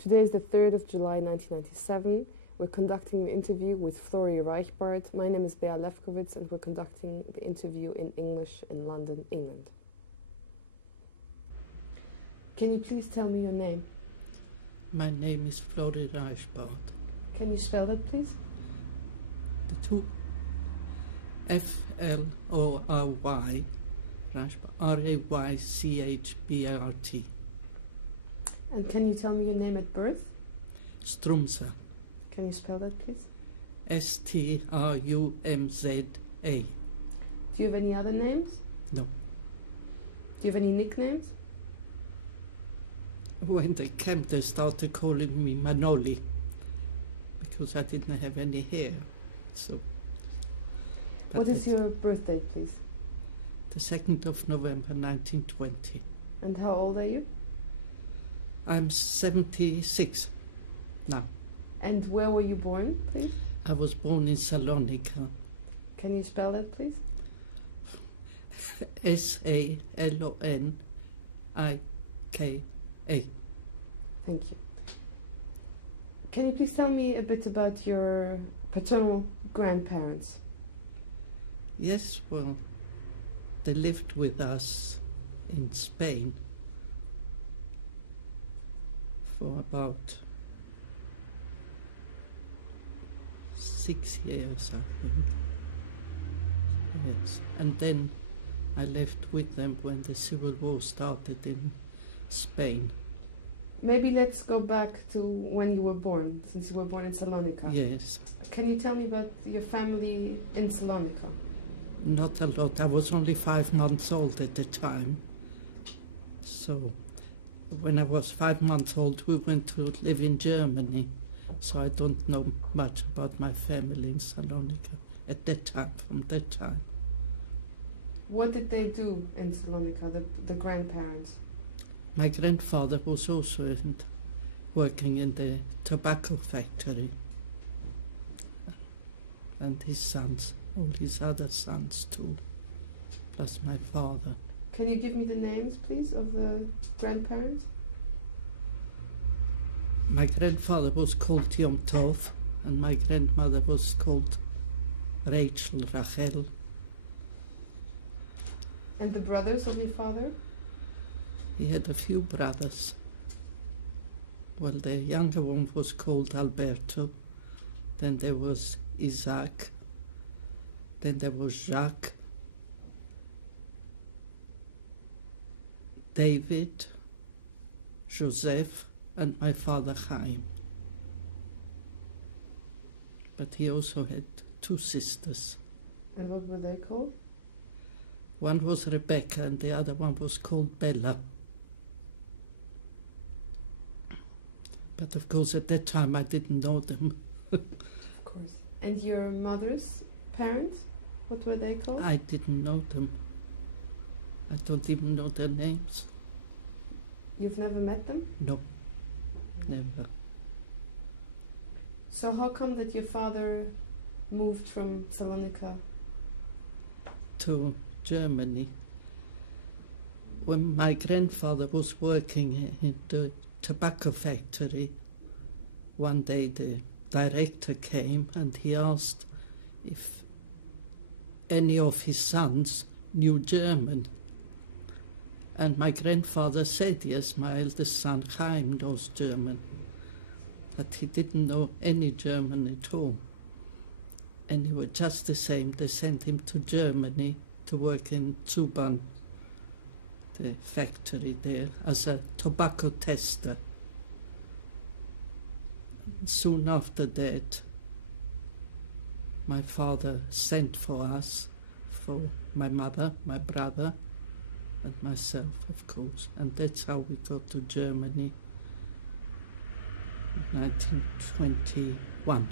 Today is the 3rd of July 1997. We're conducting the interview with Flory Raychbart. My name is Theo Le Grec and we're conducting the interview in English in London, England. Can you please tell me your name? My name is Flory Raychbart. Can you spell that, please? The two Flory, Raychbart. And can you tell me your name at birth? Stroumsa. Can you spell that, please? Strumza. Do you have any other names? No. Do you have any nicknames? When they came, they started calling me Manoli because I didn't have any hair. So. What is your birthday, please? The 2nd of November, 1920. And how old are you? I'm 76 now. And where were you born, please? I was born in Saloniki. Can you spell that, please? Salonika. Thank you. Can you please tell me a bit about your paternal grandparents? Yes, well, they lived with us in Spain for about 6 years, I think. Yes, and then I left with them when the Civil War started in Spain. Maybe let's go back to when you were born, since you were born in Saloniki. Yes. Can you tell me about your family in Saloniki? Not a lot. I was only 5 months old at the time. So when I was 5 months old, we went to live in Germany. So I don't know much about my family in Saloniki at that time, from that time. What did they do in Saloniki, the grandparents? My grandfather was also working in the tobacco factory. And his sons, all his other sons too, plus my father. Can you give me the names, please, of the grandparents? My grandfather was called Yom Tov, and my grandmother was called Rachel. And the brothers of your father? He had a few brothers. Well, the younger one was called Alberto, then there was Isaac, then there was Jacques, David, Joseph, and my father Chaim. But he also had 2 sisters. And what were they called? One was Rebecca and the other one was called Bella. But of course at that time I didn't know them. Of course. And your mother's parents? What were they called? I didn't know them. I don't even know their names. You've never met them? No, never. So how come that your father moved from Saloniki to Germany? When my grandfather was working in the tobacco factory, one day the director came and he asked if any of his sons knew German. And my grandfather said, yes, my eldest son Chaim knows German. But he didn't know any German at all. Anyway, just the same, they sent him to Germany to work in Zuban, the factory there, as a tobacco tester. Soon after that, my father sent for us, for my mother, my brother, and myself, of course. And that's how we got to Germany in 1921.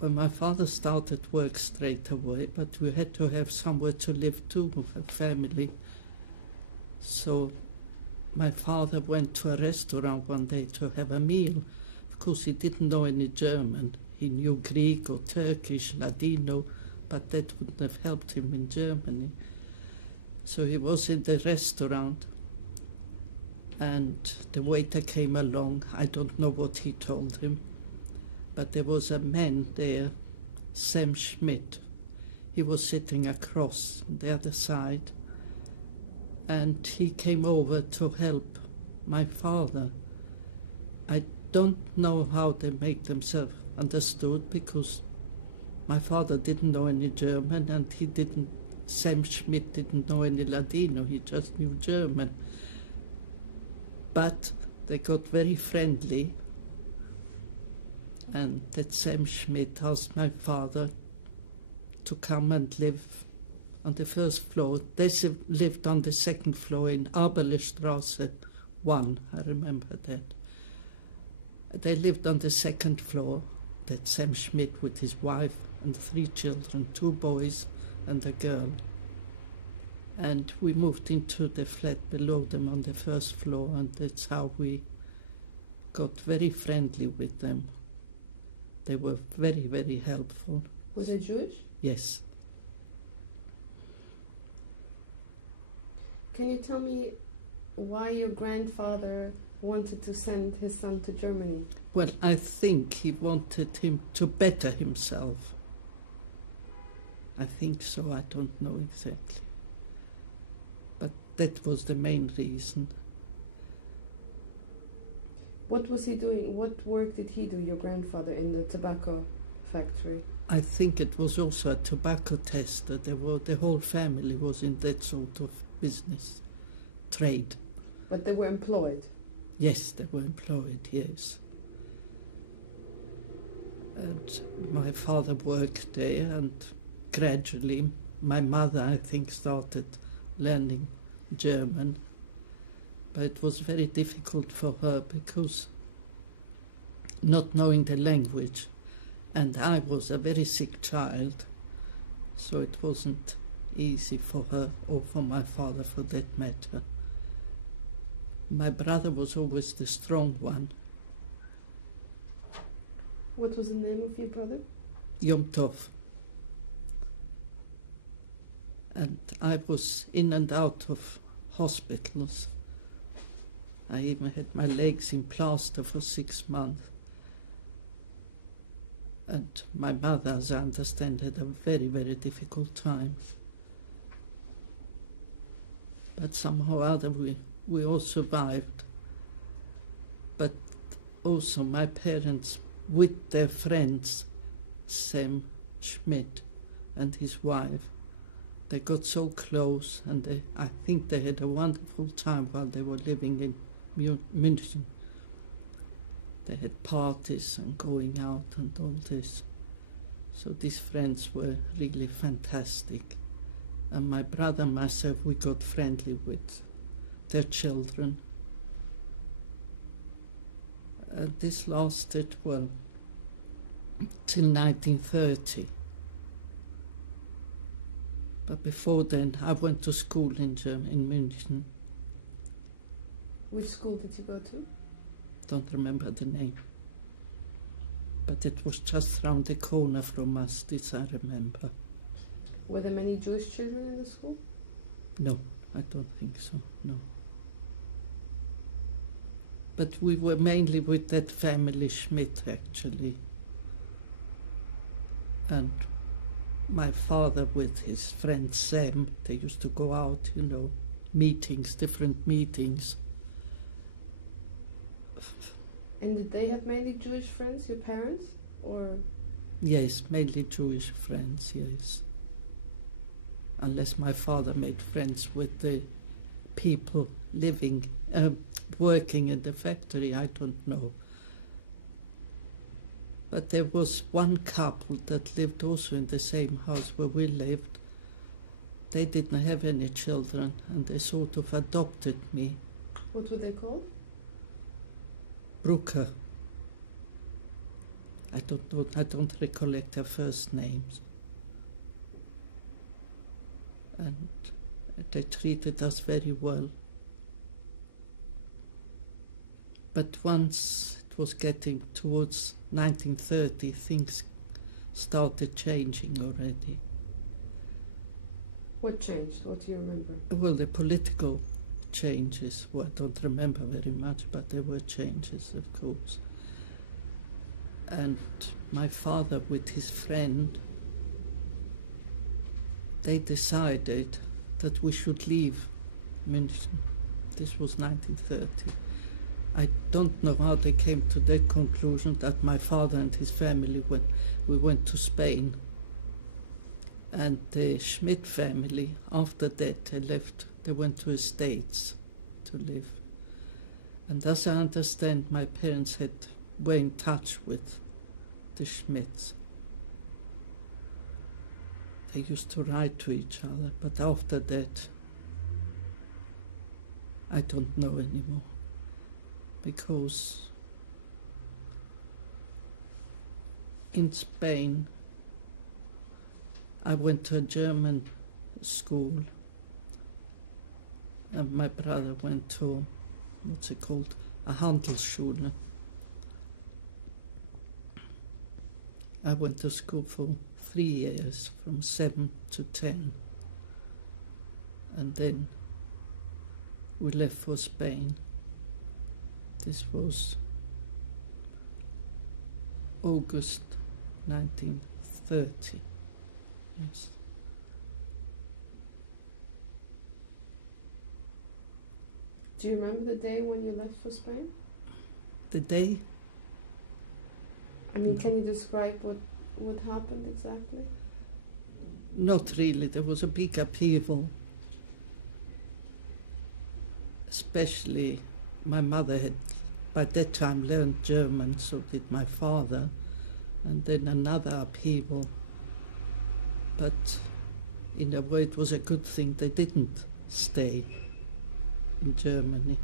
Well, my father started work straight away, but we had to have somewhere to live too, a family. So my father went to a restaurant one day to have a meal. Of course, he didn't know any German. He knew Greek or Turkish, Ladino, but that wouldn't have helped him in Germany. So he was in the restaurant, and the waiter came along. I don't know what he told him, but there was a man there, Sam Schmidt. He was sitting across on the other side, and he came over to help my father. I don't know how they make themselves understood, because my father didn't know any German, and Sam Schmidt didn't know any Ladino, he just knew German. But they got very friendly, and that Sam Schmidt asked my father to come and live on the first floor. They lived on the second floor in Aberlestrasse 1, I remember that. They lived on the second floor, that Sam Schmidt with his wife and 3 children, 2 boys and a girl. And we moved into the flat below them on the first floor, and that's how we got very friendly with them. They were very, very helpful. Was they Jewish? Yes. Can you tell me why your grandfather wanted to send his son to Germany? Well, I think he wanted him to better himself. I think so, I don't know exactly. But that was the main reason. What was he doing? What work did he do, your grandfather, in the tobacco factory? I think it was also a tobacco tester. The whole family was in that sort of business, trade. But they were employed? Yes, they were employed, yes. And my father worked there, and gradually my mother, I think, started learning German. But it was very difficult for her, because not knowing the language, and I was a very sick child, so it wasn't easy for her, or for my father for that matter. My brother was always the strong one. What was the name of your brother? Yom Tov. And I was in and out of hospitals. I even had my legs in plaster for 6 months. And my mother, as I understand, had a very, very difficult time. But somehow or other we all survived. But also my parents, with their friends, Sam Schmidt and his wife, they got so close, and I think they had a wonderful time while they were living in München. They had parties and going out and all this. So these friends were really fantastic. And my brother and myself, we got friendly with their children. And this lasted, well, till 1930. But before then, I went to school in München. Which school did you go to? Don't remember the name. But it was just round the corner from us, this I remember. Were there many Jewish children in the school? No, I don't think so, no. But we were mainly with that family Schmidt, actually. And my father with his friend Sam, they used to go out, you know, meetings, different meetings. And did they have mainly Jewish friends, your parents, or? Yes, mainly Jewish friends, yes. Unless my father made friends with the people living, working in the factory, I don't know. But there was one couple that lived also in the same house where we lived. They didn't have any children, and they sort of adopted me. What were they called? Brooker. I don't know, I don't recollect their first names. And they treated us very well. But once it was getting towards 1930, things started changing already. What changed? What do you remember? Well, the political changes. Well, I don't remember very much, but there were changes, of course. And my father with his friend, they decided that we should leave München. This was 1930. I don't know how they came to that conclusion that my father and his family went to Spain. And the Schmidt family, after that, they went to estates to live. And as I understand, my parents were in touch with the Schmidts. They used to write to each other, but after that, I don't know anymore. Because in Spain, I went to a German school, and my brother went to, what's it called, a Handelsschule. I went to school for 3 years, from 7 to 10. And then we left for Spain. This was August 1930. Yes. Do you remember the day when you left for Spain? The day? I mean, can you describe what happened exactly? Not really. There was a big upheaval. Especially my mother had by that time learned German, so did my father. And then another upheaval. But in a way it was a good thing they didn't stay in Germany.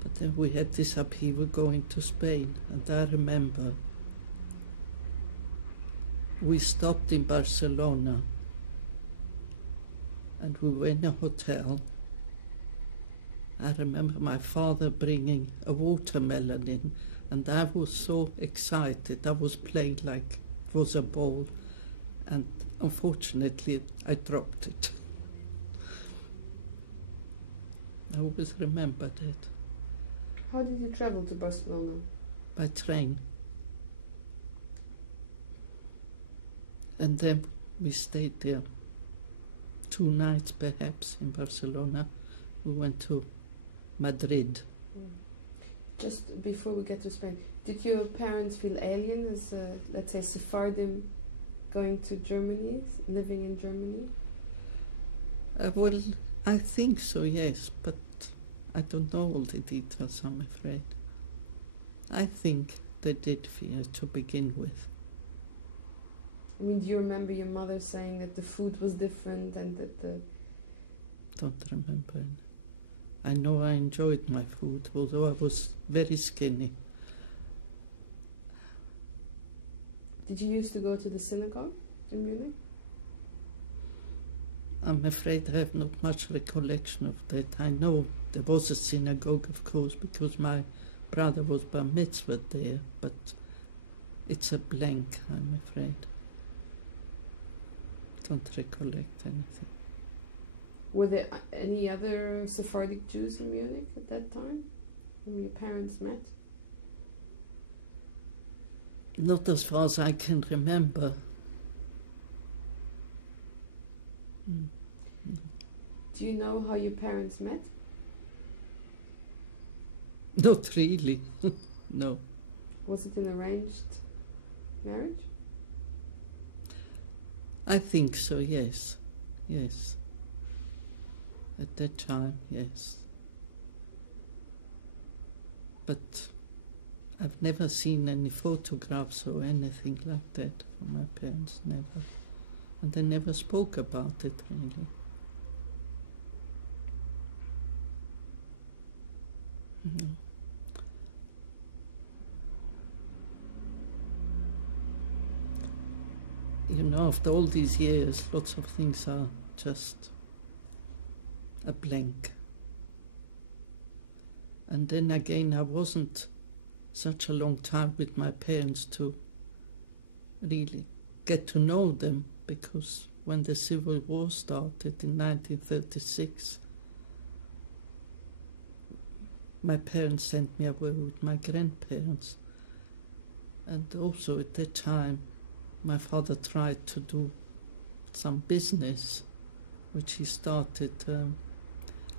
But then we had this upheaval going to Spain, and I remember we stopped in Barcelona and we were in a hotel. I remember my father bringing a watermelon in, and I was so excited. I was playing like it was a ball, and unfortunately I dropped it. I always remember that. How did you travel to Barcelona? By train. And then we stayed there 2 nights perhaps in Barcelona. We went to Madrid. Just before we get to Spain, did your parents feel alien as, let's say, Sephardim going to Germany, living in Germany? Well, I think so, yes, but I don't know all the details, I'm afraid. I think they did fear to begin with. I mean, do you remember your mother saying that the food was different and that the... Don't remember. I know I enjoyed my food, although I was very skinny. Did you used to go to the synagogue in Munich? I'm afraid I have not much recollection of that. I know there was a synagogue, of course, because my brother was bar mitzvah there, but it's a blank, I'm afraid. Don't recollect anything. Were there any other Sephardic Jews in Munich at that time, whom your parents met? Not as far as I can remember. Do you know how your parents met? Not really, no. Was it an arranged marriage? I think so, yes. Yes. At that time, yes. But I've never seen any photographs or anything like that from my parents, never. And they never spoke about it, really. No. You know, after all these years, lots of things are just a blank. And then again, I wasn't such a long time with my parents to really get to know them, because when the Civil War started in 1936, my parents sent me away with my grandparents. And also at that time, my father tried to do some business, which he started a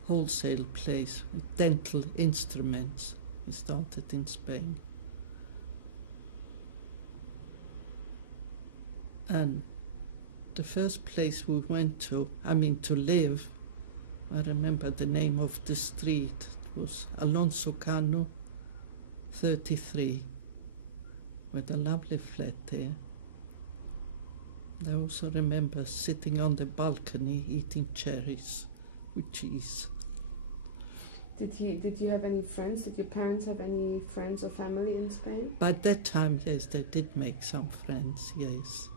wholesale place with dental instruments. He started in Spain. And the first place we went to, to live, I remember the name of the street. It was Alonso Cano 33, with a lovely flat there. I also remember sitting on the balcony eating cherries with cheese. Did you have any friends? Did your parents have any friends or family in Spain? By that time, yes, they did make some friends, yes.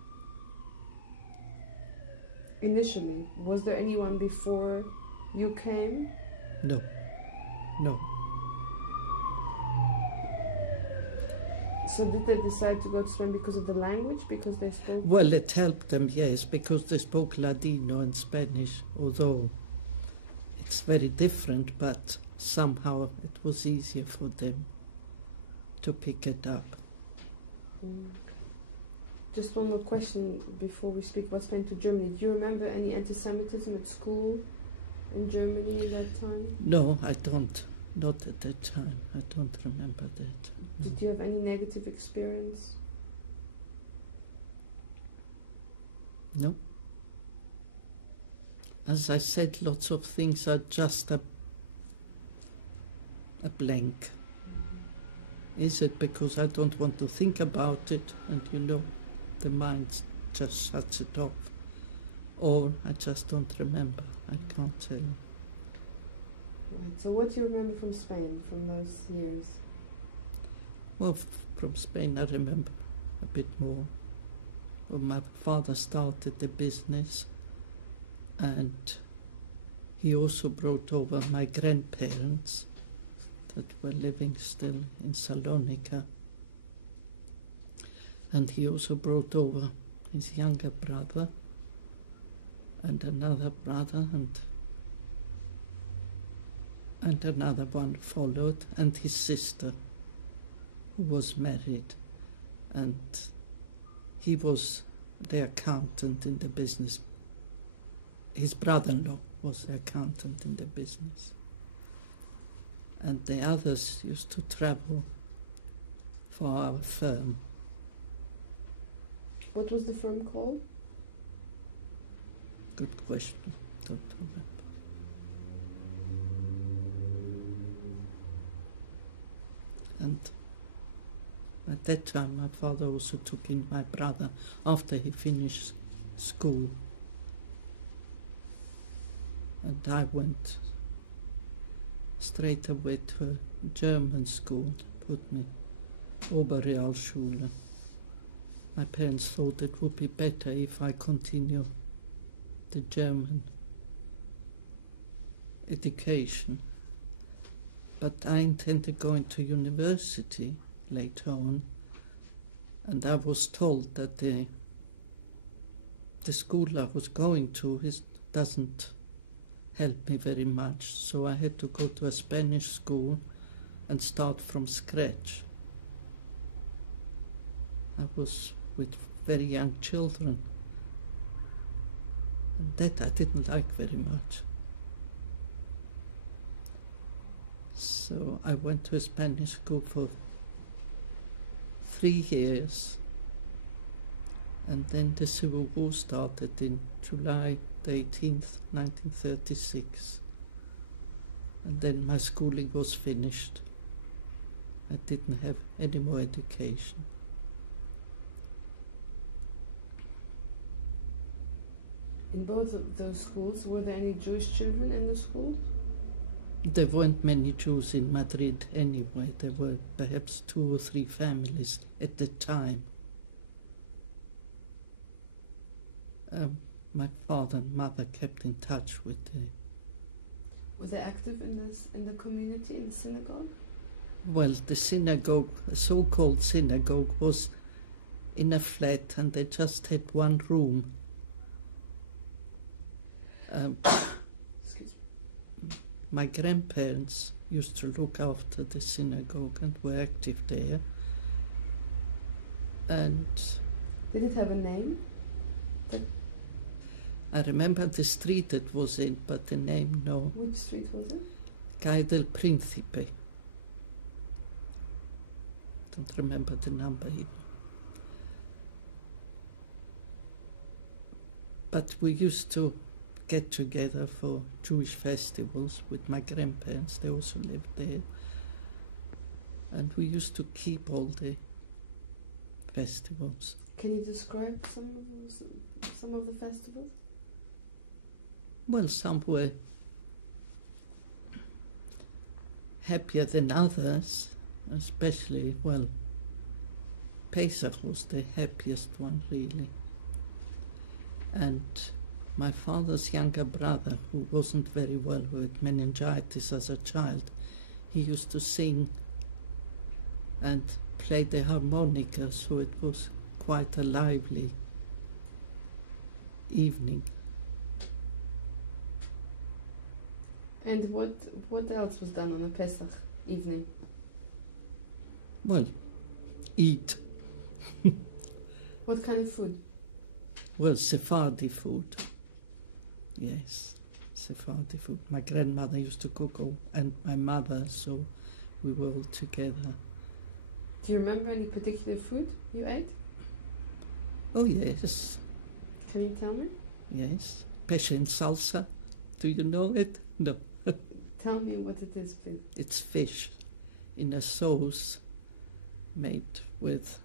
Initially, was there anyone before you came? No. So did they decide to go to Spain because of the language, because they spoke? Well, it helped them, yes, because they spoke Ladino and Spanish, although it's very different, but somehow it was easier for them to pick it up. Just one more question before we speak about Spain to Germany. Do you remember any anti-Semitism at school in Germany at that time? No, I don't. Not at that time. I don't remember that. No. Did you have any negative experience? No. As I said, lots of things are just a blank. Is it because I don't want to think about it and the mind just shuts it off? Or I just don't remember. I can't tell. Right. So what do you remember from Spain, from those years? Well, from Spain I remember a bit more. Well, my father started the business, and he also brought over my grandparents that were living still in Saloniki. And he also brought over his younger brother and another brother, and another one followed, and his sister, who was married, and he was the accountant in the business. His brother-in-law was the accountant in the business. And the others used to travel for our firm. What was the firm called? Good question. Don't remember. And at that time, my father also took in my brother after he finished school. And I went straight away to a German school, put me Oberrealschule. My parents thought it would be better if I continue the German education. But I intended going to university later on, and I was told that the school I was going to doesn't help me very much, so I had to go to a Spanish school and start from scratch. I was with very young children, and that I didn't like very much. So I went to a Spanish school for 3 years, and then the Civil War started in July the 18th, 1936. And then my schooling was finished. I didn't have any more education. In both of those schools, were there any Jewish children in the schools? There weren't many Jews in Madrid anyway. There were perhaps 2 or 3 families at the time. My father and mother kept in touch with them. Were they active in the community, in the synagogue? Well, the synagogue, a so-called synagogue, was in a flat, and they just had one room. Excuse me. My grandparents used to look after the synagogue and were active there. And did it have a name? I remember the street it was in, but the name, no. Which street was it? Calle del Príncipe. Don't remember the number even. But we used to get together for Jewish festivals with my grandparents. They also lived there. And we used to keep all the festivals. Can you describe some of the festivals? Well, some were happier than others, especially, well, Pesach was the happiest one, really. And my father's younger brother, who wasn't very well with meningitis as a child, he used to sing and play the harmonica, so it was quite a lively evening. And what else was done on a Pesach evening? Well, eat. What kind of food? Well, Sephardi food. Yes, Sephardi food. My grandmother used to cook, and my mother, so we were all together. Do you remember any particular food you ate? Oh, yes. Can you tell me? Yes. Pesce in salsa. Do you know it? No. Tell me what it is, please. It's fish in a sauce made with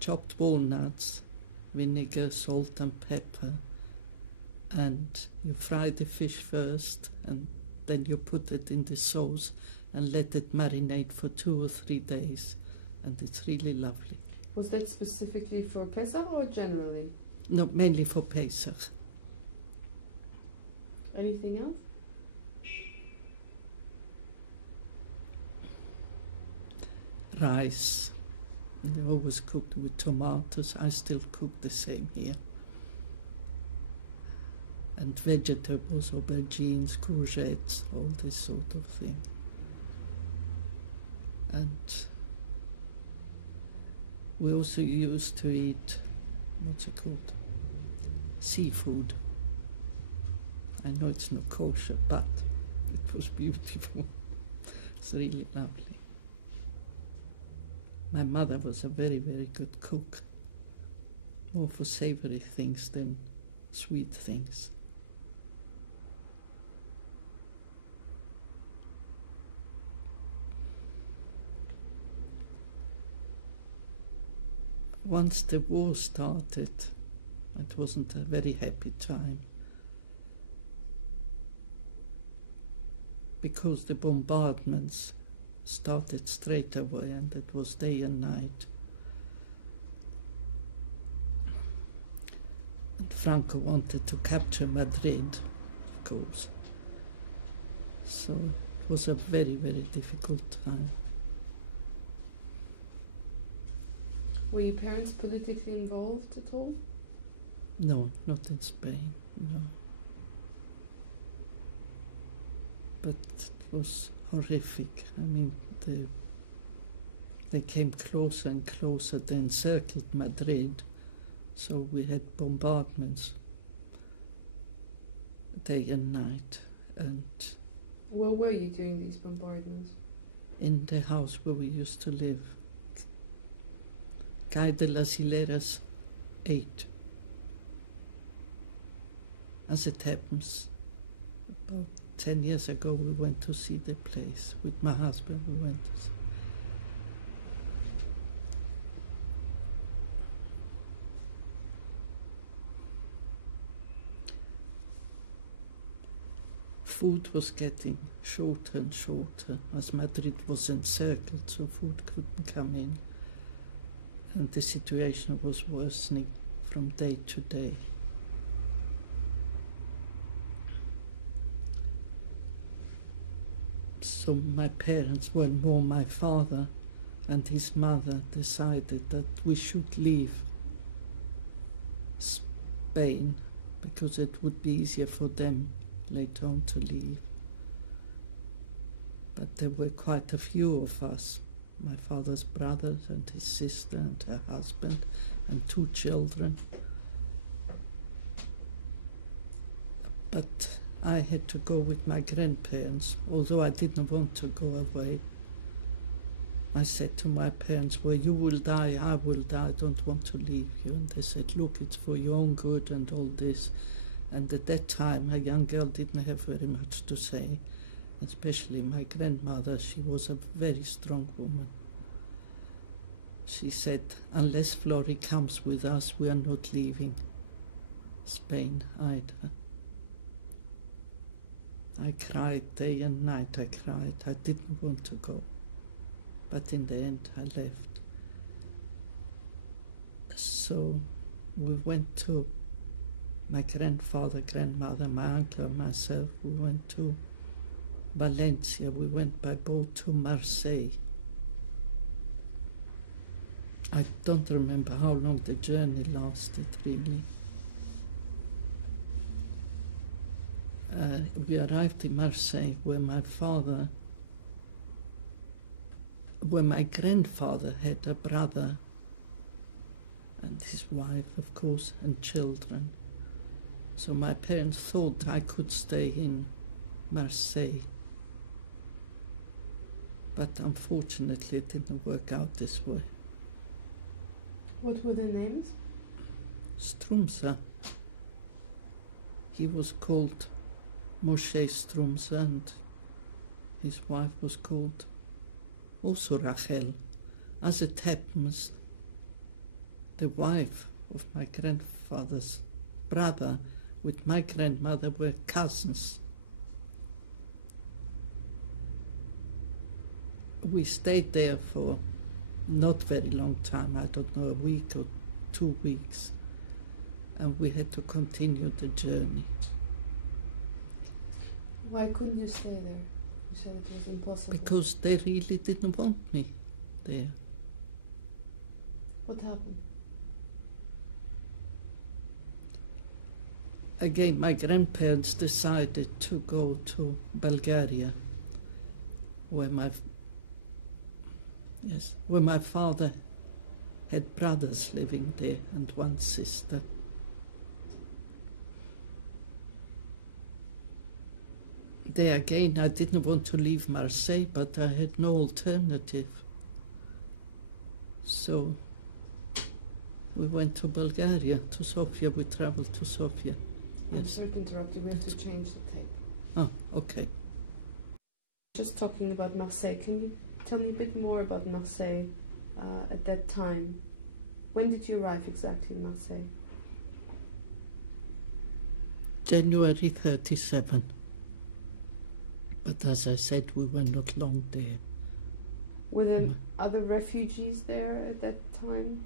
chopped walnuts, vinegar, salt and pepper. And you fry the fish first, and then you put it in the sauce and let it marinate for 2 or 3 days. And it's really lovely. Was that specifically for Pesach or generally? No, mainly for Pesach. Anything else? Rice. They always cooked with tomatoes. I still cook the same here. And vegetables, aubergines, courgettes, all this sort of thing. And we also used to eat, what's it called? Seafood. I know it's not kosher, but it was beautiful. It's really lovely. My mother was a very, very good cook. More for savory things than sweet things. Once the war started, it wasn't a very happy time, because the bombardments started straight away, and it was day and night. And Franco wanted to capture Madrid, of course. So it was a very, very difficult time. Were your parents politically involved at all? No, not in Spain, no. But it was horrific. I mean, they came closer and closer. They encircled Madrid, so we had bombardments day and night. And where were you during these bombardments? In the house where we used to live. Calle de las Hileras 8. As it happens, about 10 years ago we went to see the place. With my husband we went to see. Food was getting shorter and shorter as Madrid was encircled, so food couldn't come in. And the situation was worsening from day to day. So my parents, well, more my father and his mother, decided that we should leave Spain because it would be easier for them later on to leave. But there were quite a few of us. My father's brothers and his sister and her husband and 2 children. But I had to go with my grandparents, although I didn't want to go away. I said to my parents, well, you will die, I will die, I don't want to leave you. And they said, look, it's for your own good and all this. And at that time, a young girl didn't have very much to say, especially my grandmother. She was a very strong woman. She said, unless Flory comes with us, we are not leaving Spain either. I cried day and night, I cried. I didn't want to go. But in the end, I left. So we went to my grandfather, grandmother, my uncle, myself. We went to Valencia. We went by boat to Marseille. I don't remember how long the journey lasted, really. We arrived in Marseille, where my grandfather had a brother and his wife, of course, and children. So my parents thought I could stay in Marseille. But unfortunately, it didn't work out this way. What were the names? Stroumsa. He was called Moshe Stroumsa, and his wife was called also Rachel. As it happens, the wife of my grandfather's brother with my grandmother were cousins. We stayed there for not very long time, I don't know, a week or 2 weeks, and we had to continue the journey. Why couldn't you stay there? You said it was impossible. Because they really didn't want me there. What happened? Again, my grandparents decided to go to Bulgaria, where my father had brothers living there and 1 sister. There again, I didn't want to leave Marseille, but I had no alternative. So we went to Bulgaria, to Sofia. We traveled to Sofia. Yes. I'm sorry to interrupt you. We have to change the tape. Oh, okay. Just talking about Marseille, can you tell me a bit more about Marseille at that time? When did you arrive exactly in Marseille? January 37. But as I said, we were not long there. Were there other refugees there at that time?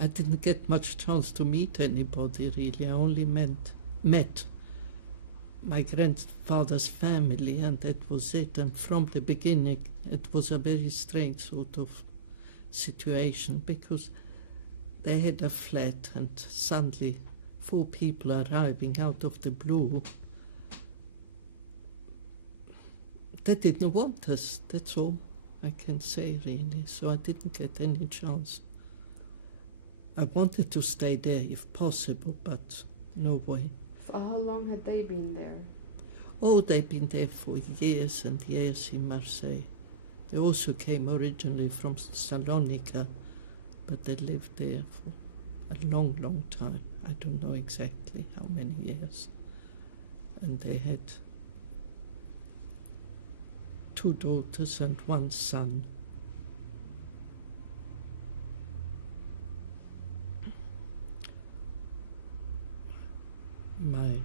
I didn't get much chance to meet anybody, really. I only met my grandfather's family, and that was it. And from the beginning, it was a very strange sort of situation, because they had a flat, and suddenly 4 people arriving out of the blue. They didn't want us, that's all I can say, really. So I didn't get any chance. I wanted to stay there if possible, but no way. For how long had they been there? Oh, they've been there for years and years in Marseille. They also came originally from Saloniki, but they lived there for a long, long time. I don't know exactly how many years. And they had 2 daughters and 1 son. My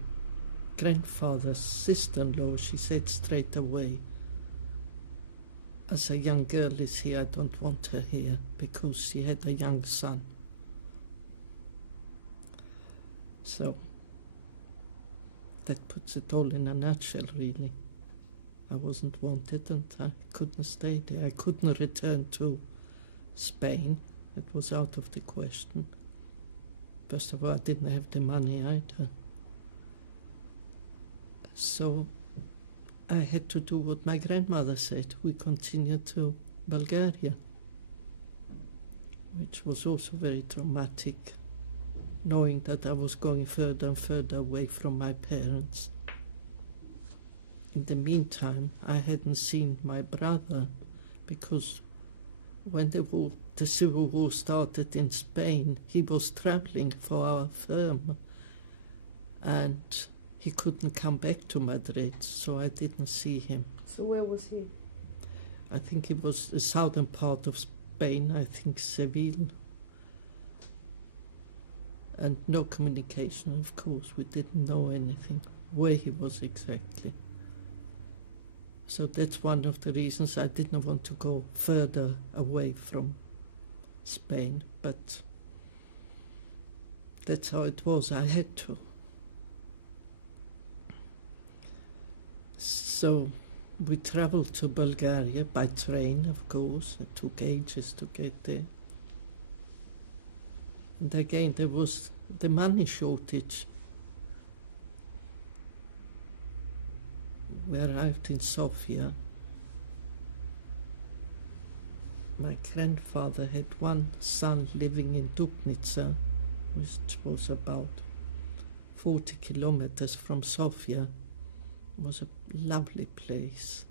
grandfather's sister-in-law, she said straight away, as a young girl is here, I don't want her here, because she had a young son. So that puts it all in a nutshell, really. I wasn't wanted and I couldn't stay there. I couldn't return to Spain. It was out of the question. First of all, I didn't have the money either. So I had to do what my grandmother said. We continued to Bulgaria, which was also very traumatic, knowing that I was going further and further away from my parents. In the meantime, I hadn't seen my brother because when the Civil War started in Spain, he was traveling for our firm and he couldn't come back to Madrid, so I didn't see him. So where was he? I think it was the southern part of Spain, I think Seville. And no communication, of course. We didn't know anything, where he was exactly. So that's one of the reasons I didn't want to go further away from Spain, but that's how it was. I had to. So we traveled to Bulgaria by train, of course. It took ages to get there. And again, there was the money shortage. We arrived in Sofia. My grandfather had one son living in Dubnica, which was about 40 kilometers from Sofia. It was a lovely place.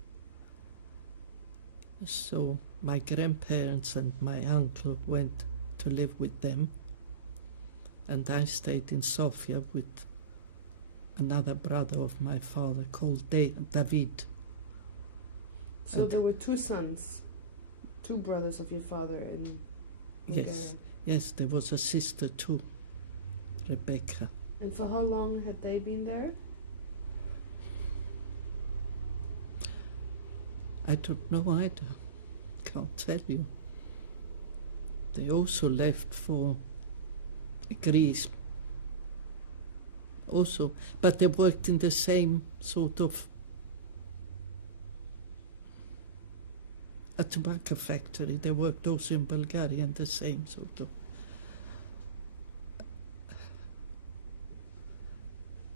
So my grandparents and my uncle went to live with them, and I stayed in Sofia with another brother of my father called David. So there were two sons, two brothers of your father in Bulgaria? Yes, there was a sister too, Rebecca. And for how long had they been there? I don't know either. Can't tell you. They also left for Greece. Also, but they worked in the same sort of a tobacco factory. They worked also in Bulgaria in the same sort of.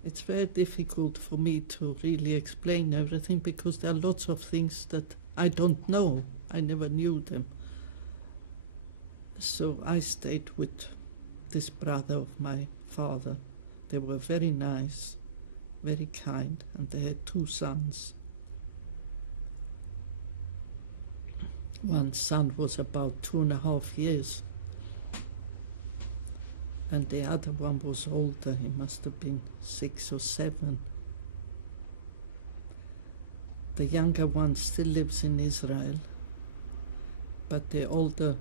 It's very difficult for me to really explain everything because there are lots of things that I don't know. I never knew them. So I stayed with this brother of my father. They were very nice, very kind, and they had two sons. One son was about 2.5 years, and the other one was older. He must have been 6 or 7. The younger one still lives in Israel, but the older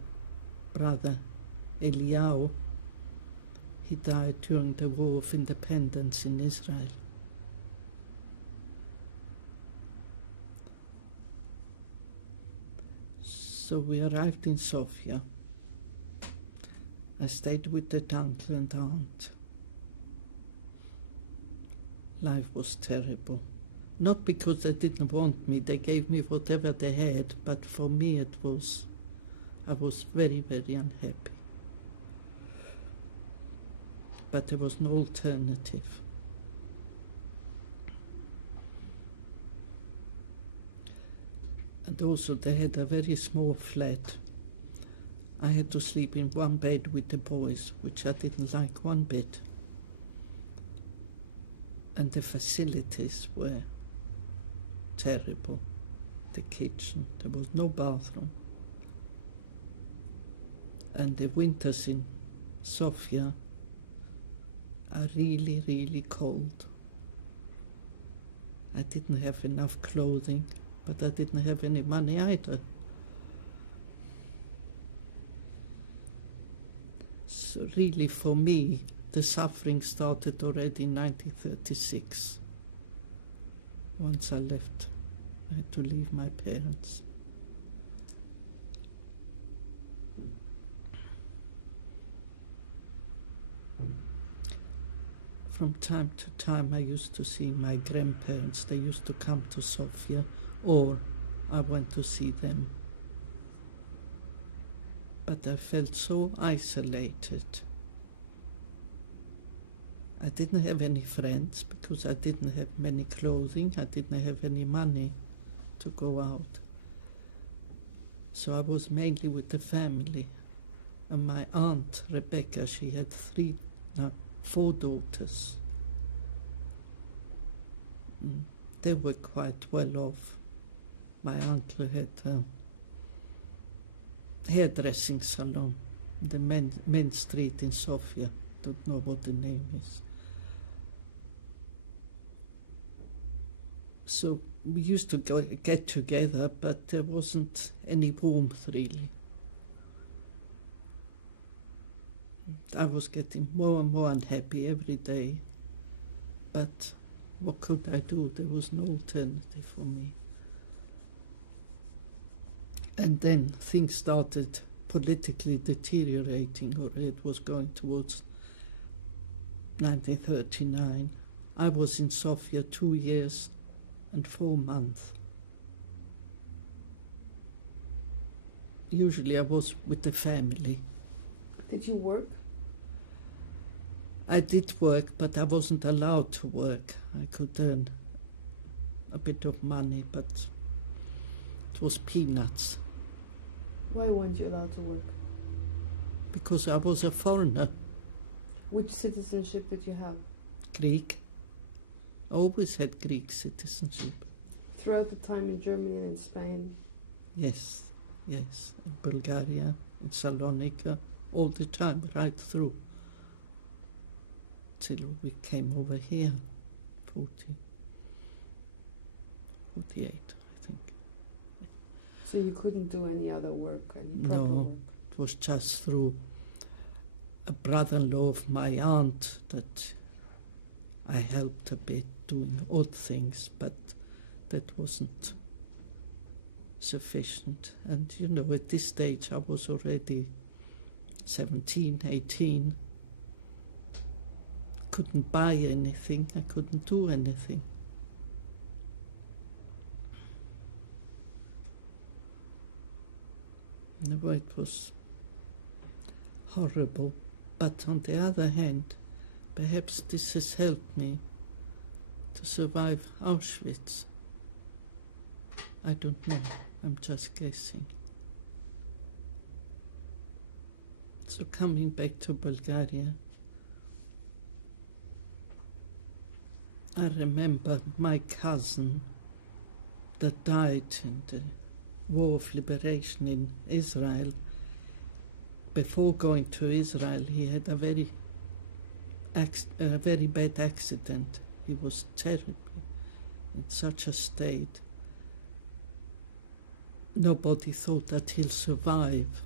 brother, Eliyahu, he died during the War of Independence in Israel. So we arrived in Sofia. I stayed with that uncle and aunt. Life was terrible. Not because they didn't want me, they gave me whatever they had, but for me I was very, very unhappy. But there was no alternative. And also they had a very small flat. I had to sleep in one bed with the boys, which I didn't like one bit. And the facilities were terrible. The kitchen, there was no bathroom. And the winters in Sofia are really, really cold. I didn't have enough clothing, but I didn't have any money either. So really for me, the suffering started already in 1936. Once I left, I had to leave my parents. From time to time I used to see my grandparents. They used to come to Sofia, or I went to see them. But I felt so isolated. I didn't have any friends because I didn't have many clothing. I didn't have any money to go out. So I was mainly with the family. And my aunt, Rebecca, she had 4 daughters. They were quite well off. My uncle had a hairdressing salon, the Main Street in Sofia. Don't know what the name is. So we used to get together, but there wasn't any warmth really. I was getting more and more unhappy every day, but what could I do? There was no alternative for me. And then things started politically deteriorating, or it was going towards 1939. I was in Sofia 2 years and 4 months. Usually I was with the family. Did you work? I did work, but I wasn't allowed to work. I could earn a bit of money, but it was peanuts. Why weren't you allowed to work? Because I was a foreigner. Which citizenship did you have? Greek. I always had Greek citizenship. Throughout the time in Germany and in Spain? Yes, yes. In Bulgaria, in Saloniki, all the time, right through. Till we came over here, 48, I think. So you couldn't do any other work, any proper No, work? it was just through a brother-in-law of my aunt that I helped a bit doing odd things, but that wasn't sufficient. And, you know, at this stage I was already 17, 18. Couldn't buy anything, I couldn't do anything. No, it was horrible, but on the other hand, perhaps this has helped me to survive Auschwitz. I don't know, I'm just guessing. So coming back to Bulgaria, I remember my cousin that died in the War of Liberation in Israel. Before going to Israel, he had a very bad accident. He was terribly in such a state. Nobody thought that he'll survive,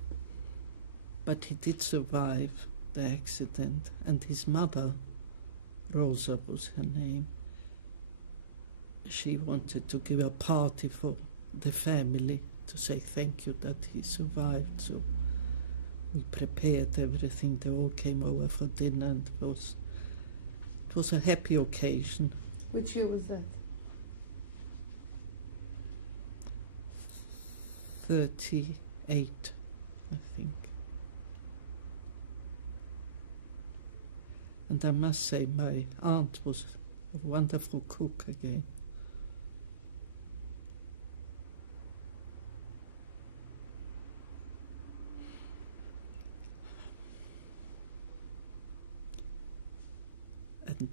but he did survive the accident, and his mother, Rosa was her name, she wanted to give a party for the family to say thank you that he survived. So we prepared everything. They all came over for dinner, and it was a happy occasion. Which year was that? 38, I think. And I must say, my aunt was a wonderful cook again. And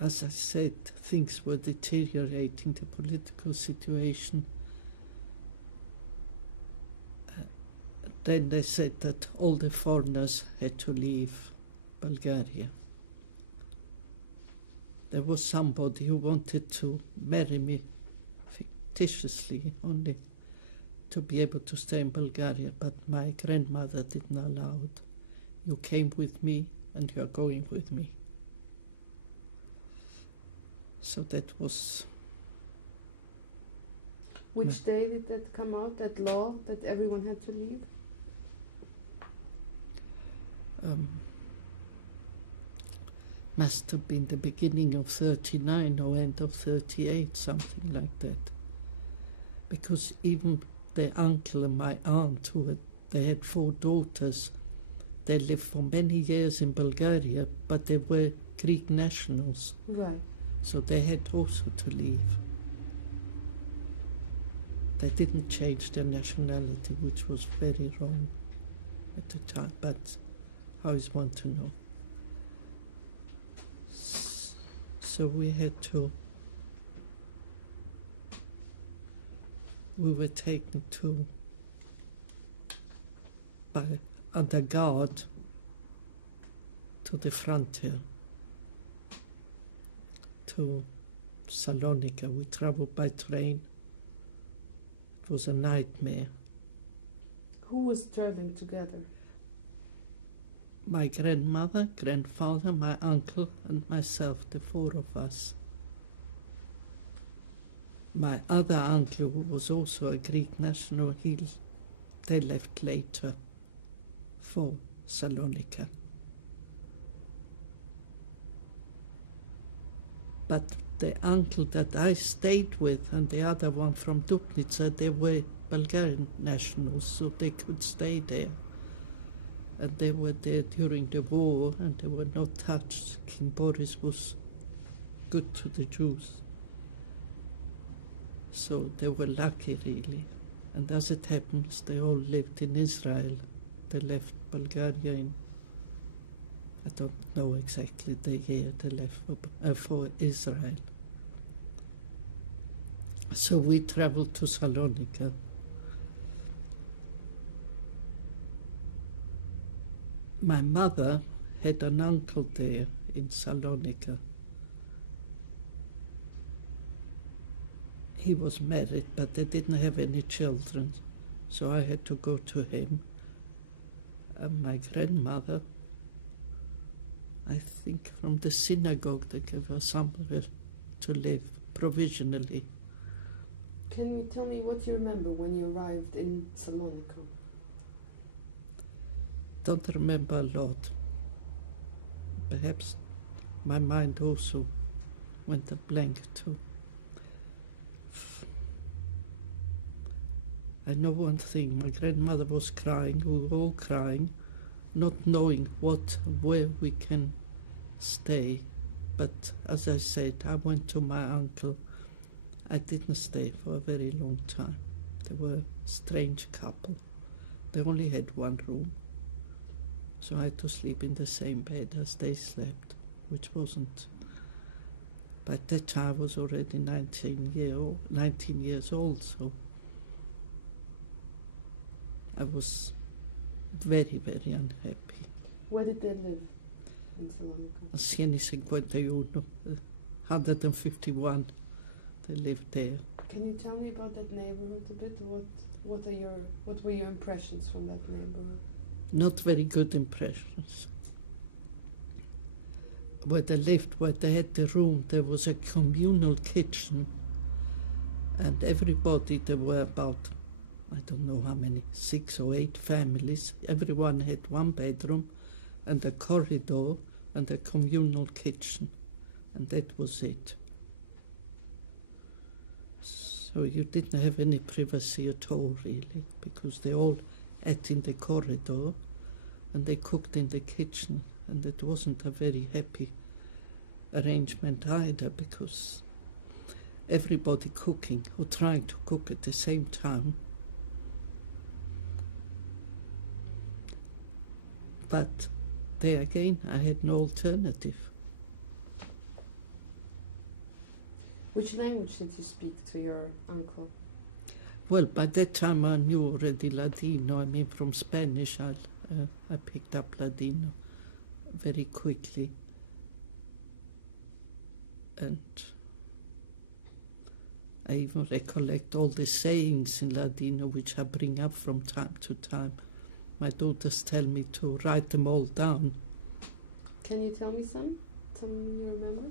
as I said, things were deteriorating, the political situation. Then they said that all the foreigners had to leave Bulgaria. There was somebody who wanted to marry me fictitiously, only to be able to stay in Bulgaria, but my grandmother didn't allow it. You came with me and you are going with me. So that was... Which day did that come out, that law, that everyone had to leave? Must have been the beginning of 39 or end of 38, something like that. Because even the uncle and my aunt, they had 4 daughters, They lived for many years in Bulgaria, but they were Greek nationals. Right. So they had also to leave. They didn't change their nationality, which was very wrong at the time, but how is one to know? So we were taken under guard to the frontier, to Saloniki. We traveled by train. It was a nightmare. Who was traveling together? My grandmother, grandfather, my uncle and myself, the four of us. My other uncle, who was also a Greek national, they left later for Saloniki. But the uncle that I stayed with and the other one from Dubnica, they were Bulgarian nationals, so they could stay there. And they were there during the war and they were not touched. King Boris was good to the Jews. So they were lucky, really. And as it happens, they all lived in Israel. They left Bulgaria in, I don't know exactly the year they left for Israel. So we traveled to Saloniki. My mother had an uncle there in Saloniki. He was married, but they didn't have any children, so I had to go to him. And my grandmother, I think from the synagogue, they gave her somewhere to live provisionally. Can you tell me what you remember when you arrived in Saloniki? Don't remember a lot. Perhaps my mind also went a blank too. I know one thing, my grandmother was crying, we were all crying, not knowing where we can stay. But as I said, I went to my uncle. I didn't stay for a very long time. They were a strange couple. They only had one room. So I had to sleep in the same bed as they slept, which wasn't. By that time I was already 19 years old, so I was very, very unhappy. Where did they live in Saloniki? Sieni 51, 151, they lived there. Can you tell me about that neighborhood a bit? What were your impressions from that neighborhood? Not very good impressions. Where they lived, where they had the room, there was a communal kitchen, and everybody, there were about, I don't know how many, 6 or 8 families. Everyone had one bedroom and a corridor and a communal kitchen, and that was it. So you didn't have any privacy at all, really, because they all ate in the corridor and they cooked in the kitchen, and it wasn't a very happy arrangement either, because everybody cooking or trying to cook at the same time. But there again, I had no alternative. Which language did you speak to your uncle? Well, by that time I knew already Ladino. I mean, from Spanish I picked up Ladino very quickly. And I even recollect all the sayings in Ladino which I bring up from time to time. My daughters tell me to write them all down. Can you tell me some? Some you remember?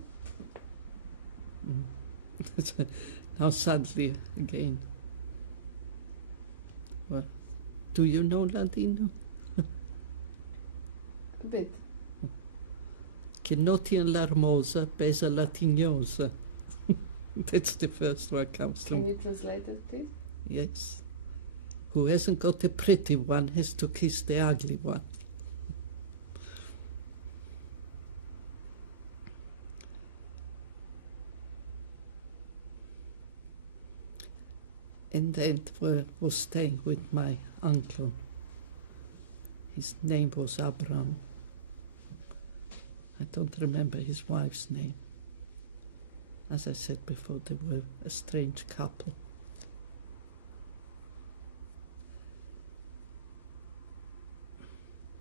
Now suddenly again. Well, do you know Ladino? A bit. Che noti l'hermosa pesa la tignosa. That's the first one comes to me. Can you translate it, please? Yes. Who hasn't got a pretty one has to kiss the ugly one. in the end was staying with my uncle. His name was Abraham. I don't remember his wife's name. As I said before, they were a strange couple.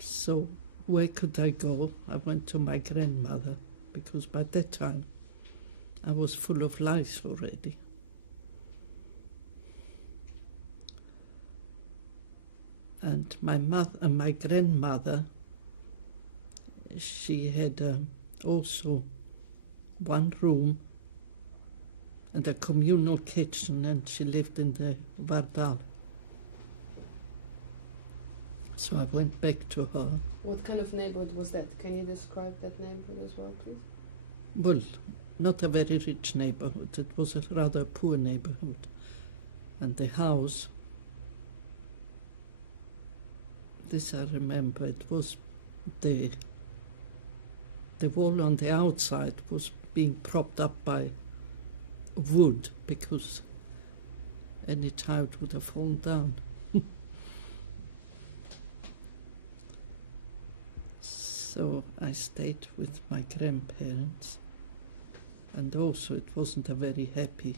So where could I go? I went to my grandmother, because by that time I was full of lies already. And my grandmother, she had also one room and a communal kitchen, and she lived in the Vardal. So I went back to her. What kind of neighborhood was that? Can you describe that neighborhood as well, please? Well, not a very rich neighborhood. It was a rather poor neighborhood. And the house, this I remember, it was the wall on the outside was being propped up by wood, because any child would have fallen down. So I stayed with my grandparents, and also it wasn't a very happy,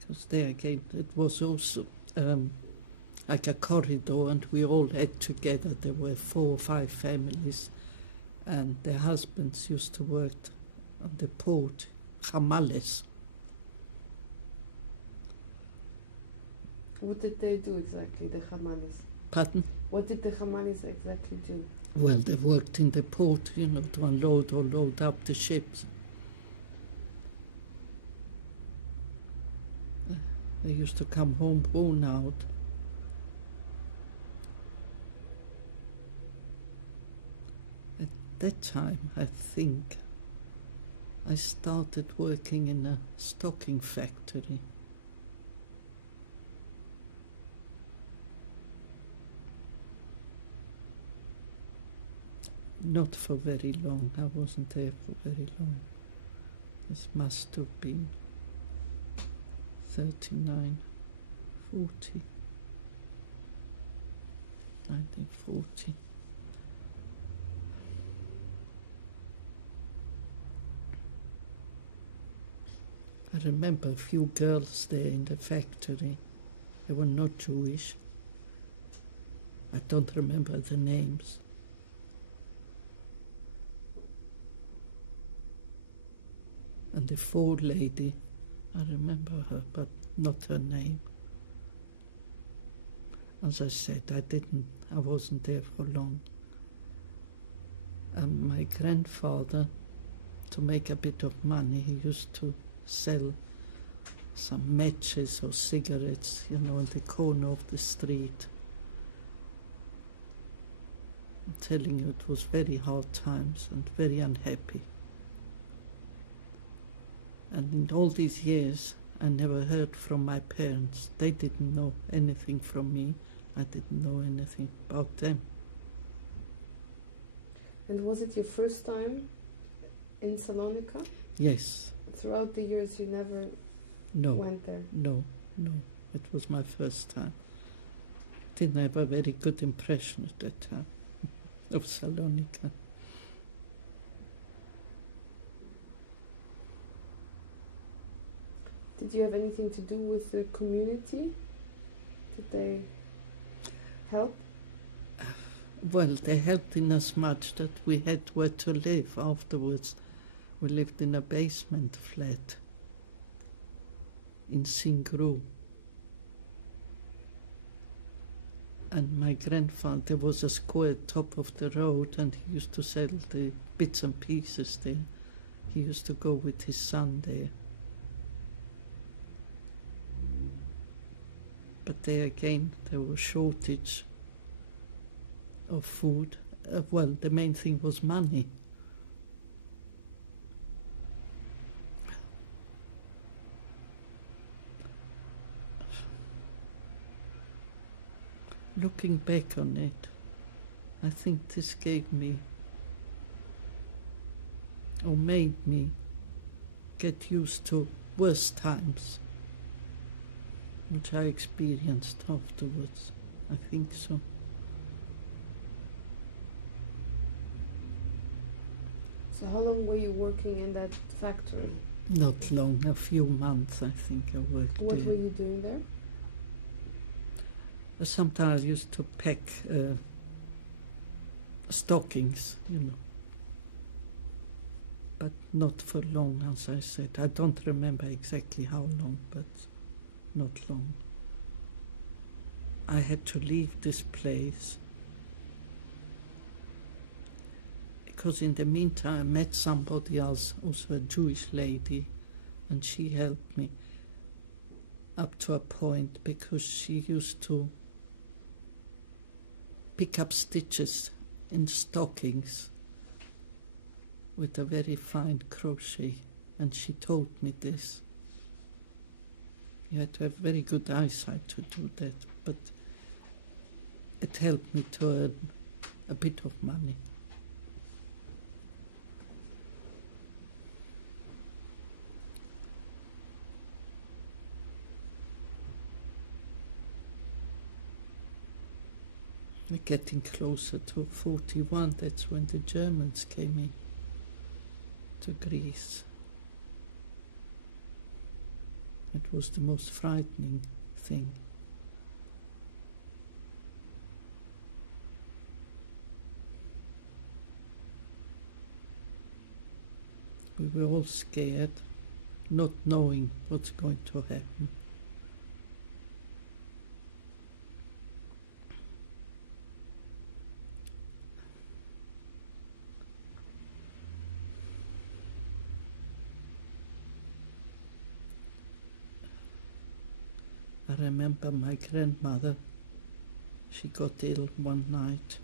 because there again it was also like a corridor, and we all ate together. There were 4 or 5 families, and their husbands used to work on the port, hamales. What did they do exactly, the hamales? Pardon? What did the hamales exactly do? Well, they worked in the port, you know, to unload or load up the ships. They used to come home worn out. At that time, I think, I started working in a stocking factory. Not for very long. I wasn't there for very long. This must have been 39, 40, 1940. I remember a few girls there in the factory. They were not Jewish. I don't remember the names. And the Ford lady, I remember her, but not her name. As I said, I wasn't there for long. And my grandfather, to make a bit of money, he used to sell some matches or cigarettes, you know, in the corner of the street. I'm telling you, it was very hard times and very unhappy. And in all these years, I never heard from my parents. They didn't know anything from me. I didn't know anything about them. And was it your first time in Salonika? Yes. Throughout the years you never went there? No. It was my first time. Didn't have a very good impression at that time of Salonika. Did you have anything to do with the community? Did they help? Well, they helped in as much that we had where to live afterwards. We lived in a basement flat in Singru. And my grandfather, there was a square top of the road, and he used to sell the bits and pieces there. He used to go with his son there. But there again, there was shortage of food. Well, the main thing was money. Looking back on it, I think this gave me, or made me, get used to worse times. which I experienced afterwards. I think so. So how long were you working in that factory? Not long, a few months I think I worked What there. were you doing there? Sometimes I used to pack stockings, you know. But not for long, as I said. I don't remember exactly how long, but not long. I had to leave this place because in the meantime I met somebody else, also a Jewish lady, and she helped me up to a point because she used to pick up stitches in stockings with a very fine crochet, and she told me this. You had to have very good eyesight to do that, but it helped me to earn a bit of money. We're getting closer to 41, that's when the Germans came in to Greece. It was the most frightening thing. We were all scared, not knowing what's going to happen. I remember my grandmother, she got ill one night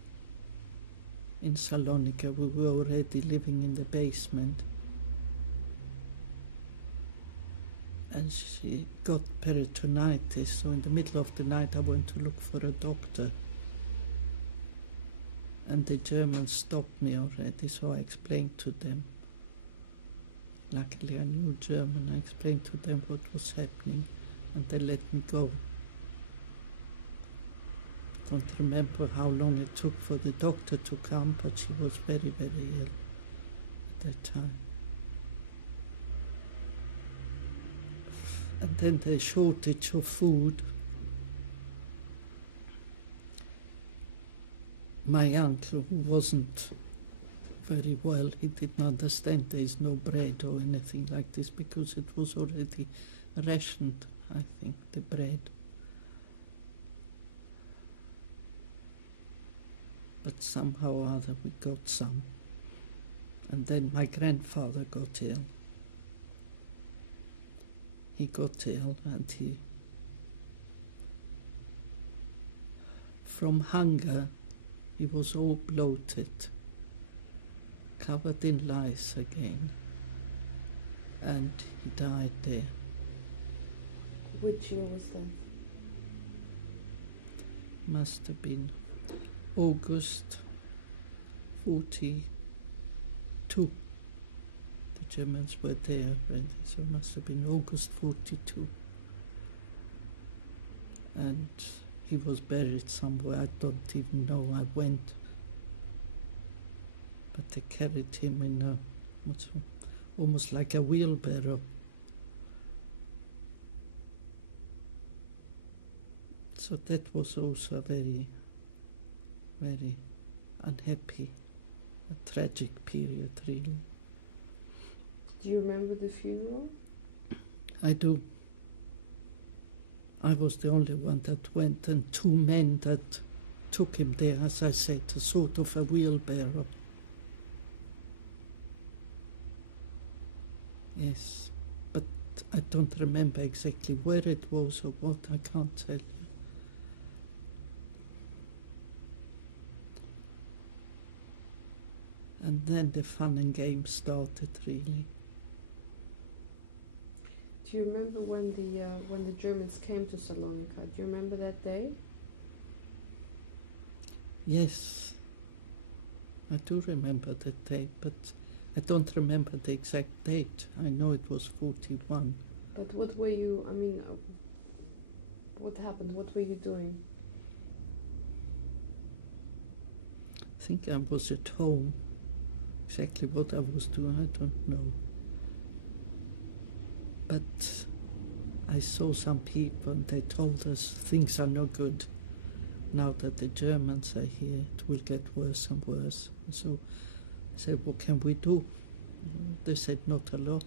in Saloniki. We were already living in the basement. And she got peritonitis, so in the middle of the night I went to look for a doctor. And the Germans stopped me already, so I explained to them. Luckily I knew German. I explained to them what was happening, and they let me go. I don't remember how long it took for the doctor to come, but she was very, very ill at that time. And then the shortage of food. My uncle, who wasn't very well, he didn't understand there is no bread or anything like this because it was already rationed, I think, the bread. But somehow or other we got some. And then my grandfather got ill. He got ill and from hunger, he was all bloated, covered in lice again, and he died there. Which year was that? Must have been August 42. The Germans were there already, so it must have been August 42. And he was buried somewhere, I don't even know. I went, but they carried him in almost like a wheelbarrow. So that was also a very, very unhappy, a tragic period, really. Do you remember the funeral? I do. I was the only one that went, and two men that took him there, as I said, a sort of a wheelbarrow. Yes, but I don't remember exactly where it was or what, I can't tell you. And then the fun and games started, really. Do you remember when the Germans came to Salonika? Do you remember that day? Yes, I do remember that date, but I don't remember the exact date. I know it was 41. But what were you, What happened? What were you doing? I think I was at home. Exactly what I was doing, I don't know. But I saw some people and they told us things are not good. Now that the Germans are here, it will get worse and worse. And so I said, what can we do? They said, not a lot.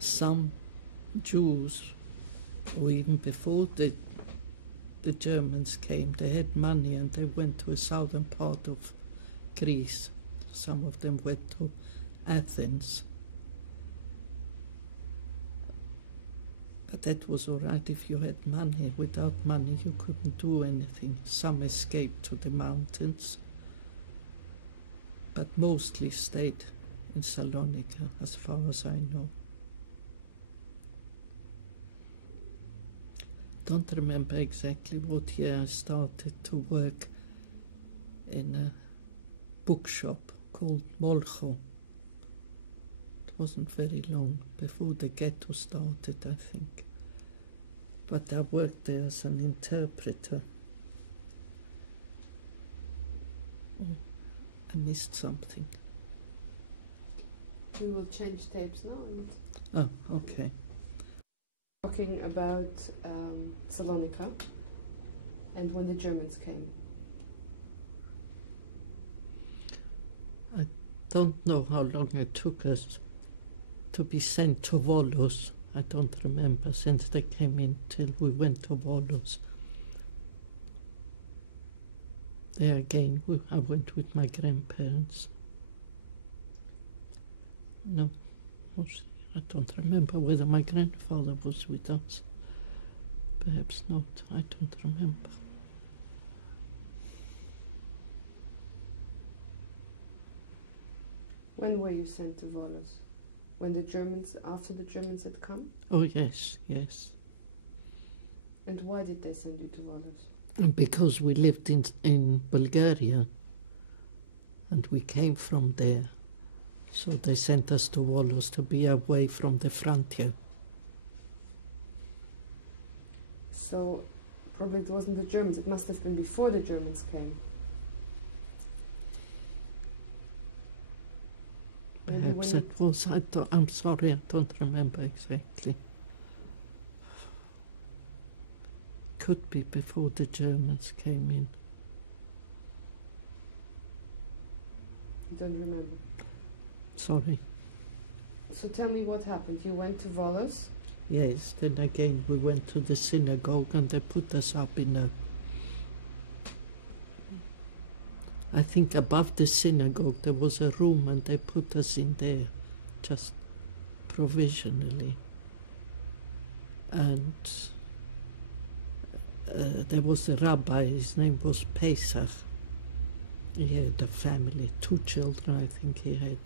Some Jews, or even before the Germans came, they had money and they went to a southern part of Greece. Some of them went to Athens. But that was all right if you had money. Without money you couldn't do anything. Some escaped to the mountains, but mostly stayed in Saloniki, as far as I know. Don't remember exactly what year I started to work in a bookshop called Molcho. It wasn't very long before the ghetto started, I think. But I worked there as an interpreter. Oh, I missed something. We will change tapes now. Oh, okay. Talking about Salonika and when the Germans came. I don't know how long it took us to be sent to Volos. I don't remember since they came in till we went to Volos. There again, I went with my grandparents. No, I don't remember whether my grandfather was with us. Perhaps not, I don't remember. When were you sent to Volos? When the Germans, after the Germans had come? Oh yes, yes. And why did they send you to Volos? Because we lived in Bulgaria and we came from there. So they sent us to Volos to be away from the frontier. So probably it wasn't the Germans, it must have been before the Germans came. Perhaps it was, I'm sorry, I don't remember exactly. Could be before the Germans came in. You don't remember? Sorry. So tell me what happened. You went to Volos? Yes, then again we went to the synagogue and they put us up in a... I think above the synagogue there was a room and they put us in there, just provisionally. And there was a rabbi, his name was Pesach. He had a family, 2 children I think he had.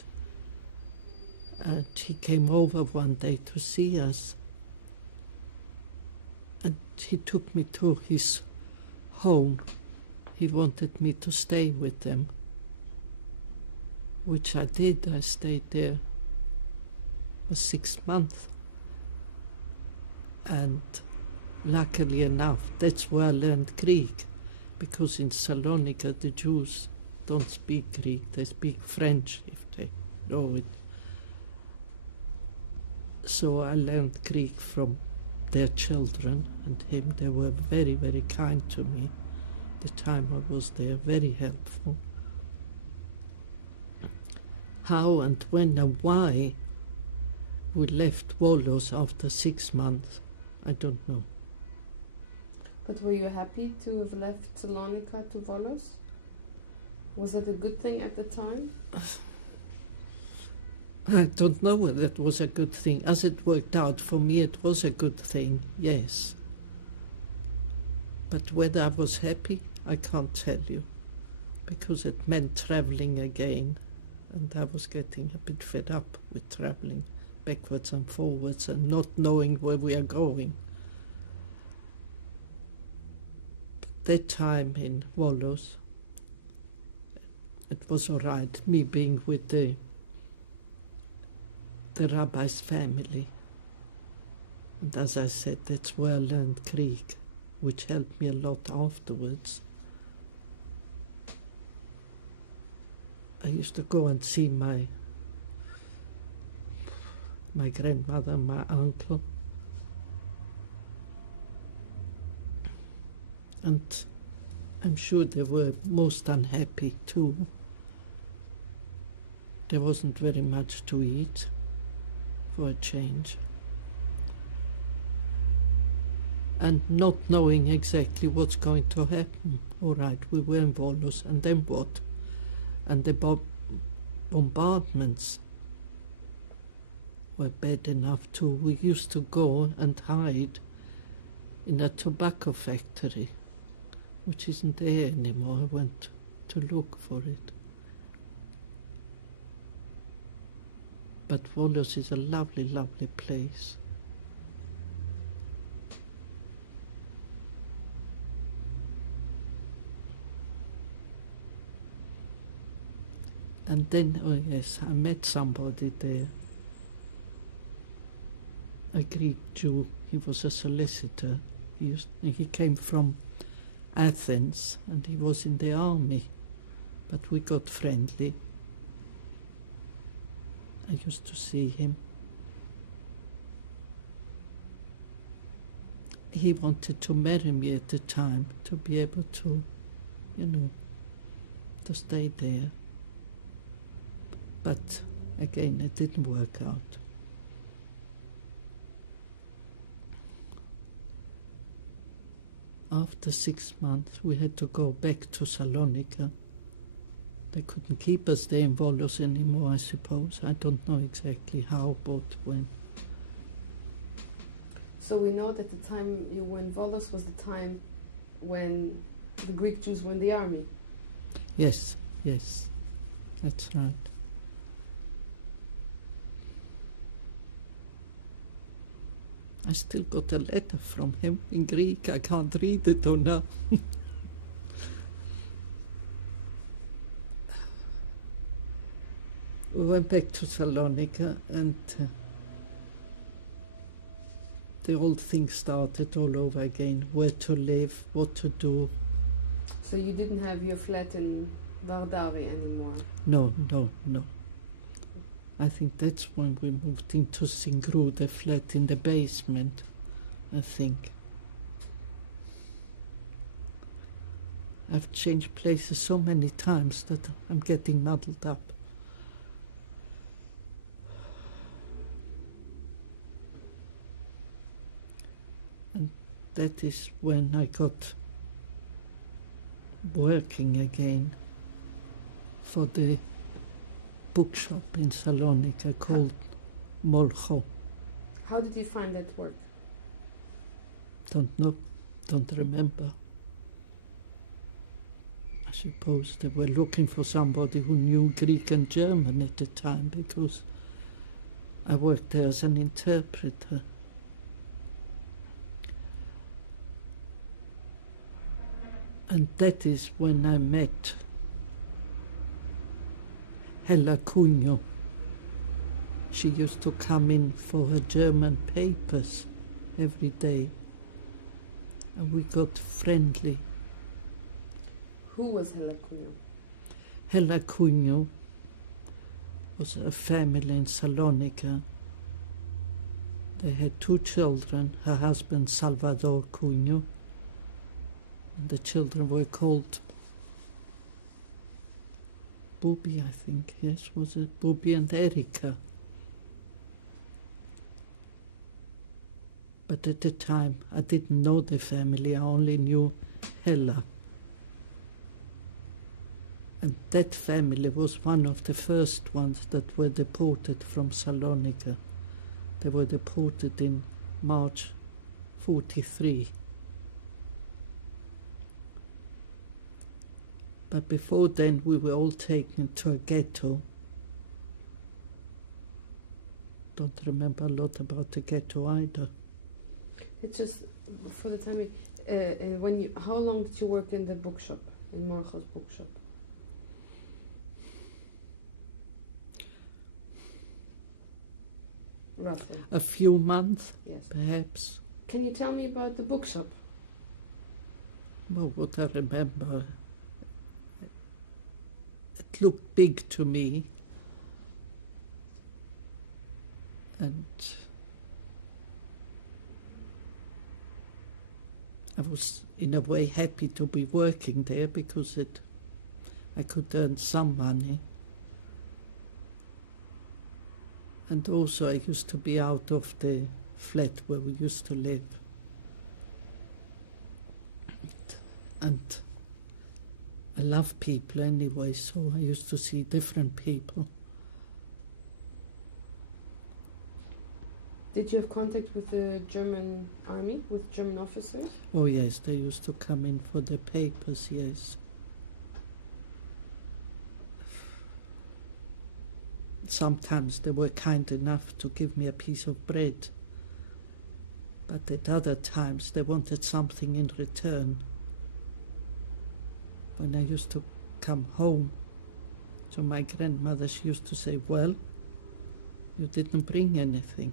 And he came over one day to see us. And he took me to his home. He wanted me to stay with them, which I did. I stayed there for 6 months. And luckily enough, that's where I learned Greek, because in Saloniki the Jews don't speak Greek, they speak French if they know it. So I learned Greek from their children and him. They were very, very kind to me. The time I was there, very helpful. How and when and why we left Volos after 6 months, I don't know. But were you happy to have left Salonika to Volos? Was that a good thing at the time? I don't know whether it was a good thing. As it worked out, for me it was a good thing, yes. But whether I was happy, I can't tell you, because it meant travelling again, and I was getting a bit fed up with travelling backwards and forwards and not knowing where we are going. But that time in Volos, it was all right, me being with the rabbi's family. And as I said, that's where I learned Greek, which helped me a lot afterwards. I used to go and see my grandmother, my uncle, and I'm sure they were most unhappy too. There wasn't very much to eat for a change. And not knowing exactly what's going to happen. All right, we were in Volos, and then what? And the bombardments were bad enough too. We used to go and hide in a tobacco factory, which isn't there anymore. I went to look for it. But Volos is a lovely, lovely place. And then, oh yes, I met somebody there, a Greek Jew. He was a solicitor. He came from Athens and he was in the army, but we got friendly. I used to see him. He wanted to marry me at the time to be able to, to stay there. But again, it didn't work out. After 6 months, we had to go back to Saloniki. They couldn't keep us there in Volos anymore, I suppose. I don't know exactly how, but when. So we know that the time you were in Volos was the time when the Greek Jews were in the army. Yes, that's right. I still got a letter from him in Greek. I can't read it or now. We went back to Saloniki and the old thing started all over again. Where to live, what to do. So you didn't have your flat in Vardavi anymore? No. I think that's when we moved into Singru, the flat in the basement, I think. I've changed places so many times that I'm getting muddled up. And that is when I got working again for the bookshop in Saloniki called Molcho. How did you find that work? Don't know, don't remember. I suppose they were looking for somebody who knew Greek and German at the time, because I worked there as an interpreter. And that is when I met Hella Cugno. She used to come in for her German papers every day, and we got friendly. Who was Hella Cugno? Hella Cugno was a family in Saloniki. They had 2 children, her husband Salvador Cugno, and the children were called Bubi, I think, yes, was it Bubi and Erika? But at the time, I didn't know the family, I only knew Hella. And that family was one of the first ones that were deported from Saloniki. They were deported in March 43. But before then, we were all taken to a ghetto. Don't remember a lot about the ghetto either. It's just, for the time, how long did you work in the bookshop, in Morcho's bookshop? roughly? A few months, Yes. perhaps. Can you tell me about the bookshop? Well, what I remember, it looked big to me, and I was in a way happy to be working there because I could earn some money. And also I used to be out of the flat where we used to live. And I love people anyway, so I used to see different people. Did you have contact with the German army, with German officers? Oh yes, they used to come in for the papers, yes. Sometimes they were kind enough to give me a piece of bread, but at other times they wanted something in return. When I used to come home to my grandmother, she used to say, "Well, you didn't bring anything."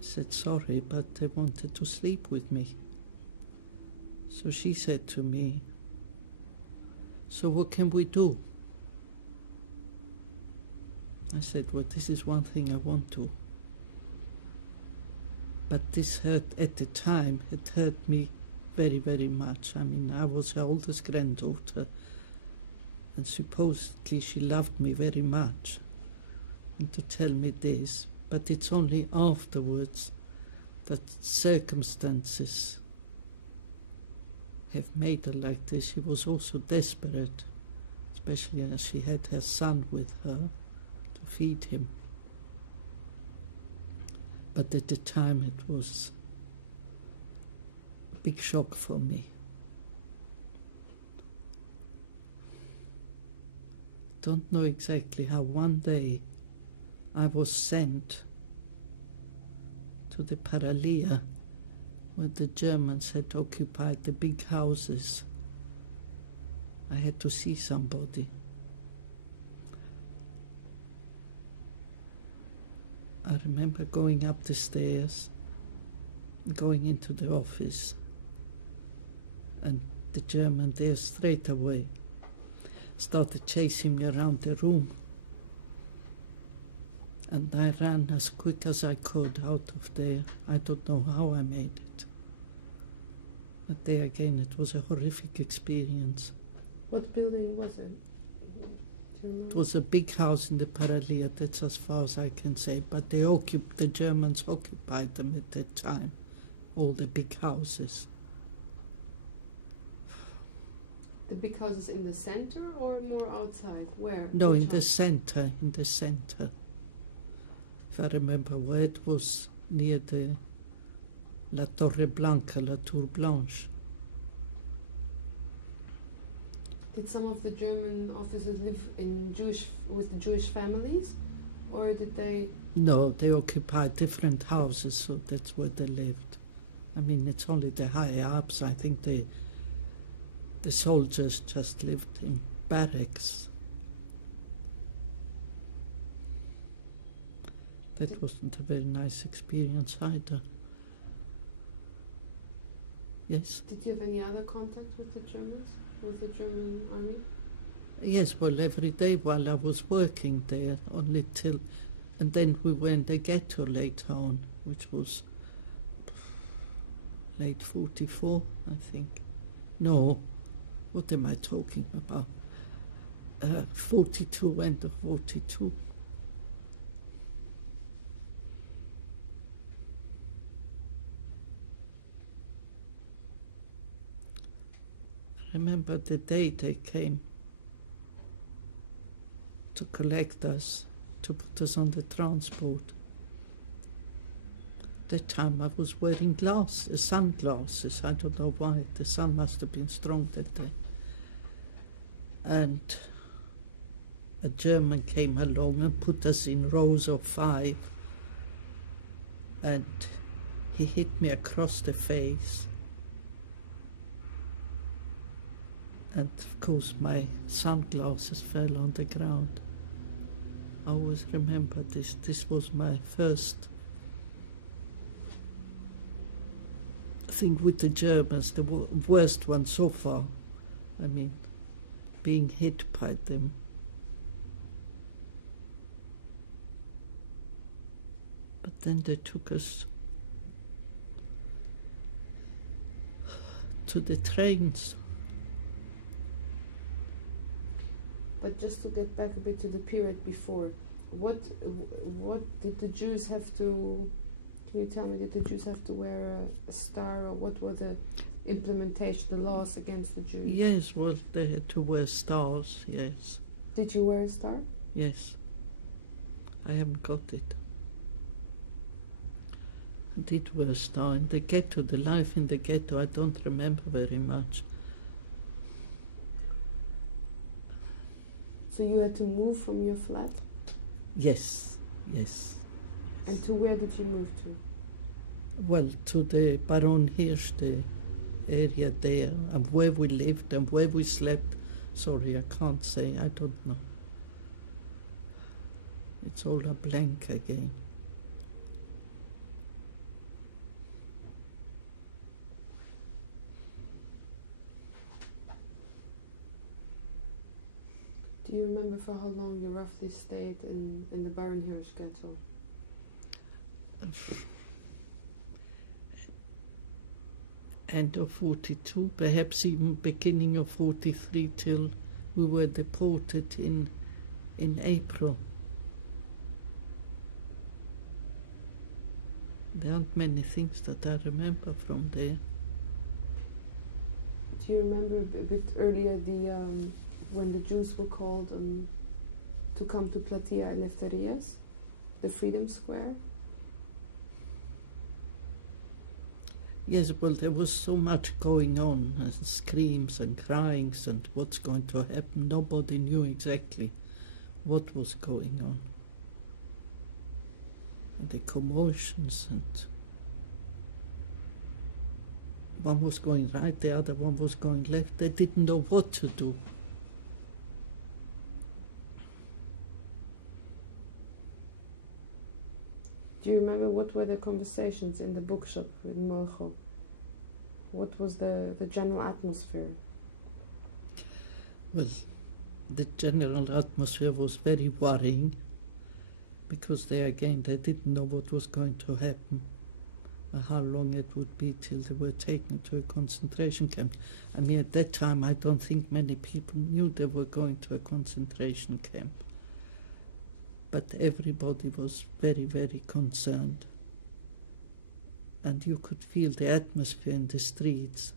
I said, "Sorry, but they wanted to sleep with me." So she said to me, "So what can we do?" I said, "Well, this is one thing I want to." But this hurt at the time. It hurt me very, very much. I mean, I was her oldest granddaughter, and supposedly she loved me very much. And to tell me this, but it's only afterwards that circumstances have made her like this. She was also desperate, especially as she had her son with her to feed him. But at the time it was a big shock for me. Don't know exactly how. One day I was sent to the Paralia where the Germans had occupied the big houses. I had to see somebody. I remember going up the stairs, going into the office, and the German there straight away started chasing me around the room. And I ran as quick as I could out of there. I don't know how I made it. But there again, it was a horrific experience. What building was it? Do you know? It was a big house in the Paralia, that's as far as I can say. But the Germans occupied them at that time, all the big houses. The big houses in the center or more outside? Where? No, Which in the house? center, in the center. If I remember where it was, near the La Torre Blanca, La Tour Blanche. Did some of the German officers live with the Jewish families, or did they? No, they occupied different houses, so that's where they lived. I mean, it's only the higher ups. I think the soldiers just lived in barracks. That wasn't a very nice experience either. Yes? Did you have any other contact with the Germans, with the German army? Yes, well, every day while I was working there, only till... And then we were in the ghetto later on, which was late 44, I think. No, what am I talking about? 42, end of 42. I remember the day they came to collect us, to put us on the transport. That time I was wearing sunglasses. I don't know why. The sun must have been strong that day. And a German came along and put us in rows of 5. And he hit me across the face. And of course my sunglasses fell on the ground. I always remember this. This was my first thing with the Germans, the worst one so far. I mean, being hit by them. But then they took us to the trains. But just to get back a bit to the period before, what did the Jews have to? Can you tell me, did the Jews have to wear a star, or what were the implementation, the laws against the Jews? Yes, well, they had to wear stars. Yes. Did you wear a star? Yes. I haven't got it. I did wear a star in the ghetto. The life in the ghetto, I don't remember very much. So you had to move from your flat? Yes, yes. And to where did you move to? Well, to the Baron Hirsch, the area there, and where we lived and where we slept. Sorry, I can't say, I don't know. It's all a blank again. Do you remember for how long you roughly stayed in the Baron Hirsch ghetto? End of 42, perhaps even beginning of 43, till we were deported in April. There aren't many things that I remember from there. Do you remember a bit earlier when the Jews were called to come to Platia Eleftherias, the Freedom Square? Yes, well, there was so much going on, and screams and cryings and what's going to happen. Nobody knew exactly what was going on. And the commotions, and one was going right, the other one was going left. They didn't know what to do. Do you remember what were the conversations in the bookshop with Morcho? What was the general atmosphere? Well, the general atmosphere was very worrying, because they didn't know what was going to happen, how long it would be till they were taken to a concentration camp. I mean, at that time, I don't think many people knew they were going to a concentration camp. But everybody was very, very concerned. And you could feel the atmosphere in the streets,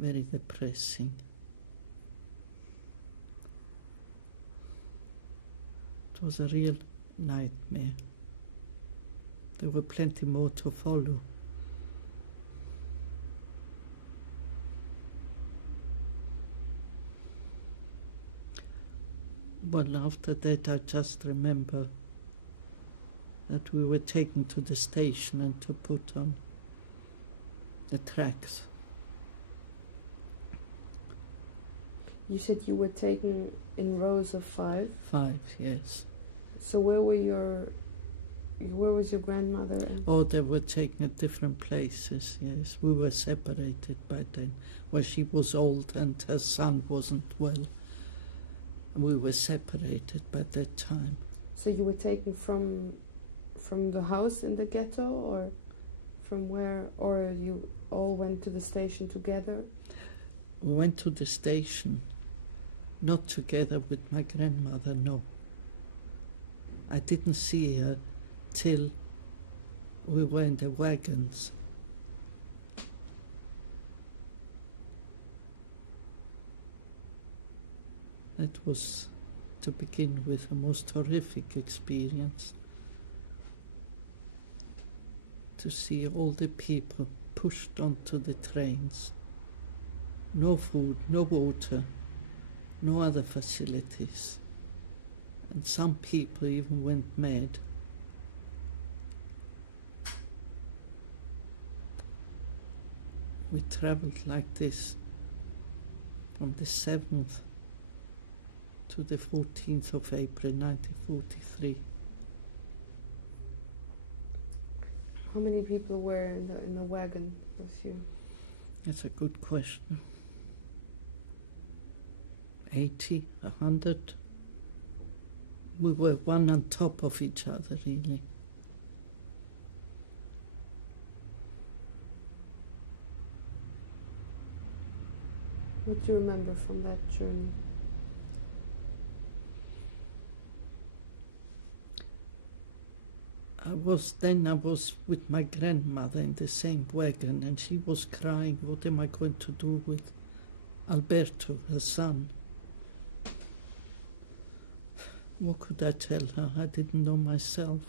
very depressing. It was a real nightmare. There were plenty more to follow. Well, after that, I just remember that we were taken to the station and to put on the tracks. You said you were taken in rows of 5? 5, yes. So where was your grandmother? Oh, they were taken at different places, yes. We were separated by then. Well, she was old and her son wasn't well. We were separated by that time. So you were taken from the house in the ghetto, or from where, or you all went to the station together? We went to the station, not together with my grandmother, no. I didn't see her till we were in the wagons. That was, to begin with, a most horrific experience. To see all the people pushed onto the trains. No food, no water, no other facilities. And some people even went mad. We traveled like this from the 7th to the 14th of April 1943. How many people were in the wagon with you? That's a good question. 80, 100. We were one on top of each other, really. What do you remember from that journey? I was with my grandmother in the same wagon, and she was crying, what am I going to do with Alberto, her son? What could I tell her? I didn't know myself.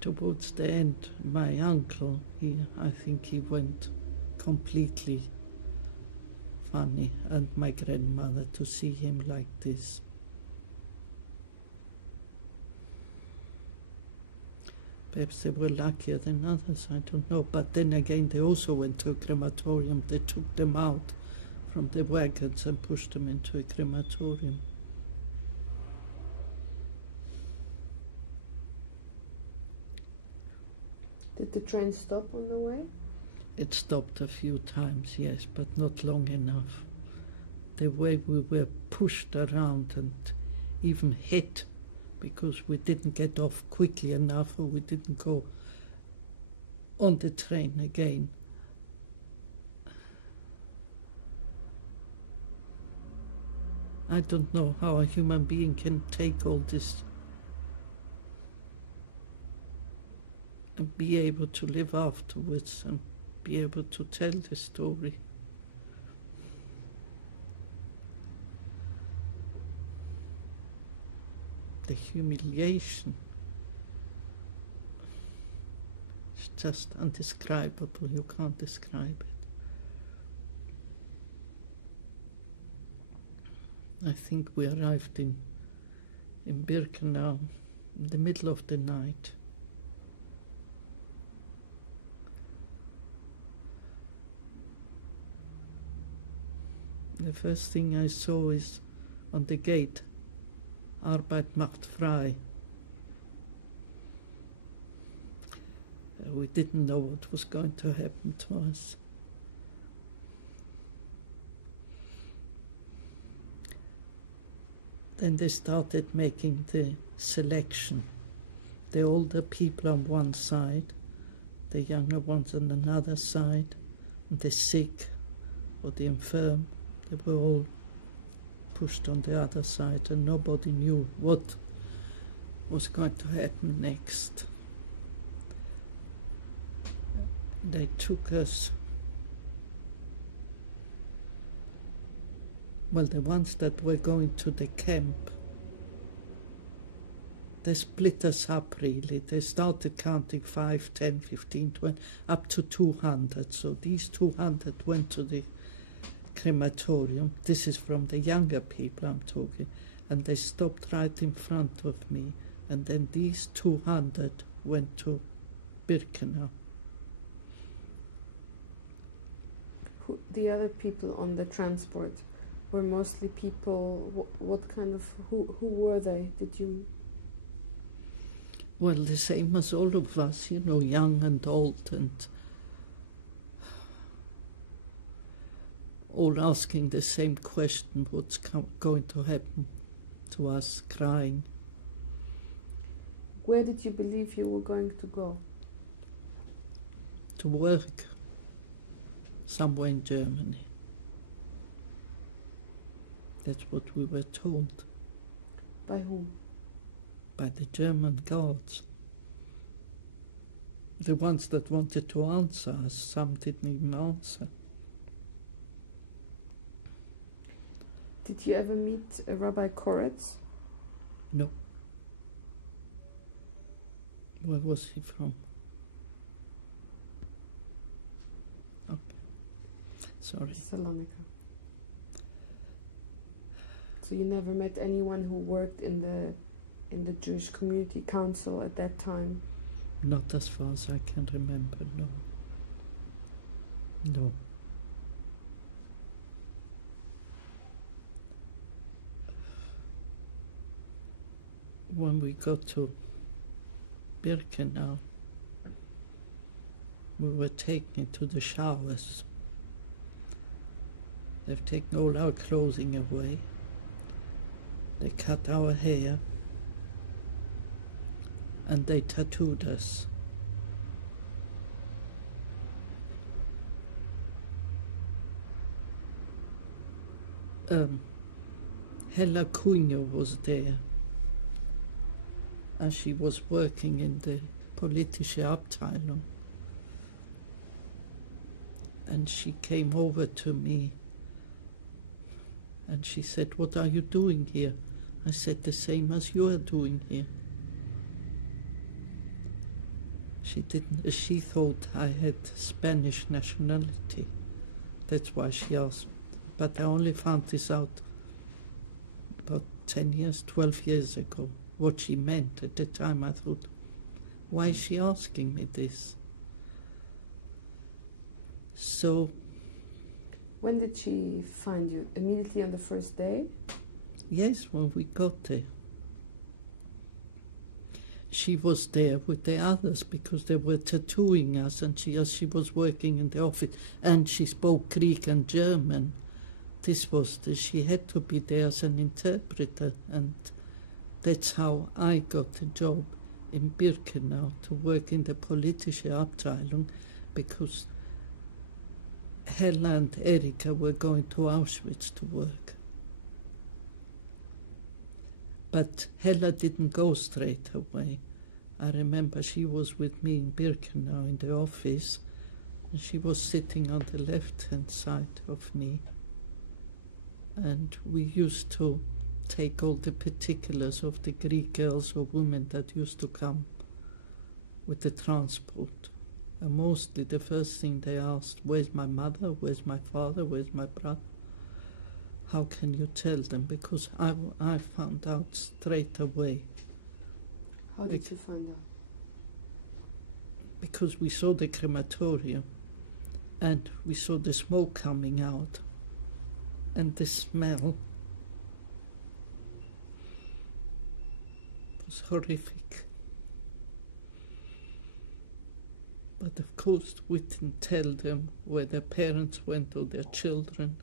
Towards the end, my uncle, I think he went completely funny, and my grandmother, to see him like this. Perhaps they were luckier than others, I don't know. But then again, they also went to a crematorium. They took them out from the wagons and pushed them into a crematorium. Did the train stop on the way? It stopped a few times, yes, but not long enough. The way we were pushed around and even hit, because we didn't get off quickly enough, or we didn't go on the train again. I don't know how a human being can take all this and be able to live afterwards and be able to tell the story. The humiliation is just indescribable. You can't describe it. I think we arrived in Birkenau in the middle of the night. The first thing I saw is on the gate, Arbeit macht frei. We didn't know what was going to happen to us. Then they started making the selection. The older people on one side, the younger ones on another side, and the sick or the infirm, they were all pushed on the other side, and nobody knew what was going to happen next. They took us, well, the ones that were going to the camp, they split us up really. They started counting 5, 10, 15, 20, up to 200. So these 200 went to the crematorium. This is from the younger people I'm talking. And they stopped right in front of me. And then these 200 went to Birkenau. The other people on the transport were mostly people, what kind of, who were they? Did you? Well, the same as all of us, you know, young and old, and all asking the same question, what's going to happen to us, crying. Where did you believe you were going to go? To work, somewhere in Germany. That's what we were told. By whom? By the German guards. The ones that wanted to answer us, some didn't even answer. Did you ever meet Rabbi Koretz? No. Where was he from? Okay. Sorry. Saloniki. So you never met anyone who worked in the Jewish Community Council at that time? Not as far as I can remember, no. No. when we got to Birkenau, we were taken to the showers. They've taken all our clothing away. They cut our hair and they tattooed us. Hella Cunha was there, and she was working in the politische Abteilung. And she came over to me and she said, "What are you doing here?" I said, "The same as you are doing here." She thought I had Spanish nationality. That's why she asked. But I only found this out about 10 years, 12 years ago, what she meant. At the time I thought, why is she asking me this? So... When did she find you? Immediately on the first day? Yes, when we got there. She was there with the others because they were tattooing us, and she was working in the office, and she spoke Greek and German. She had to be there as an interpreter, and that's how I got the job in Birkenau, to work in the politische Abteilung, because Hella and Erika were going to Auschwitz to work. But Hella didn't go straight away. I remember she was with me in Birkenau in the office, and she was sitting on the left-hand side of me. And we used to take all the particulars of the Greek girls or women that used to come with the transport. And mostly the first thing they asked, "Where's my mother? Where's my father? Where's my brother?" How can you tell them? Because I found out straight away. How did you find out? Because we saw the crematorium and we saw the smoke coming out and the smell was horrific. But of course we didn't tell them where their parents went or their children.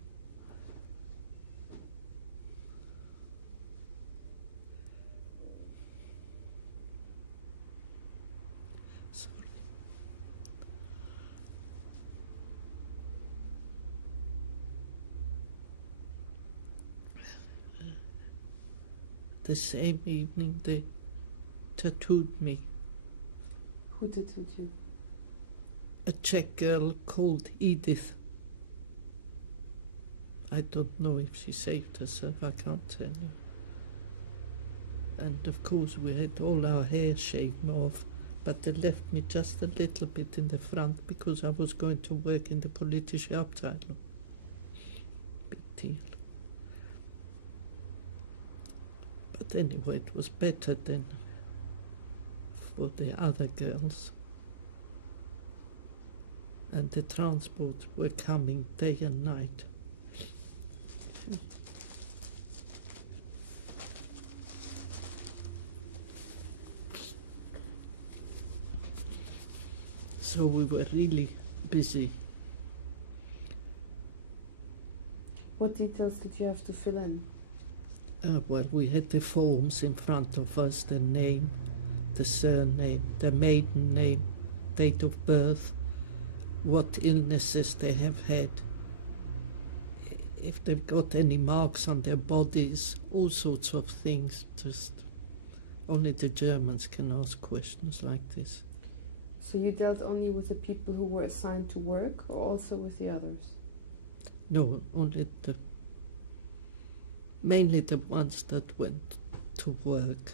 The same evening they tattooed me. Who tattooed you? A Czech girl called Edith. I don't know if she saved herself, I can't tell you. And of course we had all our hair shaven off, but they left me just a little bit in the front because I was going to work in the politische Abteilung. Big deal. But anyway, it was better than for the other girls. And the transports were coming day and night. So we were really busy. What details did you have to fill in? Well, we had the forms in front of us, the name, the surname, the maiden name, date of birth, what illnesses they have had, if they've got any marks on their bodies, all sorts of things. Just only the Germans can ask questions like this. So you dealt only with the people who were assigned to work, or also with the others? No, only mainly the ones that went to work.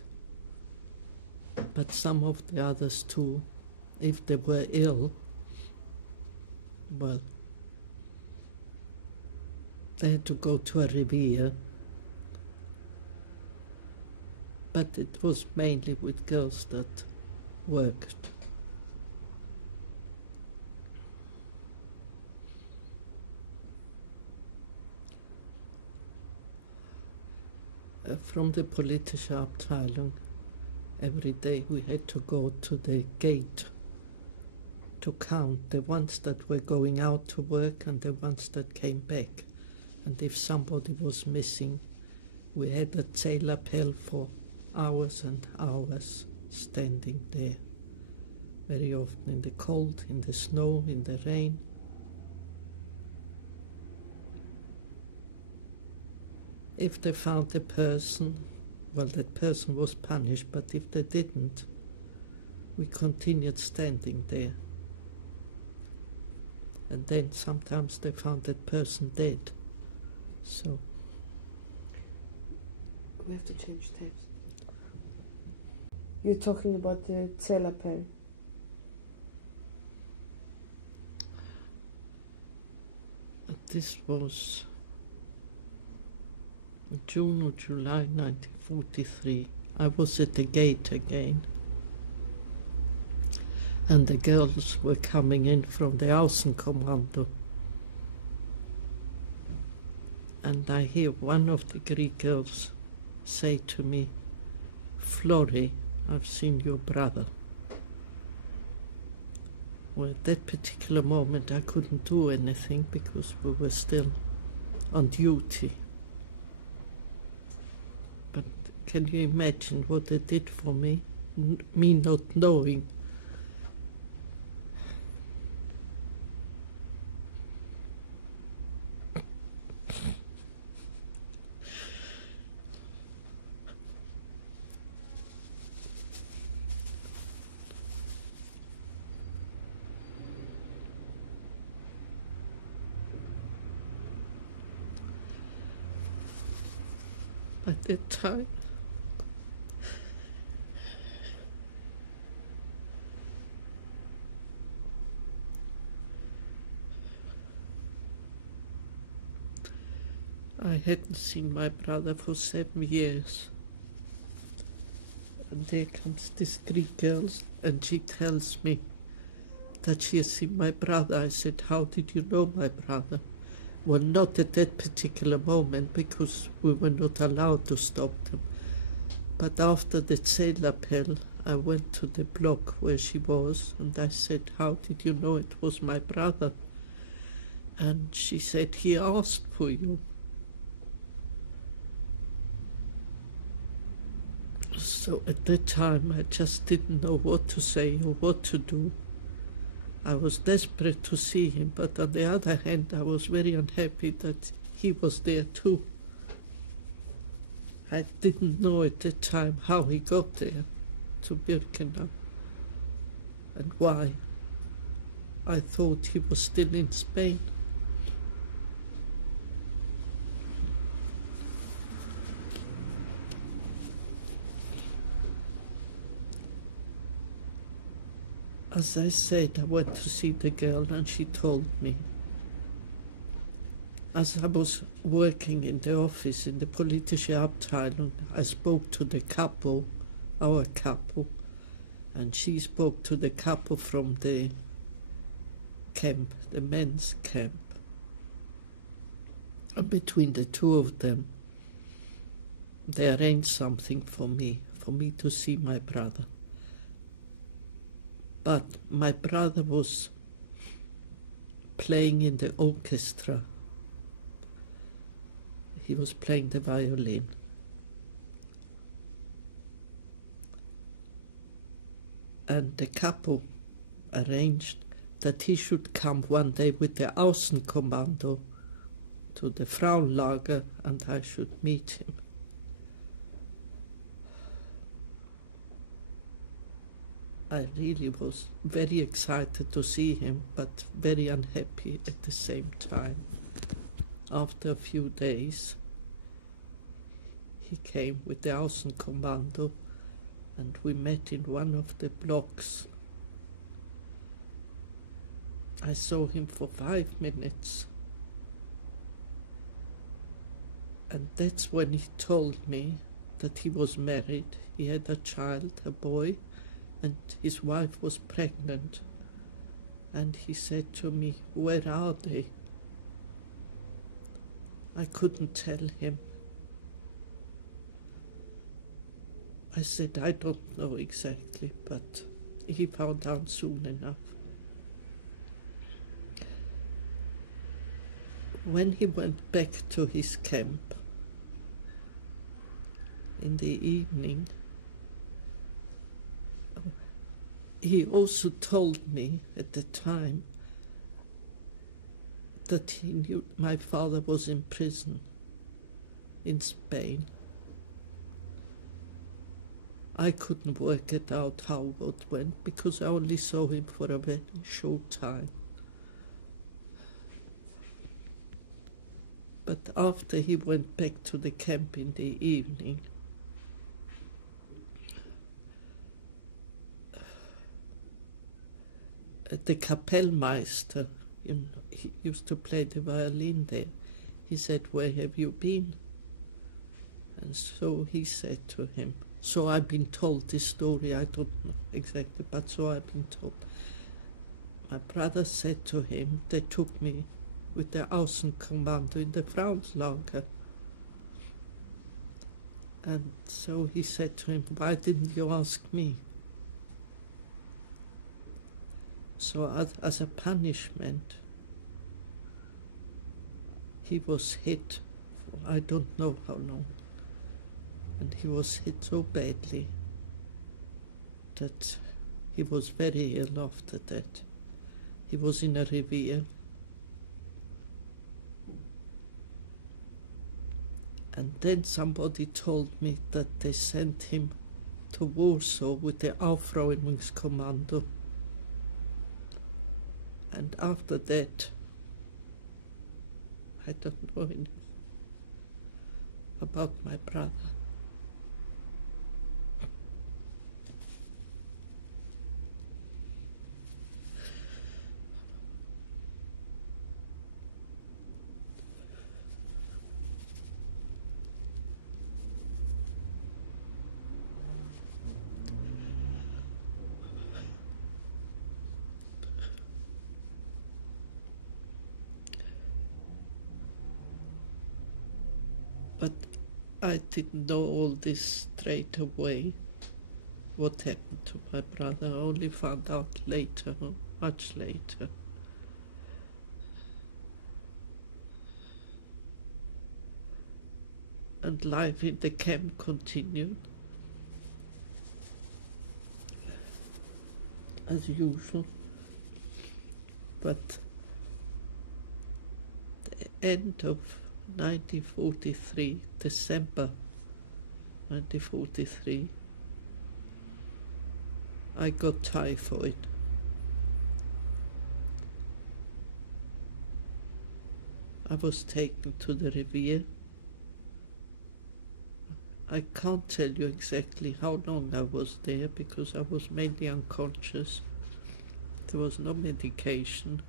But some of the others too, if they were ill, well, they had to go to a revier. But it was mainly with girls that worked. From the politische Abteilung, Every day we had to go to the gate to count the ones that were going out to work and the ones that came back. And if somebody was missing, we had a zählappell for hours and hours standing there, very often in the cold, in the snow, in the rain. If they found the person, well, that person was punished, but if they didn't, we continued standing there. And then sometimes they found that person dead. So we have to change tapes. You're talking about the zählappell. This was June or July 1943. I was at the gate again, and the girls were coming in from the Außenkommando. And I hear one of the Greek girls say to me, "Flory, I've seen your brother." Well, at that particular moment I couldn't do anything because we were still on duty. But can you imagine what they did for me? Me not knowing. At that time, I hadn't seen my brother for 7 years. And there comes this Greek girl and she tells me that she has seen my brother. I said, "How did you know my brother?" Well, not at that particular moment because we were not allowed to stop them. But after the zählappell, I went to the block where she was and I said, "How did you know it was my brother?" And she said, "He asked for you." So at that time I just didn't know what to say or what to do. I was desperate to see him, but on the other hand I was very unhappy that he was there too. I didn't know at that time how he got there to Birkenau and why. I thought he was still in Spain. As I said, I went to see the girl and she told me. As I was working in the office in the politische Abteilung, I spoke to the capo, our capo, and she spoke to the capo from the camp, the men's camp. And between the two of them, they arranged something for me to see my brother. But my brother was playing in the orchestra. He was playing the violin. And the capo arranged that he should come one day with the Außenkommando to the Frauenlager and I should meet him. I really was very excited to see him, but very unhappy at the same time. After a few days, he came with the Außenkommando and we met in one of the blocks. I saw him for 5 minutes. And that's when he told me that he was married. He had a child, a boy, and his wife was pregnant. And he said to me, "Where are they?" I couldn't tell him. I said, I don't know exactly, but he found out soon enough. When he went back to his camp in the evening, he also told me at the time that he knew my father was in prison in Spain. I couldn't work it out how it went because I only saw him for a very short time. But after he went back to the camp in the evening, the Kapellmeister, he used to play the violin there, he said, "Where have you been?" And so he said to him, so I've been told this story, I don't know exactly, but so I've been told. My brother said to him, they took me with the Außenkommando in the Frauenlager. And so he said to him, why didn't you ask me? So as a punishment, he was hit for I don't know how long. And he was hit so badly that he was very ill after that. He was in a revier. And then somebody told me that they sent him to Warsaw with the Aufräumungskommando. And after that, I don't know anything about my brother. But I didn't know all this straight away, what happened to my brother. I only found out later, much later. And life in the camp continued, as usual. But the end of 1943, December 1943, I got typhoid. I was taken to the revier. I can't tell you exactly how long I was there because I was mainly unconscious. There was no medication.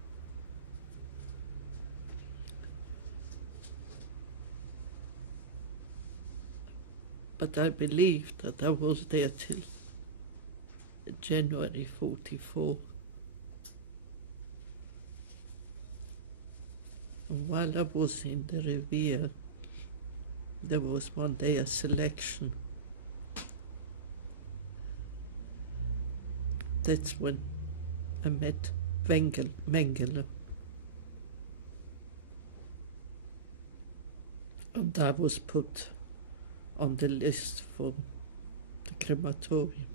But I believe that I was there till January 44. And while I was in the revier, there was one day a selection. That's when I met Mengele. And I was put on the list for the crematorium.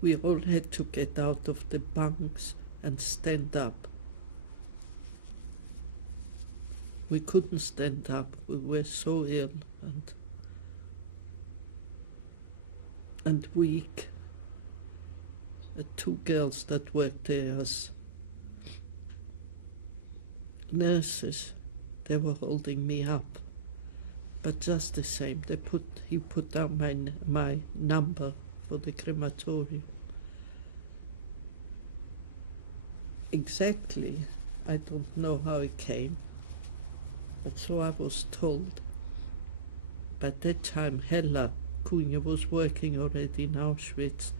We all had to get out of the bunks and stand up. We couldn't stand up, we were so ill and weak. The two girls that worked there as nurses, they were holding me up. But just the same, he put down my number for the crematorium. Exactly, I don't know how it came, but so I was told. By that time, Hella Cunha was working already in Auschwitz,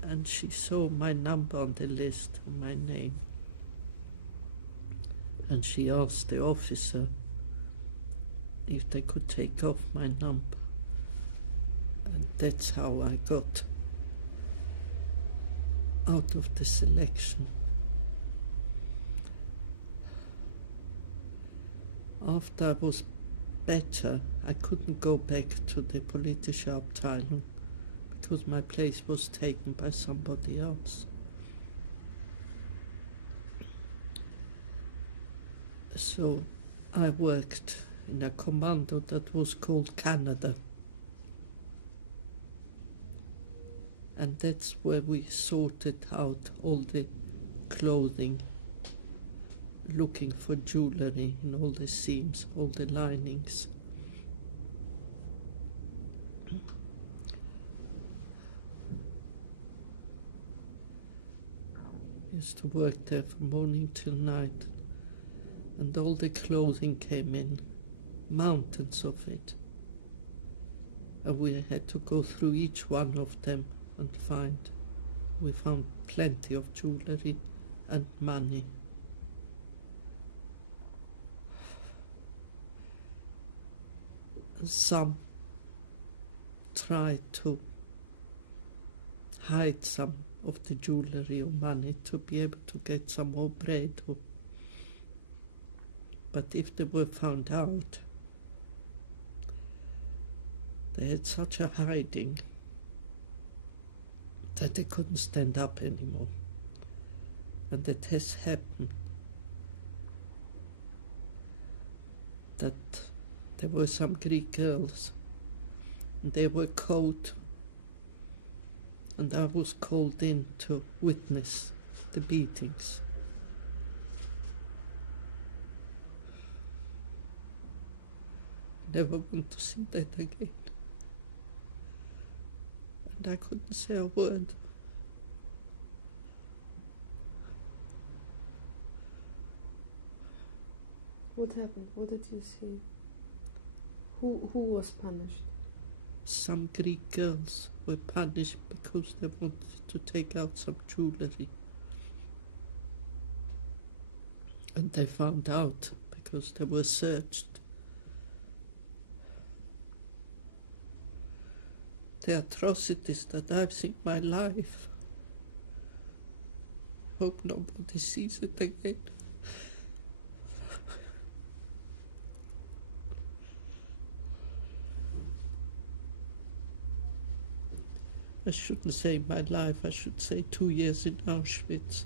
and she saw my number on the list, my name. And she asked the officer if they could take off my number. And that's how I got out of the selection. After I was better, I couldn't go back to the politische Abteilung because my place was taken by somebody else. So I worked in a commando that was called Canada. And that's where we sorted out all the clothing, looking for jewelry in all the seams, all the linings. Used to work there from morning till night, and all the clothing came in, mountains of it. And we had to go through each one of them and we found plenty of jewelry and money. Some tried to hide some of the jewelry or money to be able to get some more bread. But if they were found out, they had such a hiding that they couldn't stand up anymore. And it has happened that there were some Greek girls, and they were caught, and I was called in to witness the beatings. Never want to see that again. And I couldn't say a word. What happened? What did you see? Who was punished? Some Greek girls were punished because they wanted to take out some jewelry. And they found out because they were searched. The atrocities that I've seen in my life. Hope nobody sees it again. I shouldn't say my life, I should say 2 years in Auschwitz.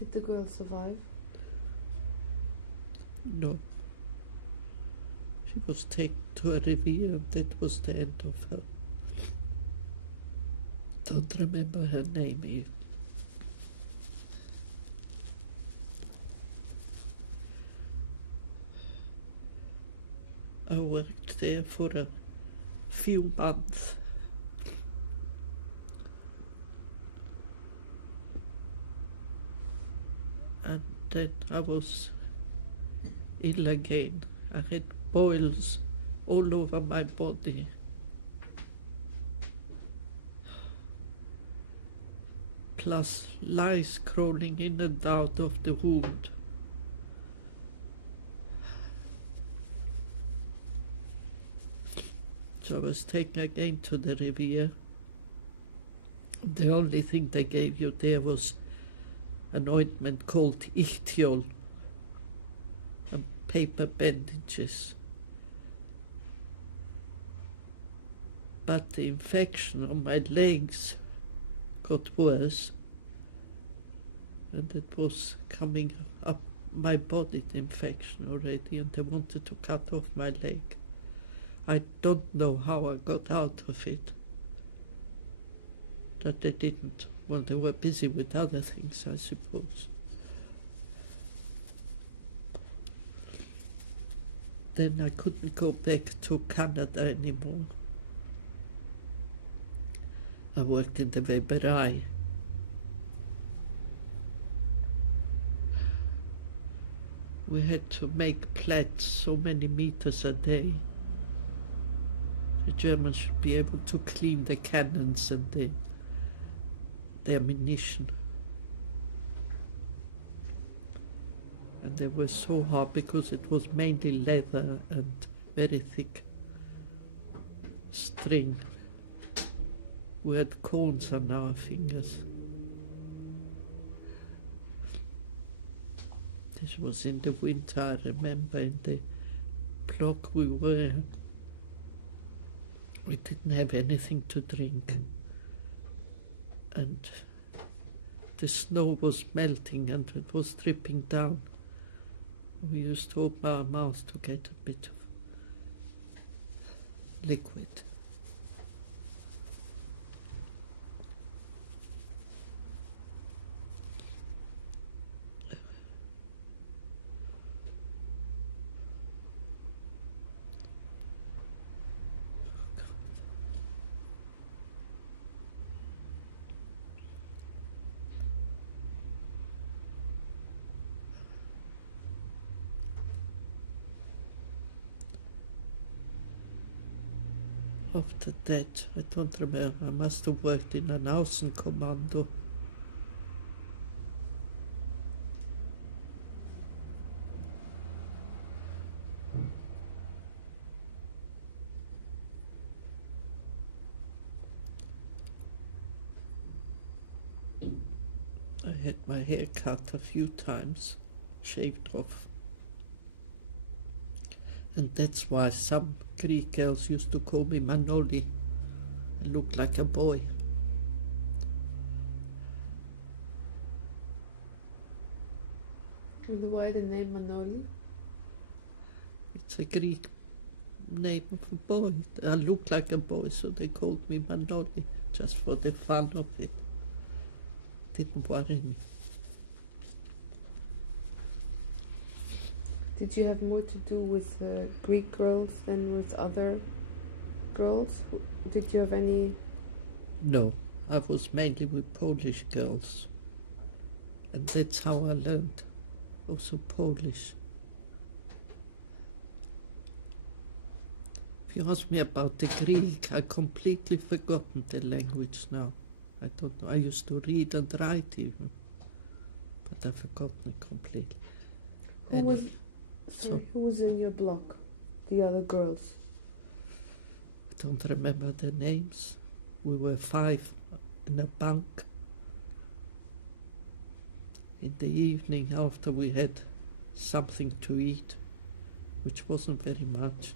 Did the girl survive? No. She was taken to a revier, and that was the end of her. Don't remember her name even. I worked there for a few months. And then I was ill again. I had boils all over my body. Plus lice crawling in and out of the wound. So I was taken again to the revier. The only thing they gave you there was an ointment called ichtiol and paper bandages. But the infection on my legs got worse, and it was coming up my body, the infection already, and they wanted to cut off my leg. I don't know how I got out of it. That they didn't. Well, they were busy with other things, I suppose. Then I couldn't go back to Canada anymore. I worked in the Weberei. We had to make plats so many meters a day. The Germans should be able to clean the cannons and the ammunition. And they were so hard because it was mainly leather and very thick string. We had corns on our fingers. This was in the winter, I remember, in the block we were. We didn't have anything to drink. And the snow was melting and it was dripping down. We used to open our mouths to get a bit of liquid. After that, I don't remember, I must have worked in an Außenkommando. I had my hair cut a few times, shaved off. And that's why some Greek girls used to call me Manoli. I looked like a boy. And why the name Manoli? It's a Greek name of a boy. I look like a boy, so they called me Manoli, just for the fun of it. Didn't worry me. Did you have more to do with Greek girls than with other girls? Did you have any? No, I was mainly with Polish girls. And that's how I learned also Polish. If you ask me about the Greek, I've completely forgotten the language now. I don't know. I used to read and write even, but I've forgotten it completely. Who was in your block? The other girls? I don't remember their names. We were 5 in a bunk. In the evening, after we had something to eat, which wasn't very much,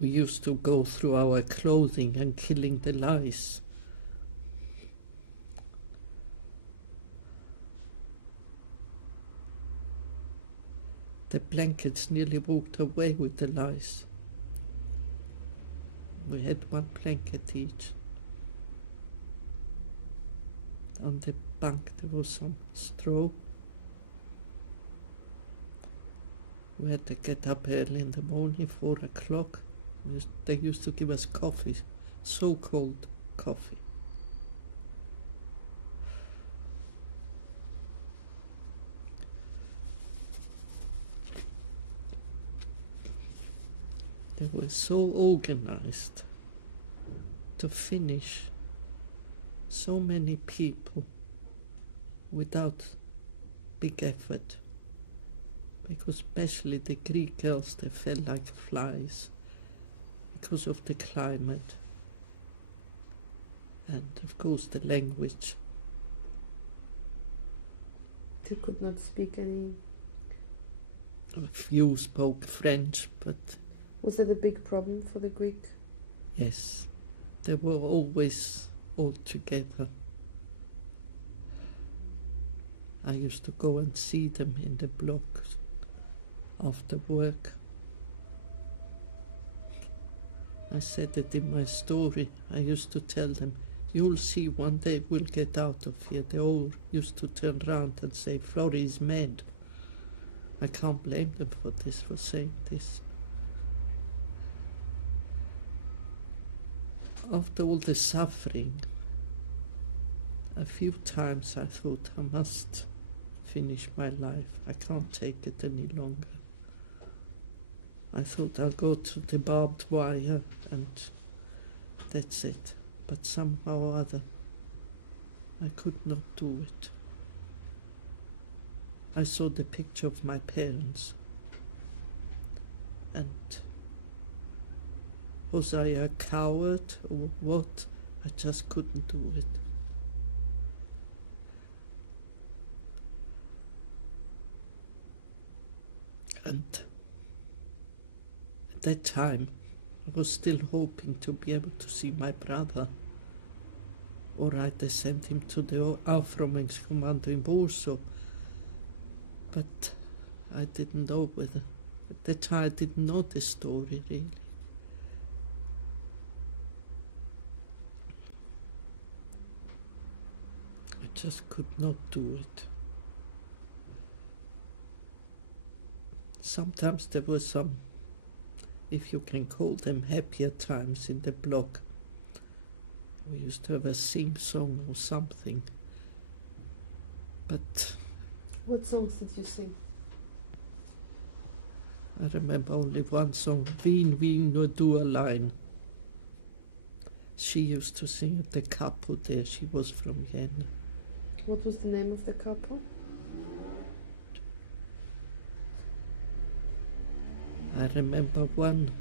we used to go through our clothing and killing the lice. The blankets nearly walked away with the lice. We had one blanket each. On the bunk there was some straw. We had to get up early in the morning, 4 o'clock. They used to give us coffee, so-called coffee. They were so organized to finish so many people without big effort, because especially the Greek girls, they felt like flies because of the climate and of course the language. They could not speak any. A few spoke French, but was that a big problem for the Greek? yes, they were always all together. I used to go and see them in the blocks after work. I said it in my story. I used to tell them, you'll see one day we'll get out of here. They all used to turn around and say, Flory is mad. I can't blame them for this, for saying this. After all the suffering, a few times I thought I must finish my life. I can't take it any longer. I thought I'll go to the barbed wire and that's it. But somehow or other, I could not do it. I saw the picture of my parents, and was I a coward or what? I just couldn't do it. And at that time, I was still hoping to be able to see my brother, or I'd send him to the Aufräumungskommando in Warsaw. But I didn't know whether. At that time, I didn't know the story really. I just could not do it. Sometimes there were some, if you can call them, happier times in the block. We used to have a sing song or something. But what songs did you sing? I remember only one song, Wien, Wien, nur du allein. She used to sing at the couple there. She was from Vienna. What was the name of the couple? I remember one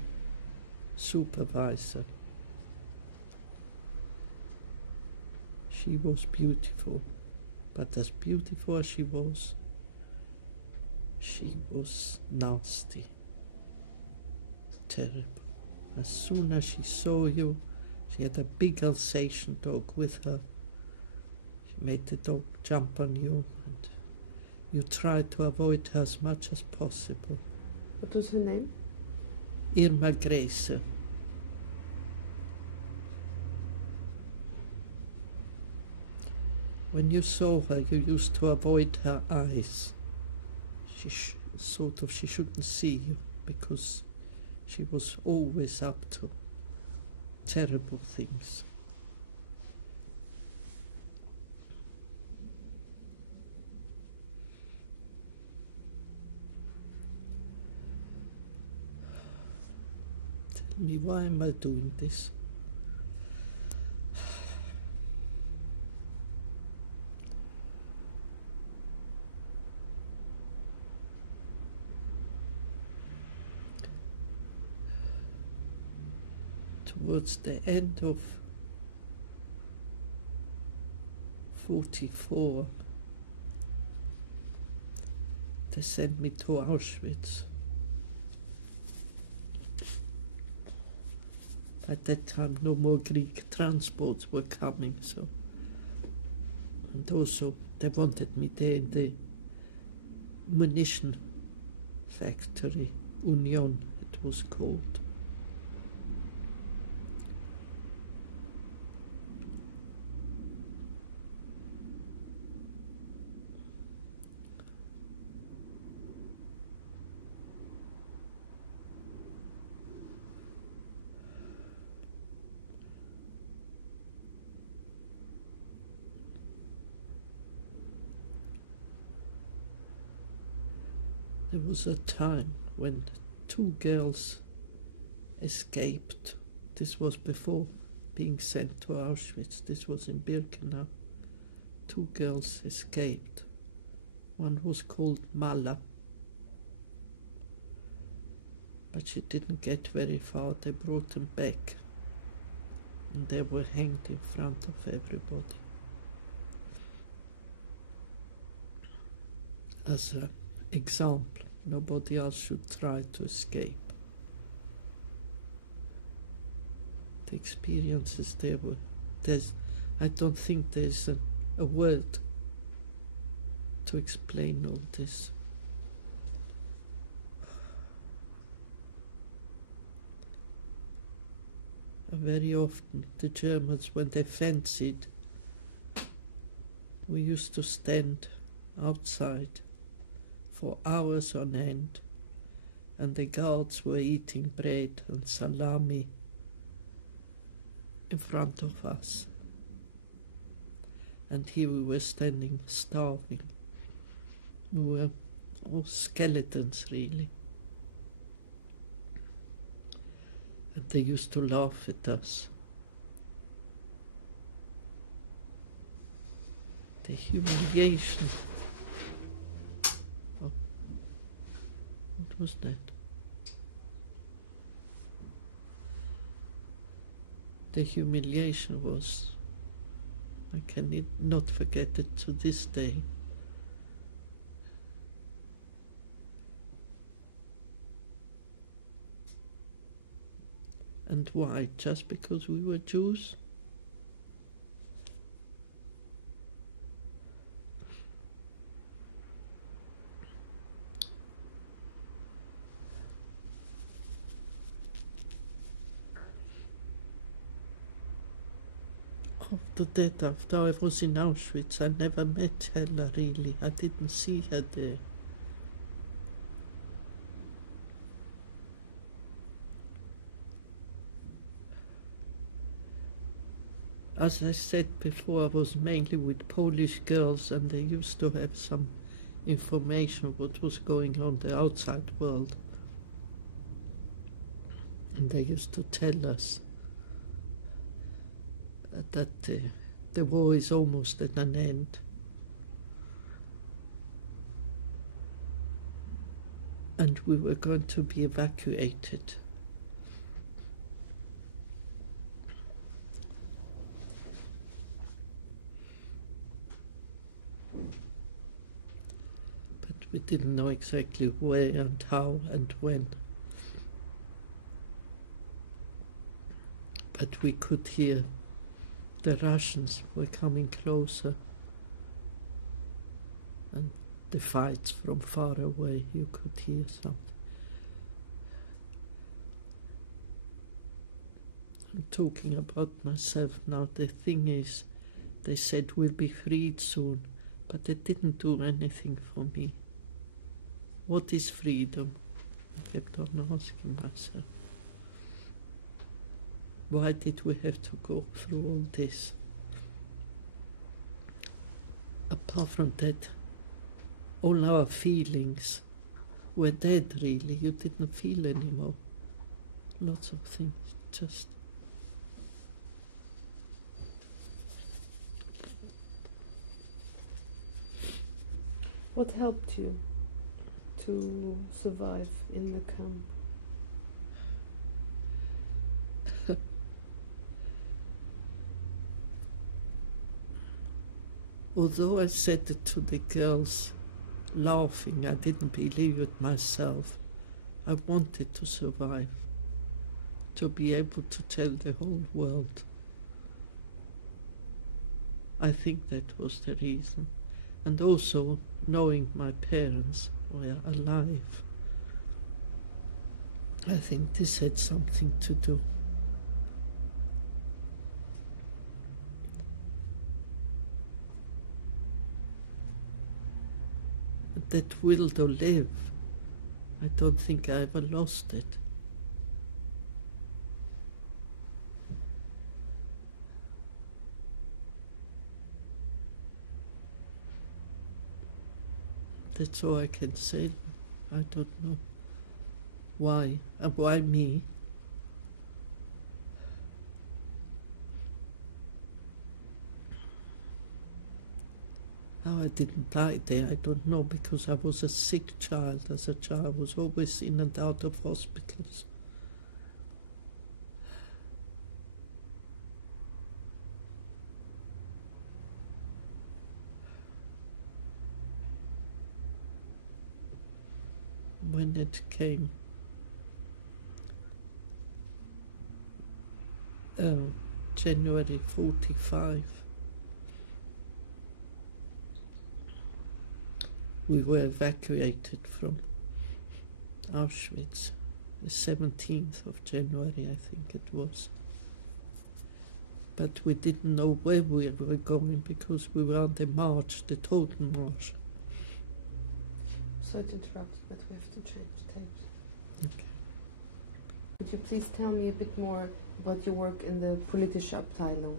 supervisor. She was beautiful, but as beautiful as she was nasty, terrible. As soon as she saw you, she had a big Alsatian dog with her. She made the dog jump on you, and you tried to avoid her as much as possible. What was her name? Irma Grace. When you saw her, you used to avoid her eyes. She shouldn't see you, because she was always up to terrible things. Tell me, why am I doing this? Towards the end of 44, they sent me to Auschwitz. At that time, no more Greek transports were coming, so. And also, they wanted me there in the munition factory, Union, it was called. There was a time when 2 girls escaped. This was before being sent to Auschwitz. This was in Birkenau. 2 girls escaped. One was called Mala, but she didn't get very far. They brought them back, and they were hanged in front of everybody. As an example, nobody else should try to escape. The experiences there were, I don't think there's a word to explain all this. And very often the Germans, when they fancied, we used to stand outside for hours on end, and the guards were eating bread and salami in front of us. And here we were standing starving. We were all skeletons, really. And they used to laugh at us. The humiliation. Oh, what was that? The humiliation was, I can not forget it to this day. And why? Just because we were Jews? After that, after I was in Auschwitz, I never met Hella really. I didn't see her there. As I said before, I was mainly with Polish girls, and they used to have some information what was going on in the outside world. And they used to tell us that the war is almost at an end. And we were going to be evacuated. But we didn't know exactly where and how and when. But we could hear the Russians were coming closer, and the fights from far away, you could hear something. I'm talking about myself now. The thing is, they said we'll be freed soon, but they didn't do anything for me. What is freedom? I kept on asking myself. Why did we have to go through all this? Apart from that, all our feelings were dead, really. You didn't feel anymore. Lots of things, just... What helped you to survive in the camp? Although I said it to the girls, laughing, I didn't believe it myself. I wanted to survive, to be able to tell the whole world. I think that was the reason. And also knowing my parents were alive. I think this had something to do. That will to live, I don't think I ever lost it. That's all I can say. I don't know why. And why me? How I didn't die there, I don't know, because I was a sick child. As a child, I was always in and out of hospitals. When it came, January 45, we were evacuated from Auschwitz, the 17th of January, I think it was. But we didn't know where we were going because we were on the march, the total march. Sorry to interrupt, but we have to change tapes. Okay. Could you please tell me a bit more about your work in the politische Abteilung?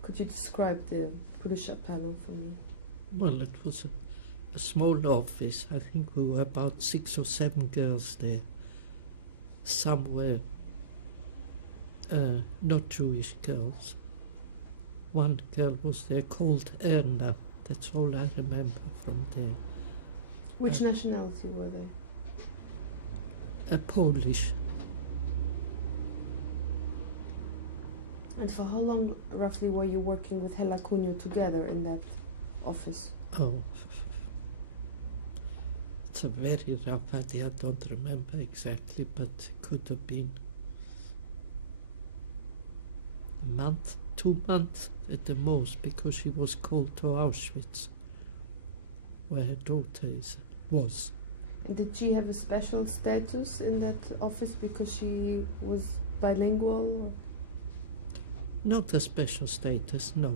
Could you describe the politische Abteilung for me? Well, it was a small office. I think we were about 6 or 7 girls there. Some were not Jewish girls. One girl was there called Erna. That's all I remember from there. Which nationality were they? Polish. And for how long roughly were you working with Hela Cunio together in that office? Oh, it's a very rough idea. I don't remember exactly, but it could have been a month, 2 months at the most, because she was called to Auschwitz, where her daughter was. And did she have a special status in that office because she was bilingual? Or? Not a special status, no,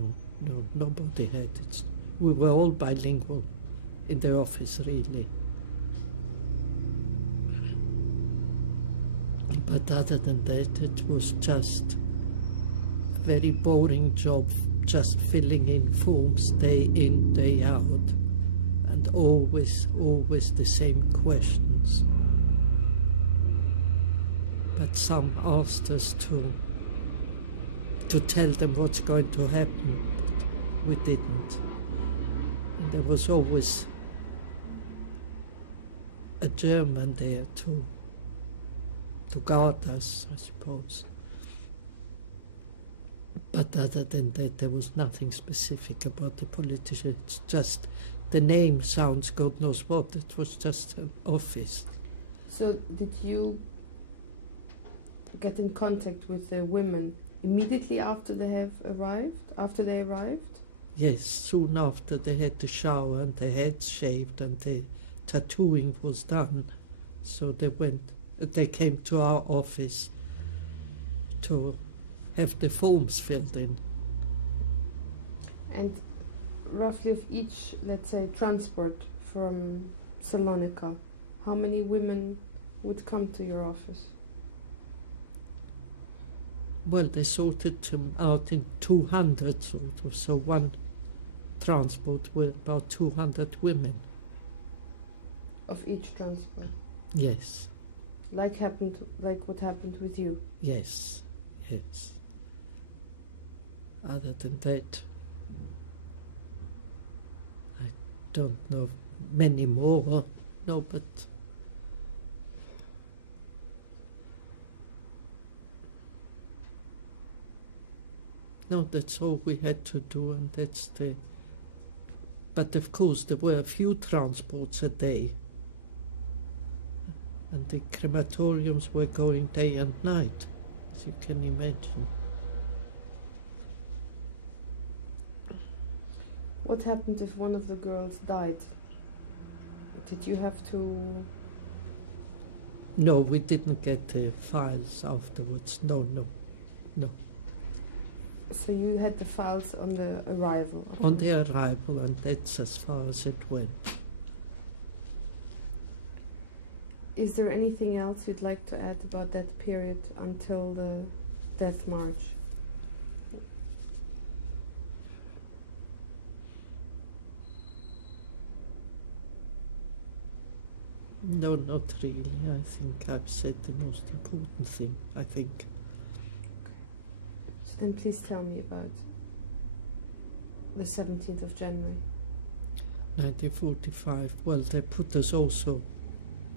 nobody had it. We were all bilingual in the office, really. But other than that, it was just a very boring job, just filling in forms day in, day out, and always the same questions. But some asked us to tell them what's going to happen. We didn't. And there was always a German there to guard us, I suppose. But other than that, there was nothing specific about the politician. It's just the name sounds God knows what. It was just an office. So did you get in contact with the women immediately after they arrived? Yes, soon after they had the shower and their heads shaved and the tattooing was done. So they came to our office to have the forms filled in. And roughly of each, let's say, transport from Saloniki, how many women would come to your office? Well, they sorted them out in 200 sort of, so one transport were about 200 women. Of each transport? Yes. Like what happened with you? Yes. Other than that, I don't know many more, no, but no, that's all we had to do, and that's the... But of course there were a few transports a day, and the crematoriums were going day and night, as you can imagine. What happened if one of the girls died? Did you have to... No, we didn't get the files afterwards, no. So you had the files on the arrival? On the arrival, and that's as far as it went. Is there anything else you'd like to add about that period until the death march? No, not really. I think I've said the most important thing, I think. So then please tell me about the 17th of January. 1945. Well, they put us also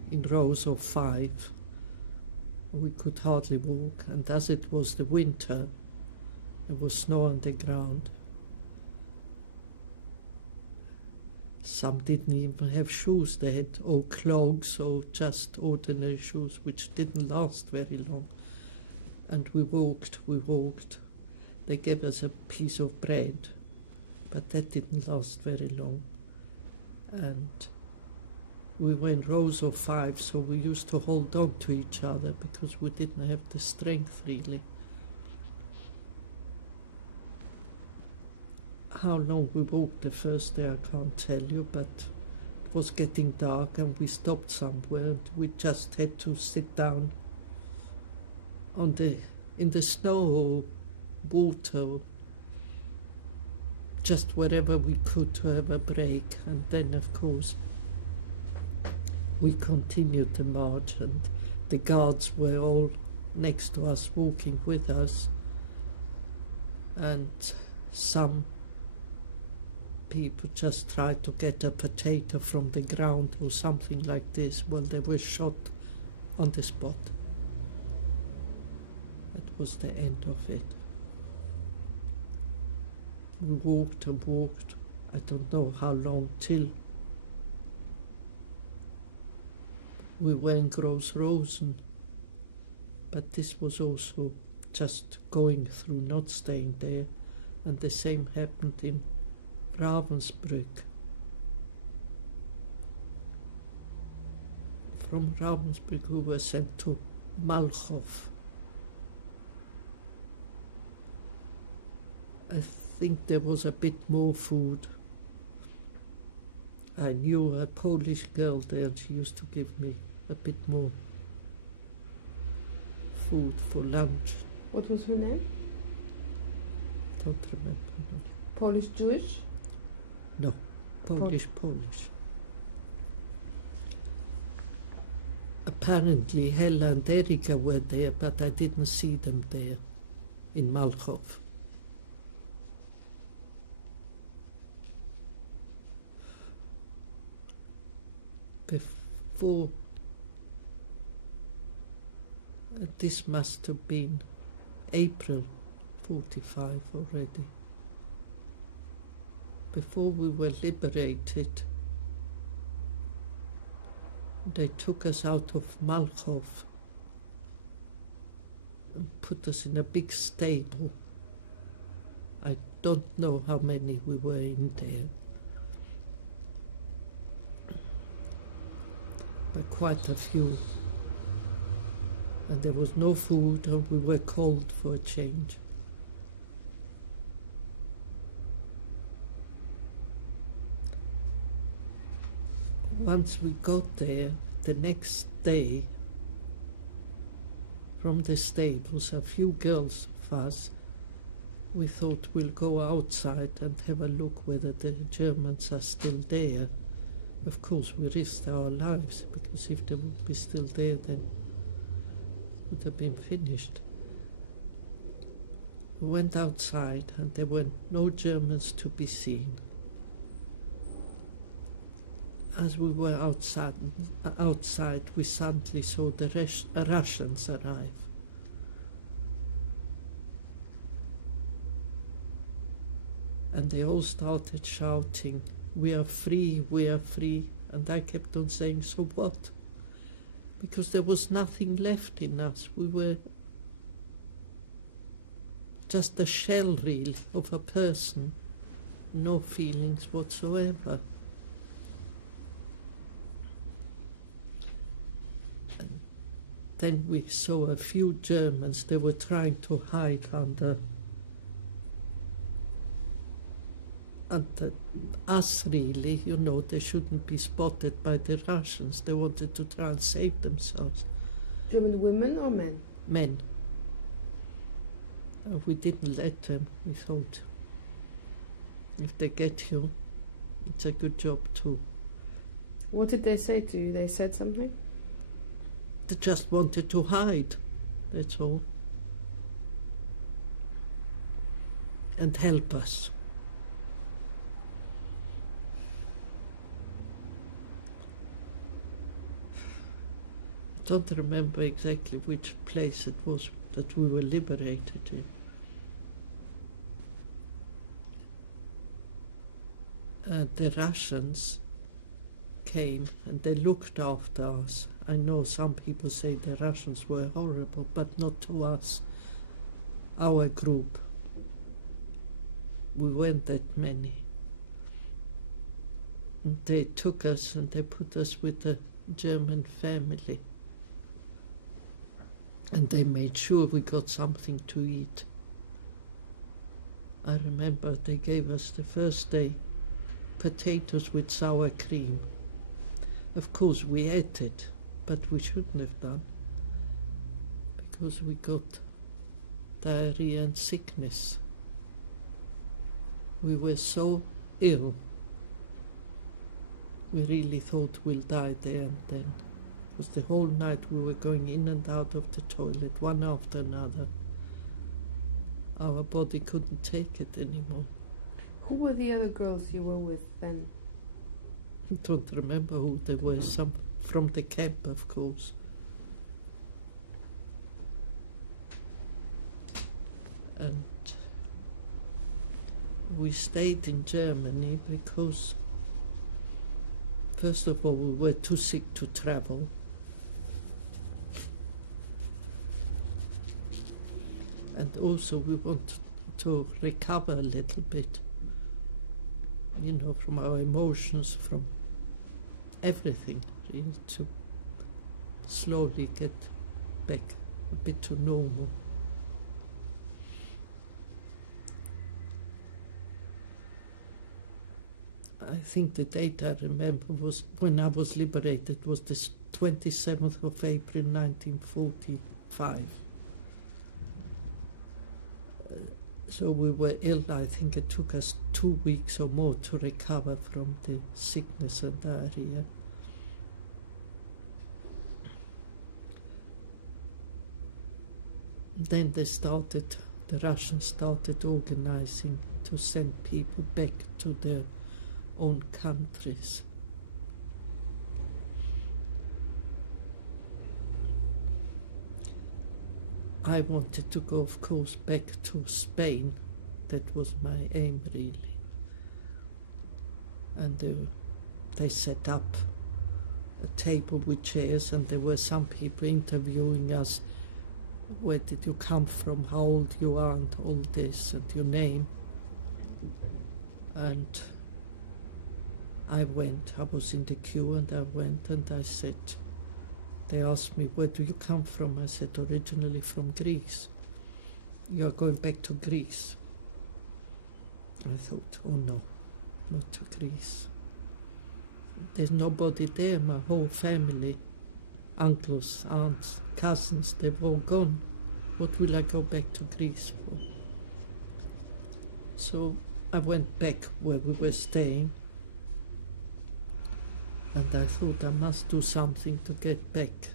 in rows of 5. We could hardly walk, and as it was the winter, there was snow on the ground. Some didn't even have shoes. They had old clogs or just ordinary shoes, which didn't last very long. And we walked. They gave us a piece of bread, but that didn't last very long. And we were in rows of 5, so we used to hold on to each other because we didn't have the strength, really. How long we walked the first day, I can't tell you, but it was getting dark and we stopped somewhere and we just had to sit down in the snow or water, just wherever we could to have a break. And then, of course, we continued the march, and the guards were all next to us, walking with us, and some people just tried to get a potato from the ground or something like this. Well, they were shot on the spot. That was the end of it. We walked and walked, I don't know how long, till we were in Gross Rosen. But this was also just going through, not staying there. And the same happened in Ravensbrück. From Ravensbrück we were sent to Malchow. I think there was a bit more food. I knew a Polish girl there, and she used to give me a bit more food for lunch. What was her name? Don't remember. Polish Jewish? No, Polish. Apparently Hella and Erika were there, but I didn't see them there in Malchow. Before, this must have been April 45 already. Before we were liberated, they took us out of Malchow and put us in a big stable. I don't know how many we were in there, but quite a few. And there was no food, and we were cold for a change. Once we got there, the next day, from the stables, a few girls of us, we thought we'll go outside and have a look whether the Germans are still there. Of course, we risked our lives, because if they would be still there, then it would have been finished. We went outside, and there were no Germans to be seen. As we were outside, we suddenly saw the Russians arrive. And they all started shouting, "We are free, we are free." And I kept on saying, "So what?" Because there was nothing left in us. We were just a shell reel of a person, no feelings whatsoever. Then we saw a few Germans. They were trying to hide under us, really. You know, they shouldn't be spotted by the Russians. They wanted to try and save themselves. German women or men? Men. We didn't let them. We thought, if they get you, it's a good job too. What did they say to you? They said something? They just wanted to hide, that's all. And help us. I don't remember exactly which place it was that we were liberated in. The Russians came and they looked after us. I know some people say the Russians were horrible, but not to us. Our group, we weren't that many. And they took us and they put us with a German family. And they made sure we got something to eat. I remember they gave us the first day potatoes with sour cream. Of course we ate it, but we shouldn't have done, because we got diarrhea and sickness. We were so ill. We really thought we'll die there and then. because the whole night we were going in and out of the toilet, one after another. Our body couldn't take it anymore. Who were the other girls you were with then? I don't remember who they were, some from the camp, of course. And we stayed in Germany because, first of all, we were too sick to travel. And also we wanted to recover a little bit, you know, from our emotions, from everything, really, to slowly get back a bit to normal. I think the date I remember was when I was liberated was the 27th of April 1945. So we were ill. I think it took us 2 weeks or more to recover from the sickness and diarrhea. Then the Russians started organizing to send people back to their own countries. I wanted to go, of course, back to Spain. That was my aim, really. And they set up a table with chairs, and there were some people interviewing us. Where did you come from, how old you are, and all this, and your name. And I went, I was in the queue, and I went, and I said, they asked me, where do you come from? I said, originally from Greece. You are going back to Greece. I thought, oh no, not to Greece. There's nobody there, my whole family, uncles, aunts, cousins, they've all gone. What will I go back to Greece for? So I went back where we were staying, and I thought I must do something to get back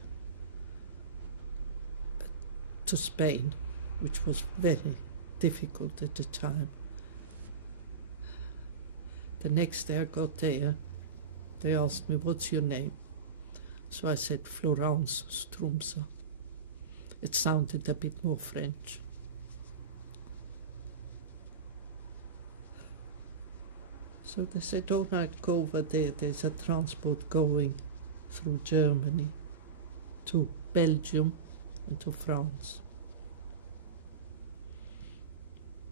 to Spain, which was very difficult at the time. The next day I got there, they asked me, what's your name? So I said, Florence Stroumsa. It sounded a bit more French. So they said, all right, go over there. There's a transport going through Germany to Belgium and to France.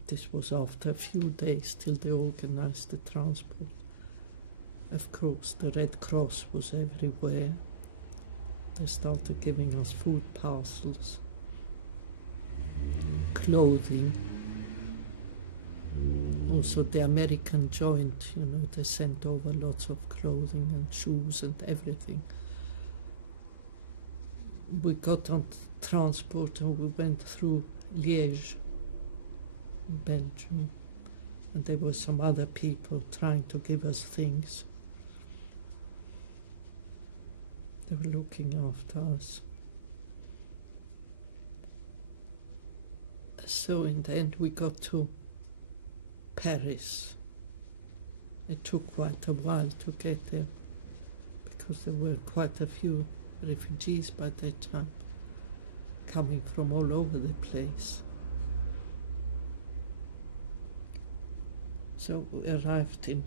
This was after a few days till they organized the transport. Of course, the Red Cross was everywhere. They started giving us food parcels, clothing. Also the American joint, you know, they sent over lots of clothing and shoes and everything. We got on transport and we went through Liège, in Belgium, and there were some other people trying to give us things. They were looking after us. So in the end we got to Paris. It took quite a while to get there because there were quite a few refugees by that time coming from all over the place. So we arrived in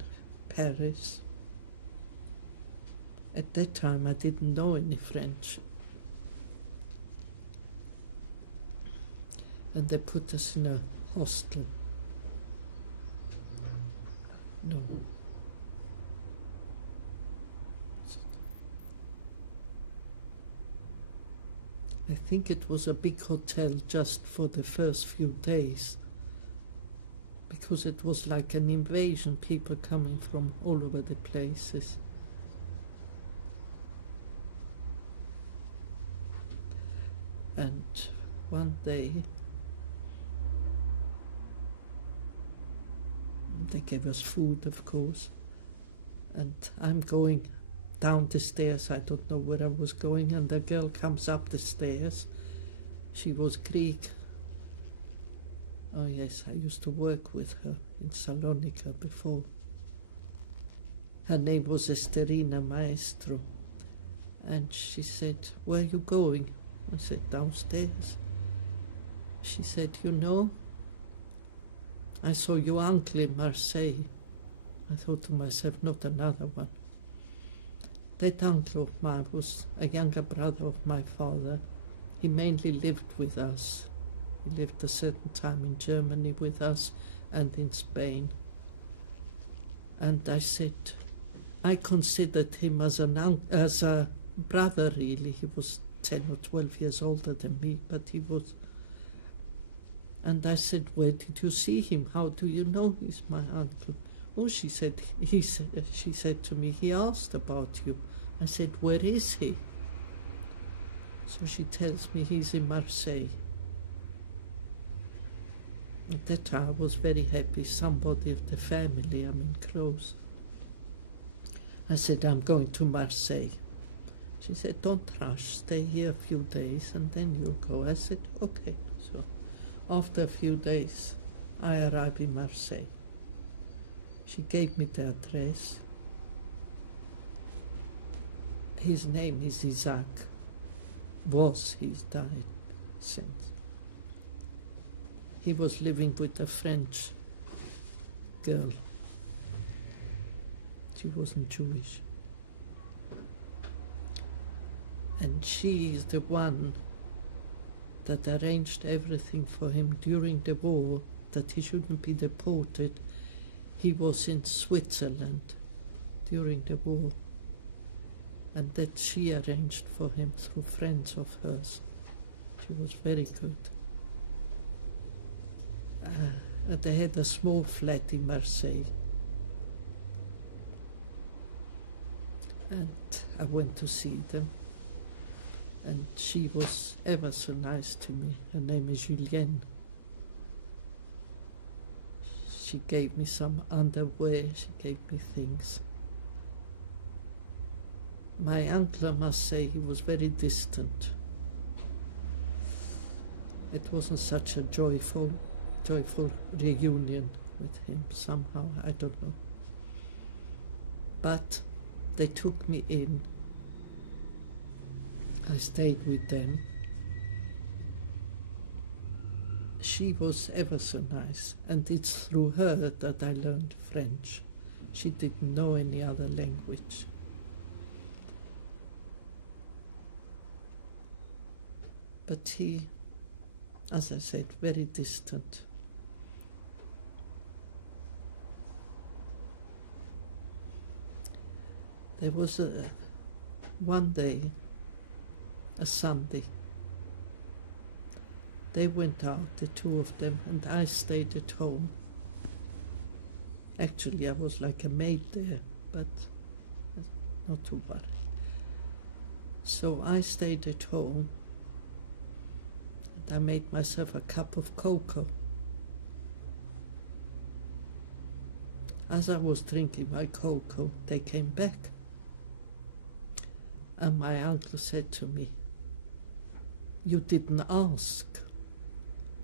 Paris. At that time I didn't know any French. And they put us in a hostel. No. I think it was a big hotel just for the first few days, because it was like an invasion, people coming from all over the places. And one day they gave us food, of course, and I'm going down the stairs. I don't know where I was going, and the girl comes up the stairs. She was Greek. Oh yes, I used to work with her in Saloniki before. Her name was Esterina Maestro. And she said, "Where are you going?" I said, "Downstairs." She said, "You know, I saw your uncle in Marseille." I thought to myself, not another one. That uncle of mine was a younger brother of my father. He mainly lived with us. He lived a certain time in Germany with us and in Spain. And I said, I considered him as a brother, really. He was 10 or 12 years older than me, but he was. And I said, "Where did you see him? How do you know he's my uncle?" "Oh," she said, she said to me, "He asked about you." I said, "Where is he?" So she tells me he's in Marseille. At that time I was very happy, somebody of the family, I mean close. I said, "I'm going to Marseille." She said, "Don't rush, stay here a few days and then you'll go." I said, "Okay." So after a few days, I arrived in Marseille. She gave me the address. His name is Isaac. He's died since. He was living with a French girl. She wasn't Jewish. And she is the one that arranged everything for him during the war, that he shouldn't be deported. He was in Switzerland during the war, and that she arranged for him through friends of hers. She was very good. They had a small flat in Marseille. And I went to see them. And she was ever so nice to me. Her name is Julienne. She gave me some underwear, she gave me things. My uncle, I must say, he was very distant. It wasn't such a joyful reunion with him somehow, I don't know. But they took me in. I stayed with them. She was ever so nice, and it's through her that I learned French. She didn't know any other language. But he, as I said, very distant. There was one day, a Sunday. They went out, the two of them, and I stayed at home. Actually, I was like a maid there, but not to worry. So I stayed at home, and I made myself a cup of cocoa. As I was drinking my cocoa, they came back. And my uncle said to me, "You didn't ask."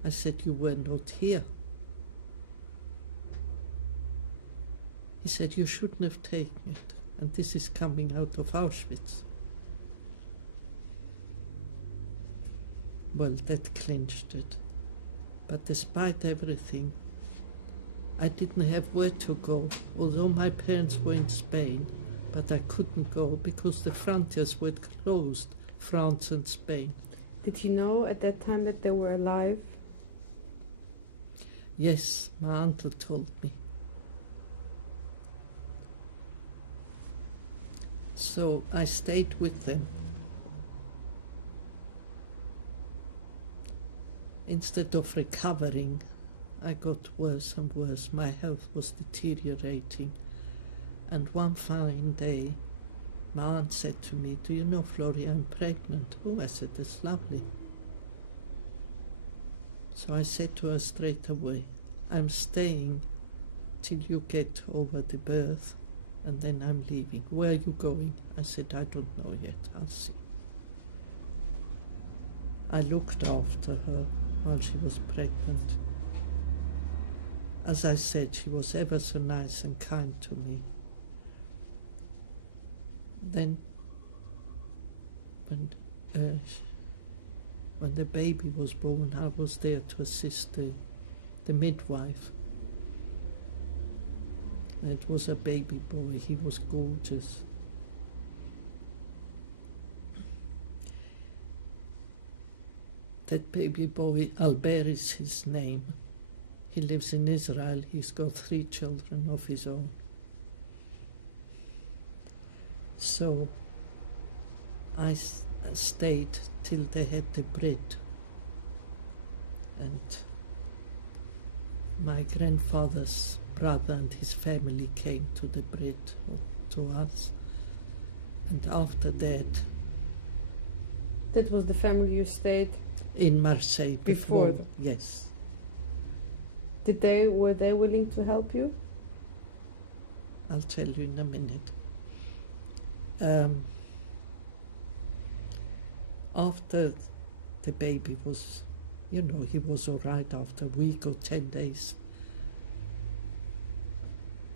I said, "You were not here." He said, "You shouldn't have taken it, and this is coming out of Auschwitz." Well, that clinched it. But despite everything, I didn't have where to go, although my parents were in Spain, but I couldn't go because the frontiers were closed, France and Spain. Did you know at that time that they were alive? Yes, my uncle told me. So I stayed with them. Instead of recovering, I got worse and worse. My health was deteriorating. And one fine day, my aunt said to me, "Do you know, Flory, I'm pregnant." "Oh," I said, "that's lovely." So I said to her straight away, "I'm staying till you get over the birth, and then I'm leaving. Where are you going? I said, I don't know yet, I'll see. I looked after her while she was pregnant. As I said, she was ever so nice and kind to me. Then, when the baby was born, I was there to assist the midwife. It was a baby boy. He was gorgeous. That baby boy, Albert is his name. He lives in Israel. He's got 3 children of his own. So I stayed till they had the bread. And my grandfather's brother and his family came to the bread, to us. And after that... That was the family you stayed? In Marseille. Before? Yes. Were they willing to help you? I'll tell you in a minute. After the baby was, he was all right after a week or 10 days.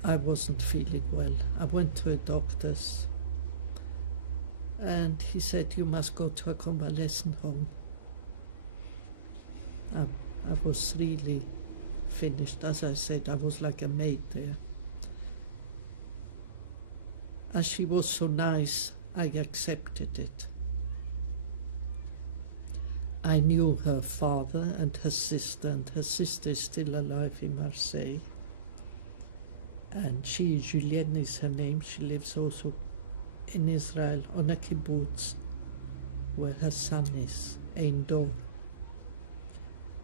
I wasn't feeling well. I went to a doctor's and he said, you must go to a convalescent home. I was really finished. As I said, I was like a maid there. As she was so nice, I accepted it. I knew her father and her sister is still alive in Marseille. And Julienne is her name. She lives also in Israel on a kibbutz where her son is, Ein Dor.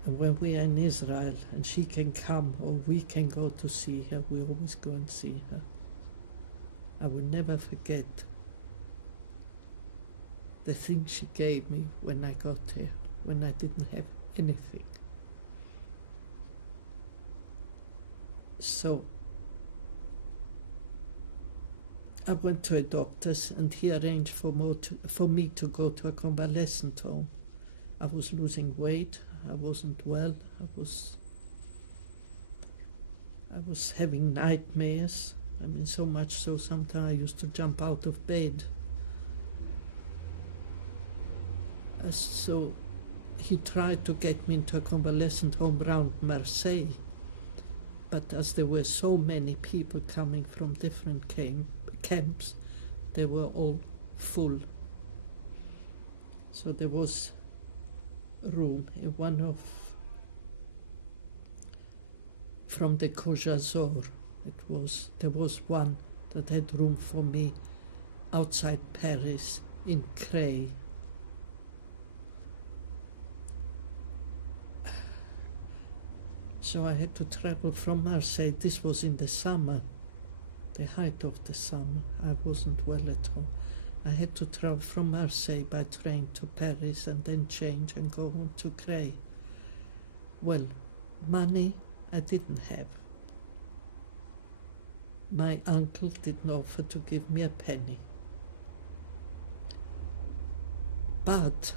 And when we are in Israel and she can come or we can go to see her, we always go and see her. I will never forget the thing she gave me when I got here, when I didn't have anything. So I went to a doctor's and he arranged for me to go to a convalescent home. I was losing weight, I wasn't well, I was having nightmares. I mean, so much so sometimes I used to jump out of bed. So he tried to get me into a convalescent home around Marseille. But as there were so many people coming from different camps, they were all full. So there was room in one of, from the Côte d'Azur, there was one that had room for me outside Paris in Creil. So I had to travel from Marseille. This was in the summer, the height of the summer. I wasn't well at all. I had to travel from Marseille by train to Paris and then change and go home to Creil. Well, money I didn't have. My uncle didn't offer to give me a penny. But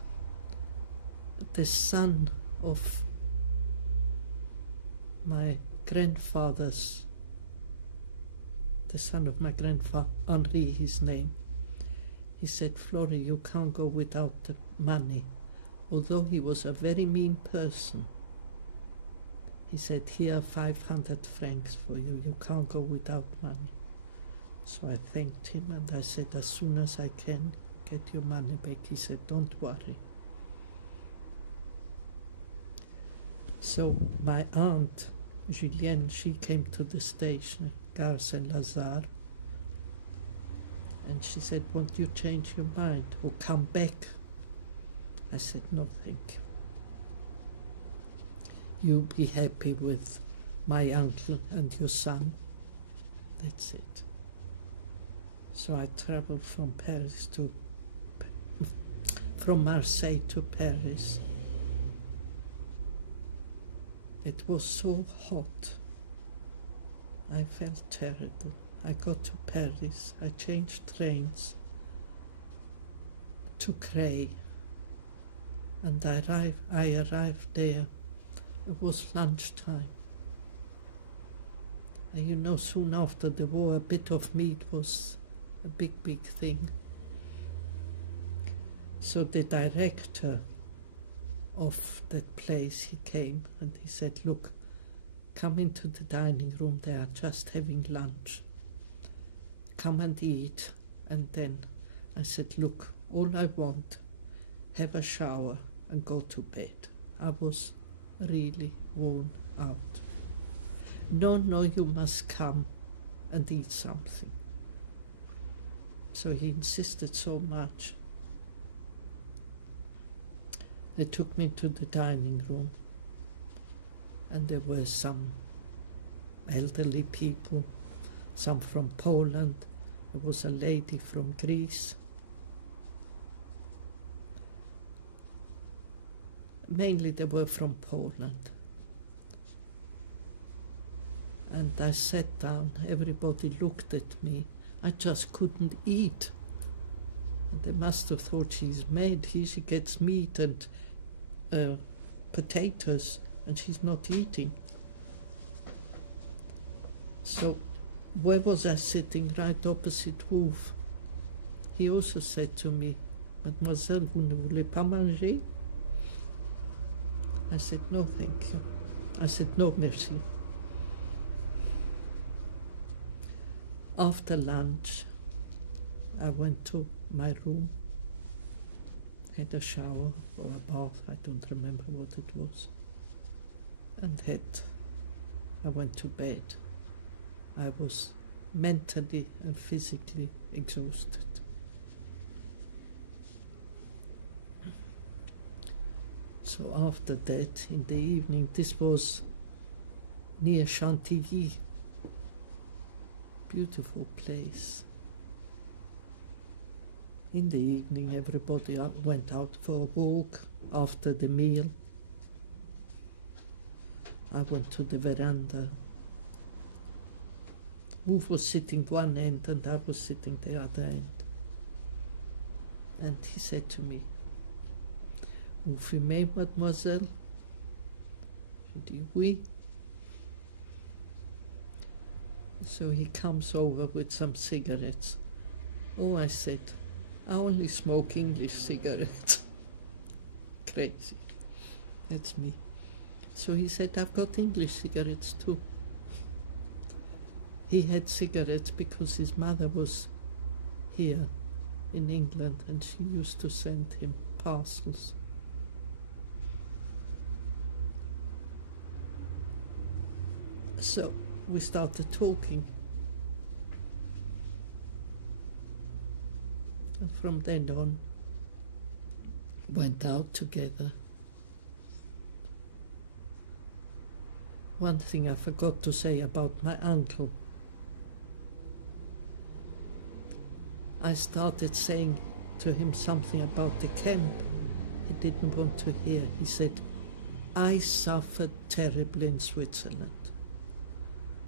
the son of my grandfather's, the son of my grandfather, Henri, his name, he said, Flory, you can't go without the money. Although he was a very mean person, he said, here are 500 francs for you. You can't go without money. So I thanked him and I said, as soon as I can, get your money back. He said, don't worry. So my aunt, Julienne, she came to the station, Gare Saint-Lazare, and she said, won't you change your mind or come back? I said, no, thank you. You be happy with my uncle and your son. That's it. So I traveled from Marseille to Paris. It was so hot. I felt terrible. I got to Paris. I changed trains to Creil, and I arrived there. It was lunchtime. And you know, soon after the war, a bit of meat was a big, big thing. So the director of that place, he came and he said, look, come into the dining room, they are just having lunch. Come and eat. And then I said, look, all I want, have a shower and go to bed. I was really worn out. No, you must come and eat something. So he insisted so much. They took me to the dining room, and there were some elderly people, some from Poland. There was a lady from Greece. Mainly they were from Poland. And I sat down, everybody looked at me. I just couldn't eat. And they must have thought she's mad. She gets meat and potatoes, and she's not eating. So where was I sitting? Right opposite Wolf. He also said to me, Mademoiselle, vous ne voulez pas manger? I said, no, thank you. I said, no, merci. After lunch, I went to my room, had a shower or a bath, I don't remember what it was, and I went to bed. I was mentally and physically exhausted. So after that, in the evening, this was near Chantilly, beautiful place. In the evening, everybody went out for a walk after the meal. I went to the veranda. Wolf was sitting one end and I was sitting the other end. And he said to me, Vous fumez, mademoiselle? Je dis, oui. So he comes over with some cigarettes. Oh, I said, I only smoke English cigarettes. Crazy. That's me. So he said, I've got English cigarettes too. He had cigarettes because his mother was here in England and she used to send him parcels. So we started talking. And from then on, went out together. One thing I forgot to say about my uncle. I started saying to him something about the camp. He didn't want to hear. He said, I suffered terribly in Switzerland.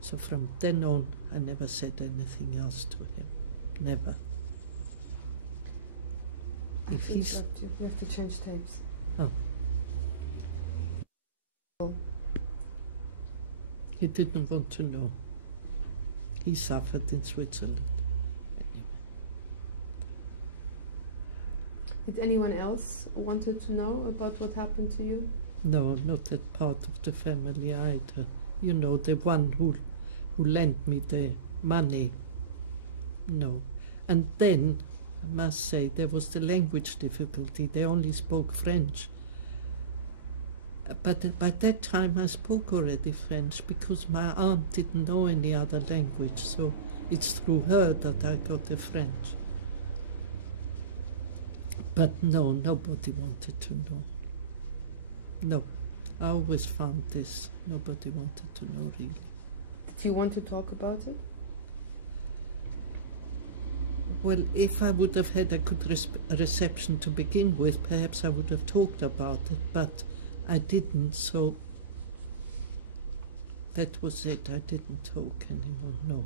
So from then on, I never said anything else to him. Never. If he's... You have to change tapes. Oh. He didn't want to know. He suffered in Switzerland. Anyway. Did anyone else wanted to know about what happened to you? No, not that part of the family either. You know, the one who lent me the money. No. And then, I must say, there was the language difficulty. They only spoke French. But by that time I spoke already French because my aunt didn't know any other language, so it's through her that I got the French. But no, nobody wanted to know. No, I always found this. Nobody wanted to know, really. Did you want to talk about it? Well, if I would have had a good reception to begin with, perhaps I would have talked about it, but I didn't, so that was it. I didn't talk anymore, no.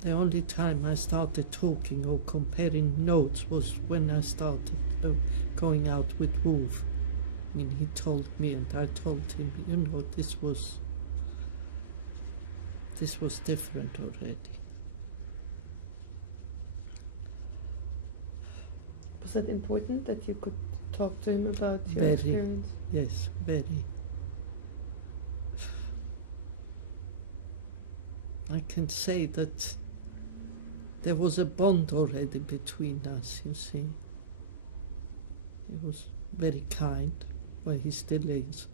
The only time I started talking or comparing notes was when I started going out with Wolf. I mean, he told me and I told him, you know, this was different already. Was that important that you could talk to him about your Very, experience? yes, very. I can say that there was a bond already between us, you see. He was very kind, well, he still is.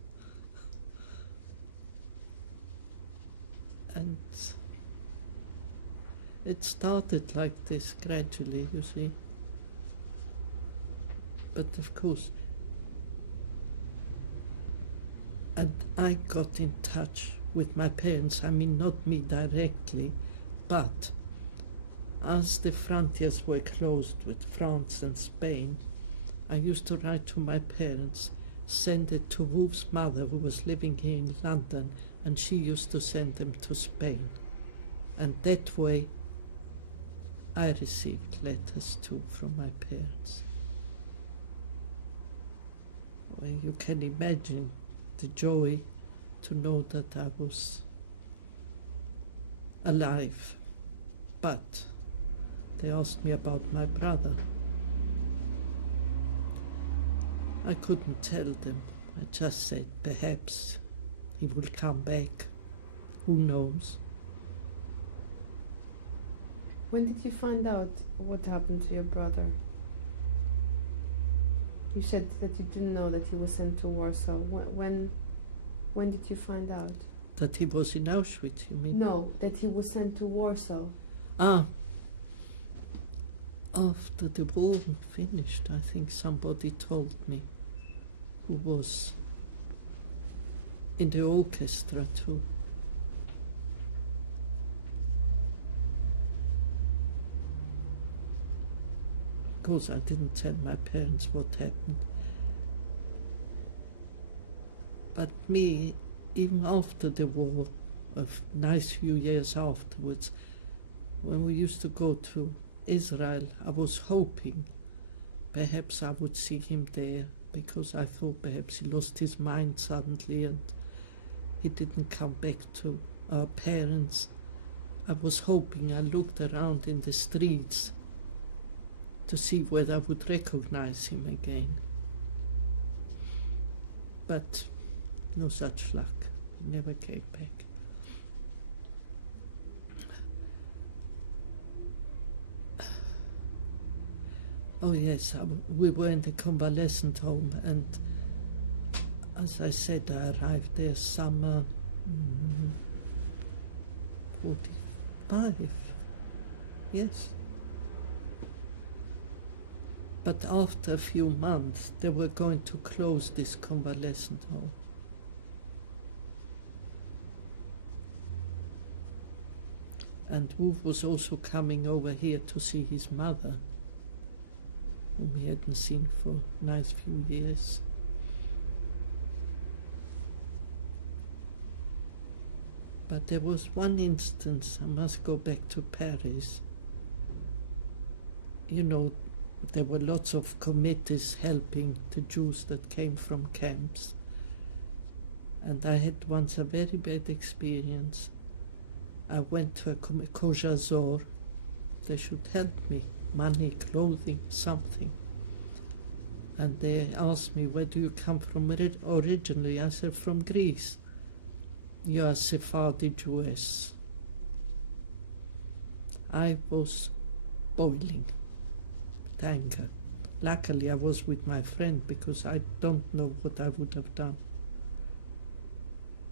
And it started like this gradually, you see. But of course, and I got in touch with my parents, I mean not me directly, but as the frontiers were closed with France and Spain, I used to write to my parents, send it to Wolf's mother who was living here in London, and she used to send them to Spain. And that way I received letters too from my parents. Well, you can imagine the joy to know that I was alive. But they asked me about my brother. I couldn't tell them. I just said, perhaps he will come back. Who knows? When did you find out what happened to your brother? You said that you didn't know that he was sent to Warsaw. When did you find out? That he was in Auschwitz, you mean? No, that he was sent to Warsaw. Ah, after the war finished, I think somebody told me, who was in the orchestra too. Of course, I didn't tell my parents what happened. But me, even after the war, a nice few years afterwards, when we used to go to Israel, I was hoping perhaps I would see him there, because I thought perhaps he lost his mind suddenly and he didn't come back to our parents. I was hoping, I looked around in the streets to see whether I would recognize him again. But no such luck. He never came back. Oh yes, we were in the convalescent home, and as I said, I arrived there summer 45, yes. But after a few months, they were going to close this convalescent home. And Wolf was also coming over here to see his mother, whom he hadn't seen for a nice few years. But there was one instance, I must go back to Paris. You know, there were lots of committees helping the Jews that came from camps. And I had once a very bad experience. I went to a Kojazor. They should help me, money, clothing, something. And they asked me, where do you come from originally? I said, from Greece. You are Sephardi Jewess. I was boiling with anger. Luckily I was with my friend, because I don't know what I would have done.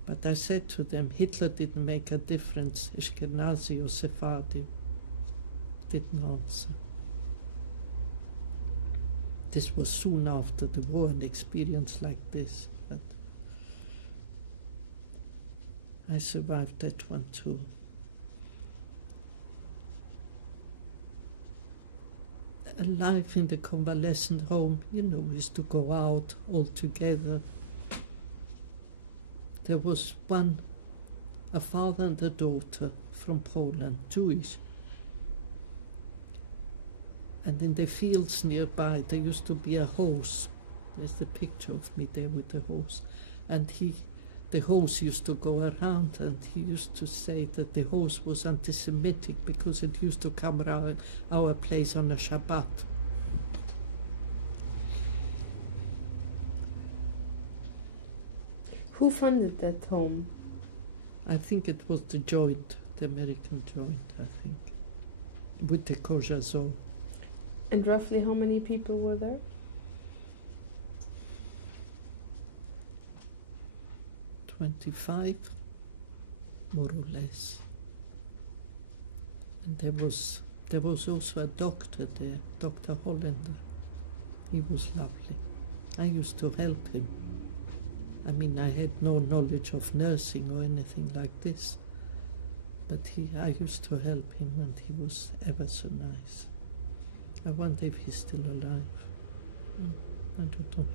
But I said to them, Hitler didn't make a difference, Ashkenazi or Sephardi. Didn't answer. This was soon after the war, an experience like this. But I survived that one too. A life in the convalescent home, you know, we used to go out all together. There was a father and a daughter from Poland, Jewish, And in the fields nearby, there used to be a horse. There's the picture of me there with the horse. And the horse used to go around, and he used to say that the horse was anti-Semitic because it used to come around our place on a Shabbat. Who funded that home? I think it was the joint, the American joint, I think, with the Kojazon. And roughly how many people were there? 25, more or less. And there was also a doctor there, Dr. Hollander. He was lovely. I used to help him. I mean, I had no knowledge of nursing or anything like this, but I used to help him, and he was ever so nice. I wonder if he's still alive. I don't know.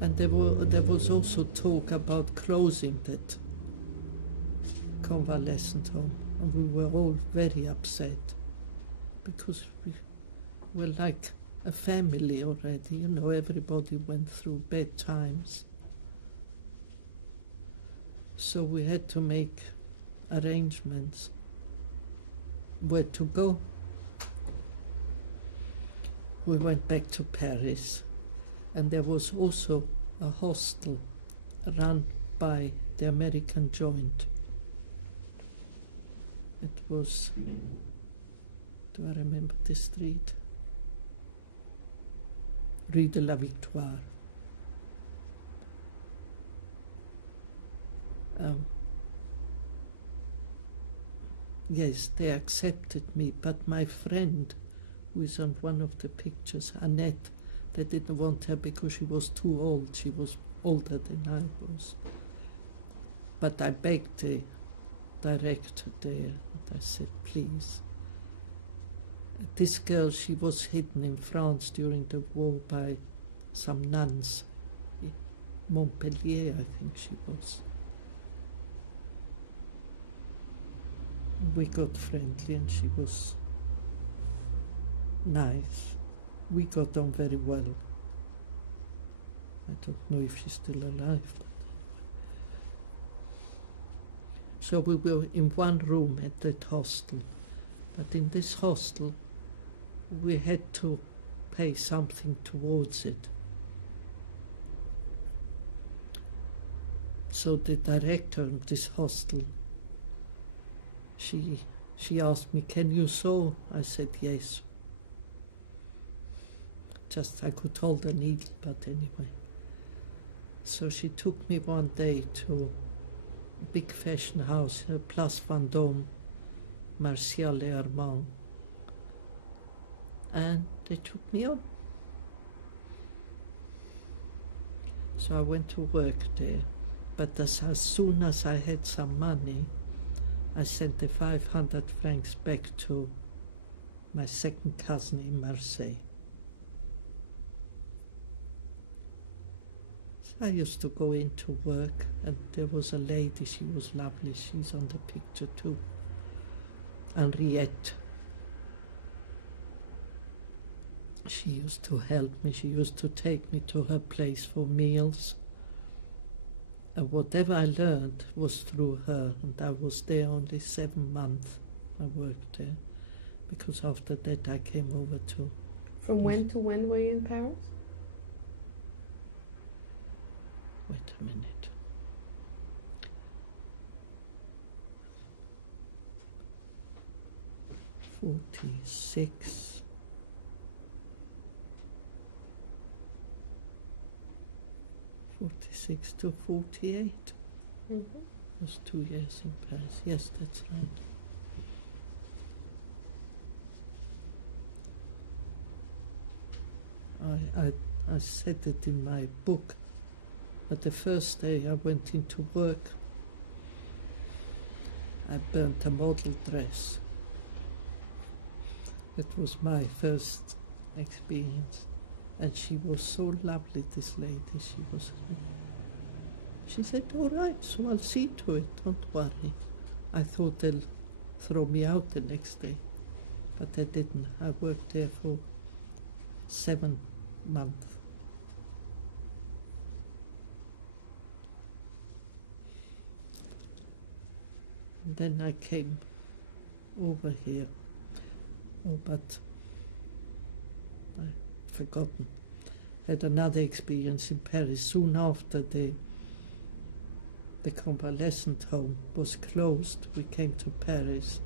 And there was also talk about closing that convalescent home, and we were all very upset because we were like a family already, you know, everybody went through bad times. So we had to make arrangements where to go. We went back to Paris, and there was also a hostel run by the American Joint. It was, do I remember the street? Rue de la Victoire. Yes, they accepted me, but my friend, who is on one of the pictures, Annette, they didn't want her because she was too old. She was older than I was. But I begged the director there, and I said, please. This girl, she was hidden in France during the war by some nuns. Montpellier, I think she was. We got friendly, and she was nice. We got on very well. I don't know if she's still alive. But so we were in one room at that hostel. But in this hostel, we had to pay something towards it. So the director of this hostel, she asked me, can you sew? I said yes. Just I could hold a needle, but anyway. So she took me one day to a big fashion house, Place Vendôme, Martial et Armand. And they took me on. So I went to work there. But as soon as I had some money, I sent the 500 francs back to my second cousin in Marseille. So I used to go into work, and there was a lady, she was lovely, she's on the picture too, Henriette. She used to help me, she used to take me to her place for meals. And whatever I learned was through her, and I was there only 7 months. I worked there, because after that I came over to... From when to when were you in Paris? Wait a minute. '46. '46 to '48. Mm-hmm. It was 2 years in Paris. Yes, that's right. I said it in my book, but the first day I went into work, I burnt a model dress. It was my first experience. And she was so lovely, this lady. She said, all right, so I'll see to it, don't worry. I thought they'll throw me out the next day, but they didn't. I worked there for 7 months. And then I came over here. Oh, but I've forgotten. Had another experience in Paris soon after the convalescent home was closed. We came to Paris,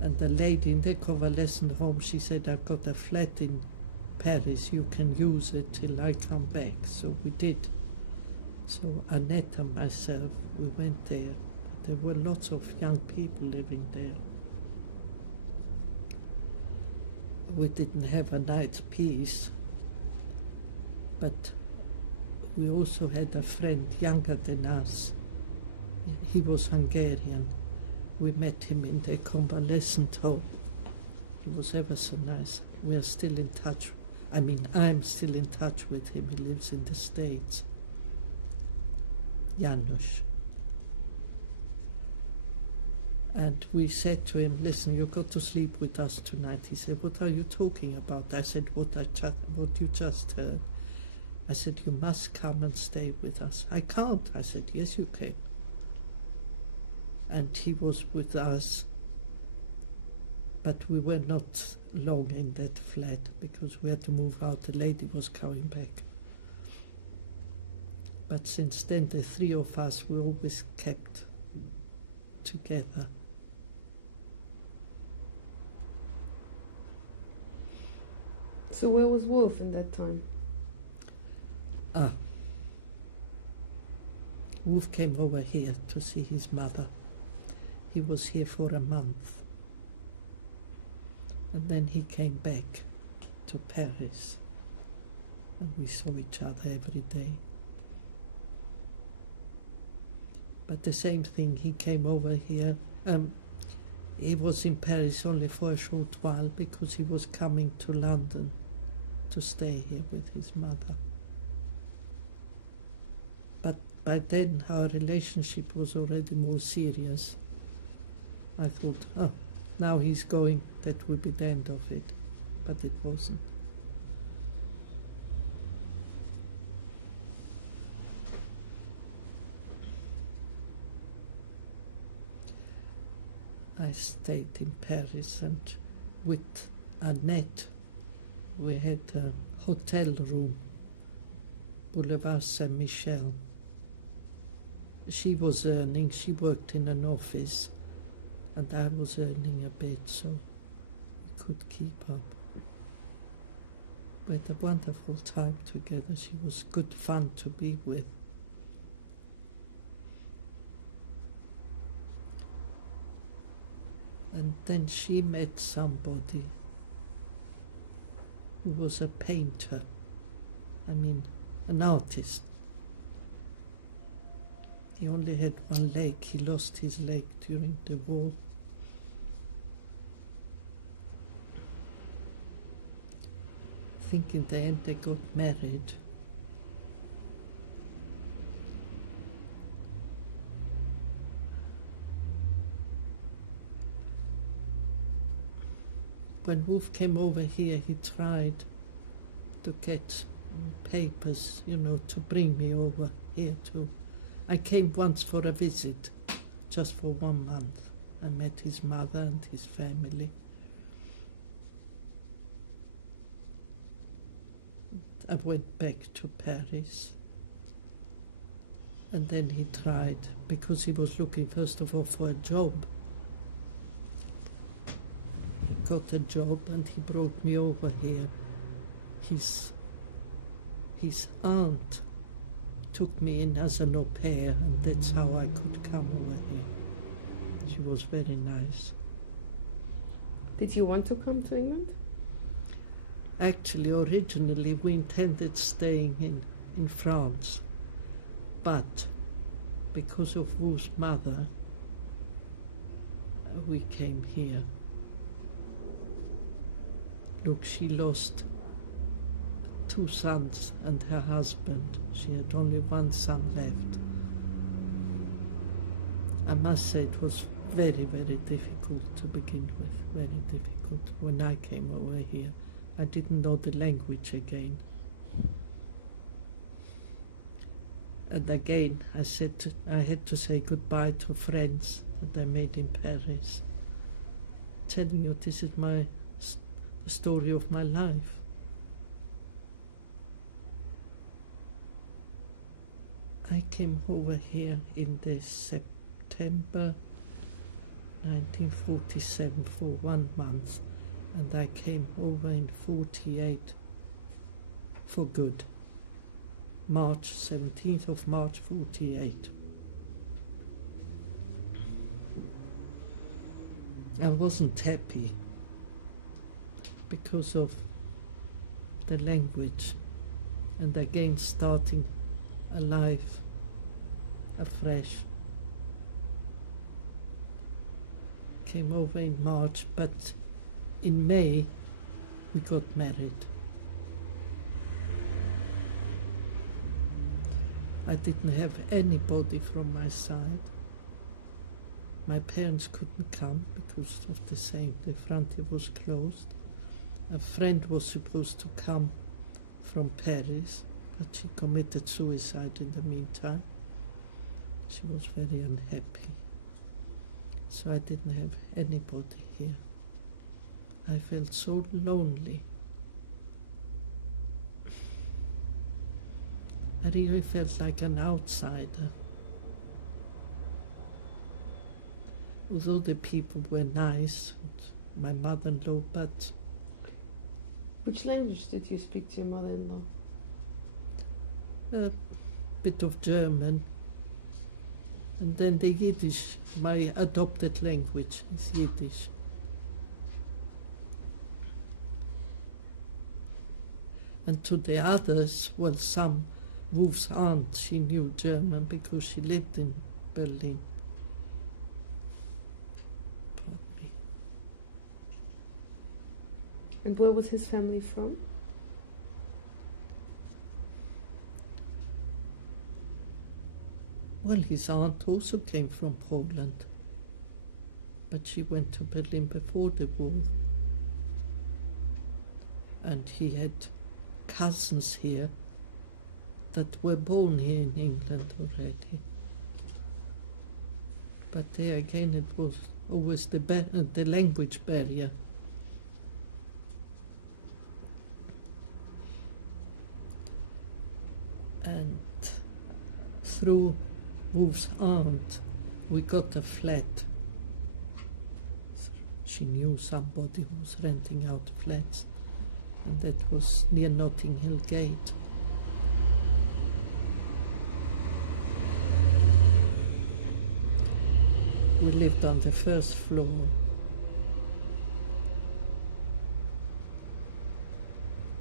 and the lady in the convalescent home, she said, I've got a flat in Paris, you can use it till I come back. So we did. So Annette and myself, we went there. There were lots of young people living there. We didn't have a night's peace, but we also had a friend younger than us. He was Hungarian. We met him in the convalescent home. He was ever so nice. We are still in touch. I mean, I'm still in touch with him. He lives in the States. Janusz. And we said to him, listen, you've got to sleep with us tonight. He said, what are you talking about? I said, what you just heard. I said, you must come and stay with us. I can't. I said, yes, you can. And he was with us, but we were not long in that flat because we had to move out. The lady was coming back. But since then, the three of us, we always kept together. So where was Wolf in that time? Wolf came over here to see his mother. He was here for a month. And then he came back to Paris. And we saw each other every day. But the same thing, he came over here. He was in Paris only for a short while because he was coming to London to stay here with his mother. But by then our relationship was already more serious. I thought, now he's going, that will be the end of it. But it wasn't. I stayed in Paris, and with Annette we had a hotel room, Boulevard Saint-Michel. She was earning, she worked in an office, and I was earning a bit, so we could keep up. We had a wonderful time together. She was good fun to be with. And then she met somebody who was a painter, I mean, an artist. He only had one leg. He lost his leg during the war. I think in the end they got married. When Wolf came over here, he tried to get papers, you know, to bring me over here too. I came once for a visit, just for 1 month. I met his mother and his family. I went back to Paris. And then he tried, because he was looking first of all for a job. He got a job and he brought me over here. His aunt took me in as an au pair, and that's how I could come over here. She was very nice. Did you want to come to England? Actually, originally we intended staying in France, but because of Wu's mother, we came here. Look, she lost 2 sons and her husband. She had only 1 son left. I must say it was very, very difficult to begin with, very difficult. When I came over here, I didn't know the language again. And again, I had to say goodbye to friends that I made in Paris. Telling you, this is the story of my life. I came over here in the September 1947 for 1 month, and I came over in 48 for good. March, 17th of March 48. I wasn't happy because of the language, and again starting a life afresh. Came over in March, but in May we got married. I didn't have anybody from my side. My parents couldn't come because of the same. The frontier was closed. A friend was supposed to come from Paris, but she committed suicide in the meantime. She was very unhappy. So I didn't have anybody here. I felt so lonely. I really felt like an outsider. Although the people were nice, my mother-in-law, but... Which language did you speak to your mother-in-law? A bit of German. And then the Yiddish, my adopted language is Yiddish. And to the others, well, some, Wolf's aunt, she knew German because she lived in Berlin. Probably. And where was his family from? Well, his aunt also came from Poland, but she went to Berlin before the war. And he had cousins here that were born here in England already. But there again, it was always the language barrier. And through Wolf's aunt, we got a flat. She knew somebody who was renting out flats, and that was near Notting Hill Gate. We lived on the first floor.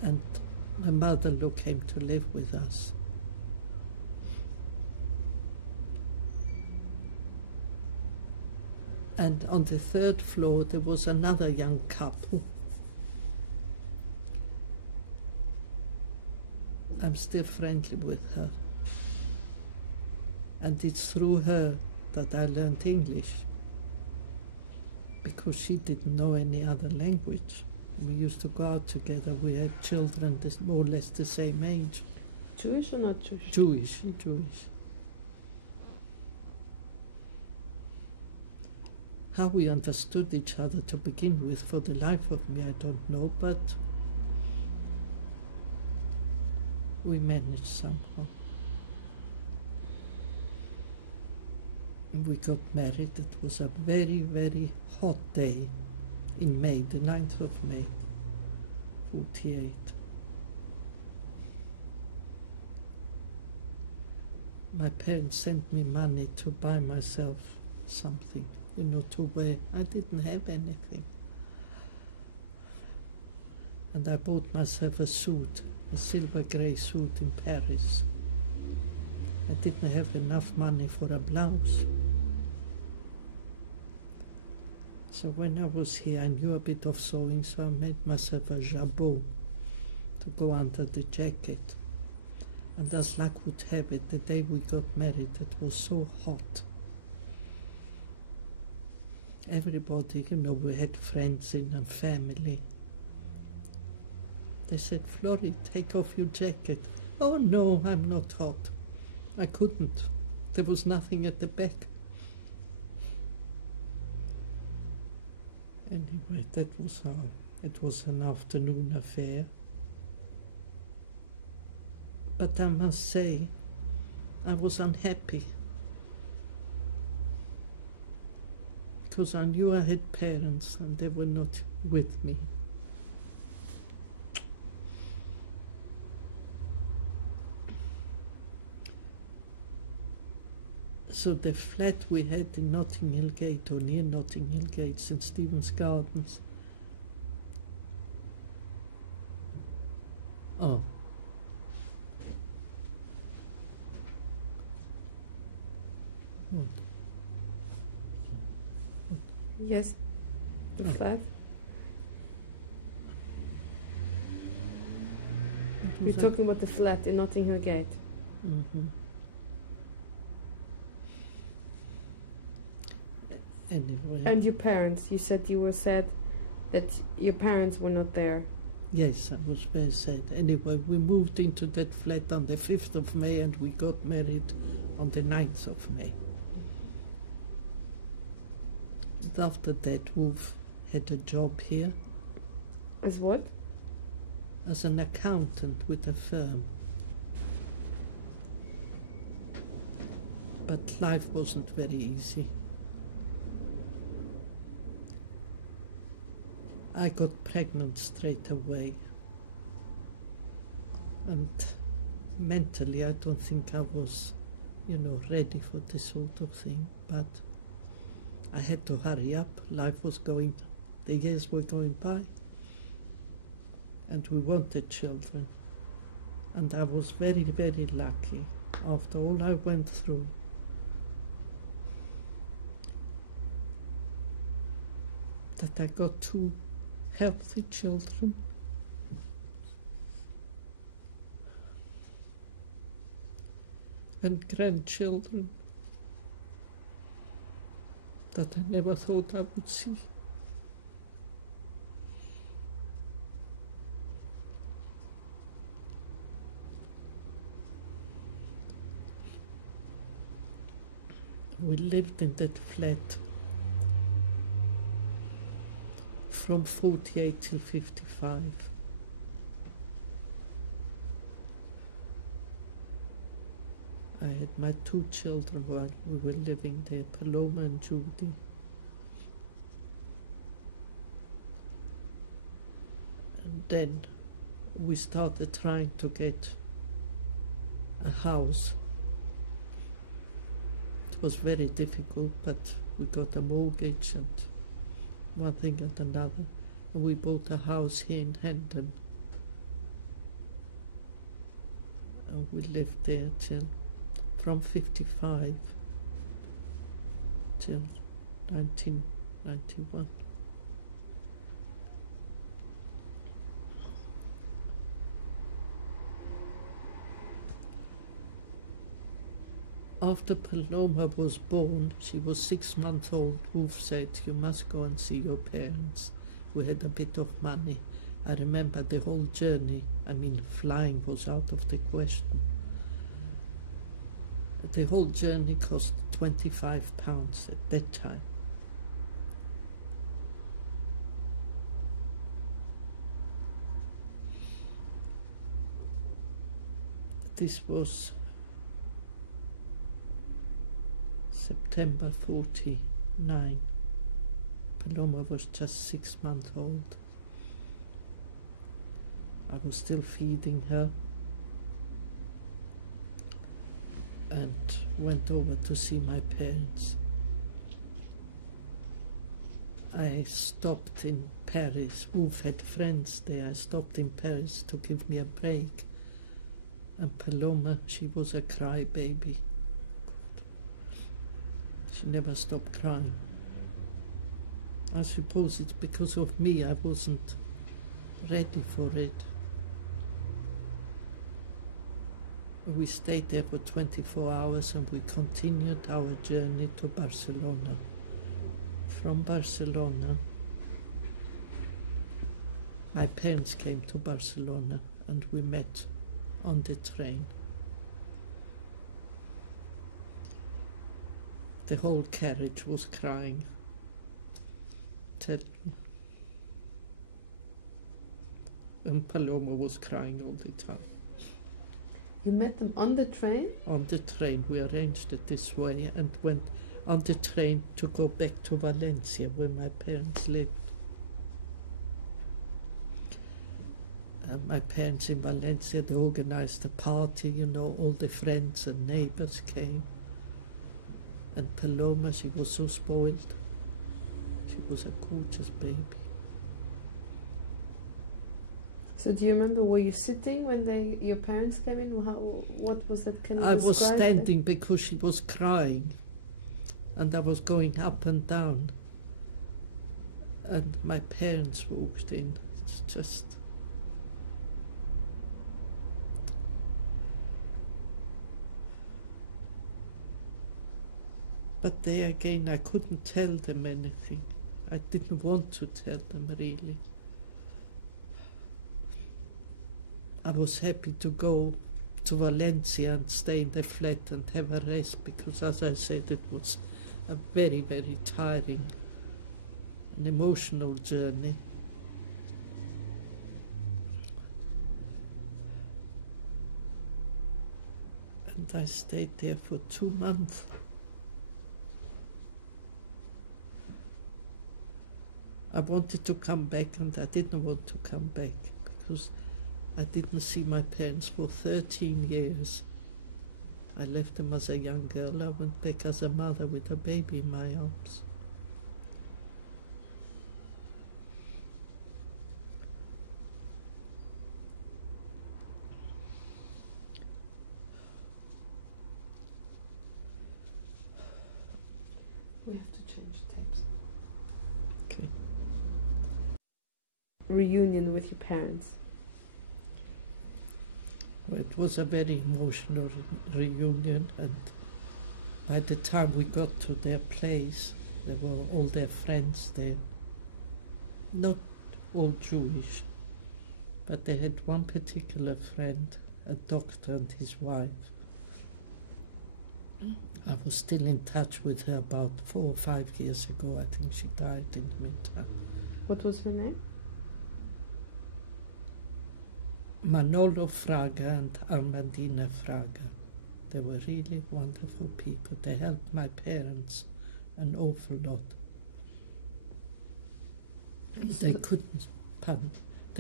And my mother-in-law came to live with us. And on the third floor there was another young couple. I'm still friendly with her. And it's through her that I learned English, because she didn't know any other language. We used to go out together. We had children more or less the same age. Jewish or not Jewish? Jewish. How we understood each other to begin with, for the life of me, I don't know, but we managed somehow. We got married. It was a very, very hot day in May, the 9th of May, 48. My parents sent me money to buy myself something, to wear. I didn't have anything. And I bought myself a suit, a silver grey suit in Paris. I didn't have enough money for a blouse. So when I was here, I knew a bit of sewing, so I made myself a jabot to go under the jacket. And as luck would have it, the day we got married, it was so hot. Everybody, you know, we had friends in and family. They said, Flory, take off your jacket. Oh no, I'm not hot. I couldn't. There was nothing at the back. Anyway, it was an afternoon affair. But I must say, I was unhappy. Because I knew I had parents and they were not with me. So the flat we had in Notting Hill Gate, or near Notting Hill Gate, St Stephen's Gardens. Oh. What? Yes, the flat. You're talking about the flat in Notting Hill Gate. Mm-hmm. Anyway. And your parents, you said you were sad that your parents were not there. Yes, I was very sad. Anyway, we moved into that flat on the 5th of May and we got married on the 9th of May. And after that, Wolf had a job here. As what? As an accountant with a firm. But life wasn't very easy. I got pregnant straight away, and mentally I don't think I was, you know, ready for this sort of thing, but I had to hurry up. Life was going, the years were going by, and we wanted children, and I was very, very lucky after all I went through. That I got two healthy children. And grandchildren that I never thought I would see. We lived in that flat from 48 till 55. I had my two children while we were living there, Paloma and Judy. And then we started trying to get a house. It was very difficult, but we got a mortgage and one thing and another, and we bought a house here in Hendon, and we lived there till from 55 till 1991. After Paloma was born, she was 6 months old, Wolf said, you must go and see your parents. We had a bit of money. I remember the whole journey. I mean, flying was out of the question. The whole journey cost £25 at that time. This was September 49. Paloma was just 6 months old. I was still feeding her and went over to see my parents. I stopped in Paris. Wolf had friends there. I stopped in Paris to give me a break. And Paloma, she was a crybaby. She never stopped crying. I suppose it's because of me. I wasn't ready for it. We stayed there for 24 hours and we continued our journey to Barcelona. from Barcelona. My parents came to Barcelona and we met on the train. The whole carriage was crying. Tell me. And Paloma was crying all the time. You met them on the train? On the train. We arranged it this way and went on the train to go back to Valencia where my parents lived. And my parents in Valencia, they organized a party, you know, all the friends and neighbors came. And Paloma, she was so spoiled. She was a gorgeous baby. So do you remember, were you sitting when your parents came in? What was that? Can you I was describe standing that? because she was crying. And I was going up and down. And my parents walked in. It's just... But there again, I couldn't tell them anything. I didn't want to tell them, really. I was happy to go to Valencia and stay in the flat and have a rest because, as I said, it was a very, very tiring and emotional journey. And I stayed there for 2 months. I wanted to come back and I didn't want to come back because I didn't see my parents for 13 years. I left them as a young girl. I went back as a mother with a baby in my arms. We have to change tapes. Okay. Reunion with your parents. Well, it was a very emotional reunion, and by the time we got to their place, there were all their friends there. Not all Jewish, but they had one particular friend, a doctor and his wife. I was still in touch with her about 4 or 5 years ago. I think she died in the meantime. What was her name? Manolo Fraga and Armandina Fraga. They were really wonderful people. They helped my parents an awful lot. They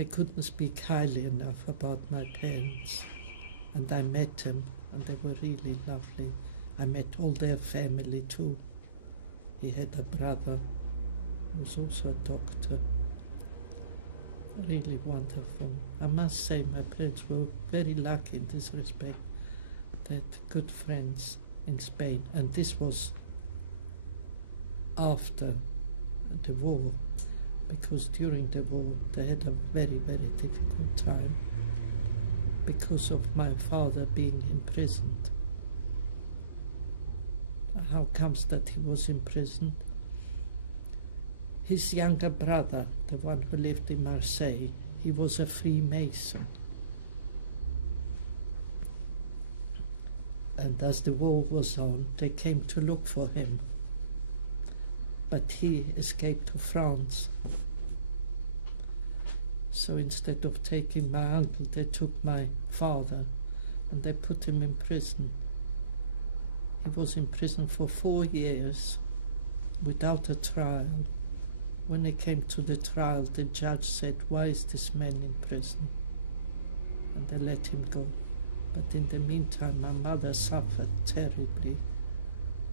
couldn't speak highly enough about my parents. And I met them, and they were really lovely. I met all their family too. He had a brother who was also a doctor. Really wonderful. I must say my parents were very lucky in this respect. They had good friends in Spain, and this was after the war, because during the war they had a very, very difficult time because of my father being imprisoned. How comes that he was imprisoned? His younger brother, the one who lived in Marseille, he was a Freemason. And as the war was on, they came to look for him. But he escaped to France. So instead of taking my uncle, they took my father and they put him in prison. He was in prison for 4 years without a trial. When it came to the trial, the judge said, "Why is this man in prison?" And they let him go. But in the meantime, my mother suffered terribly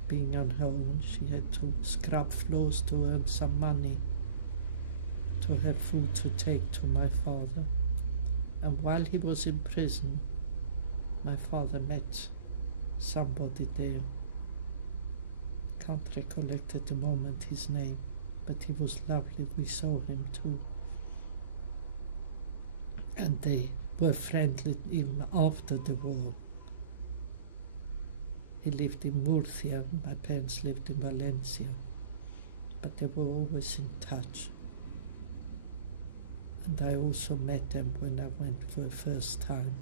being on her own. She had to scrub floors to earn some money to have food to take to my father. And while he was in prison, my father met somebody there. Can't recollect at the moment his name, but he was lovely. We saw him too. And they were friendly even after the war. He lived in Murcia, my parents lived in Valencia. but they were always in touch. And I also met them when I went for the first time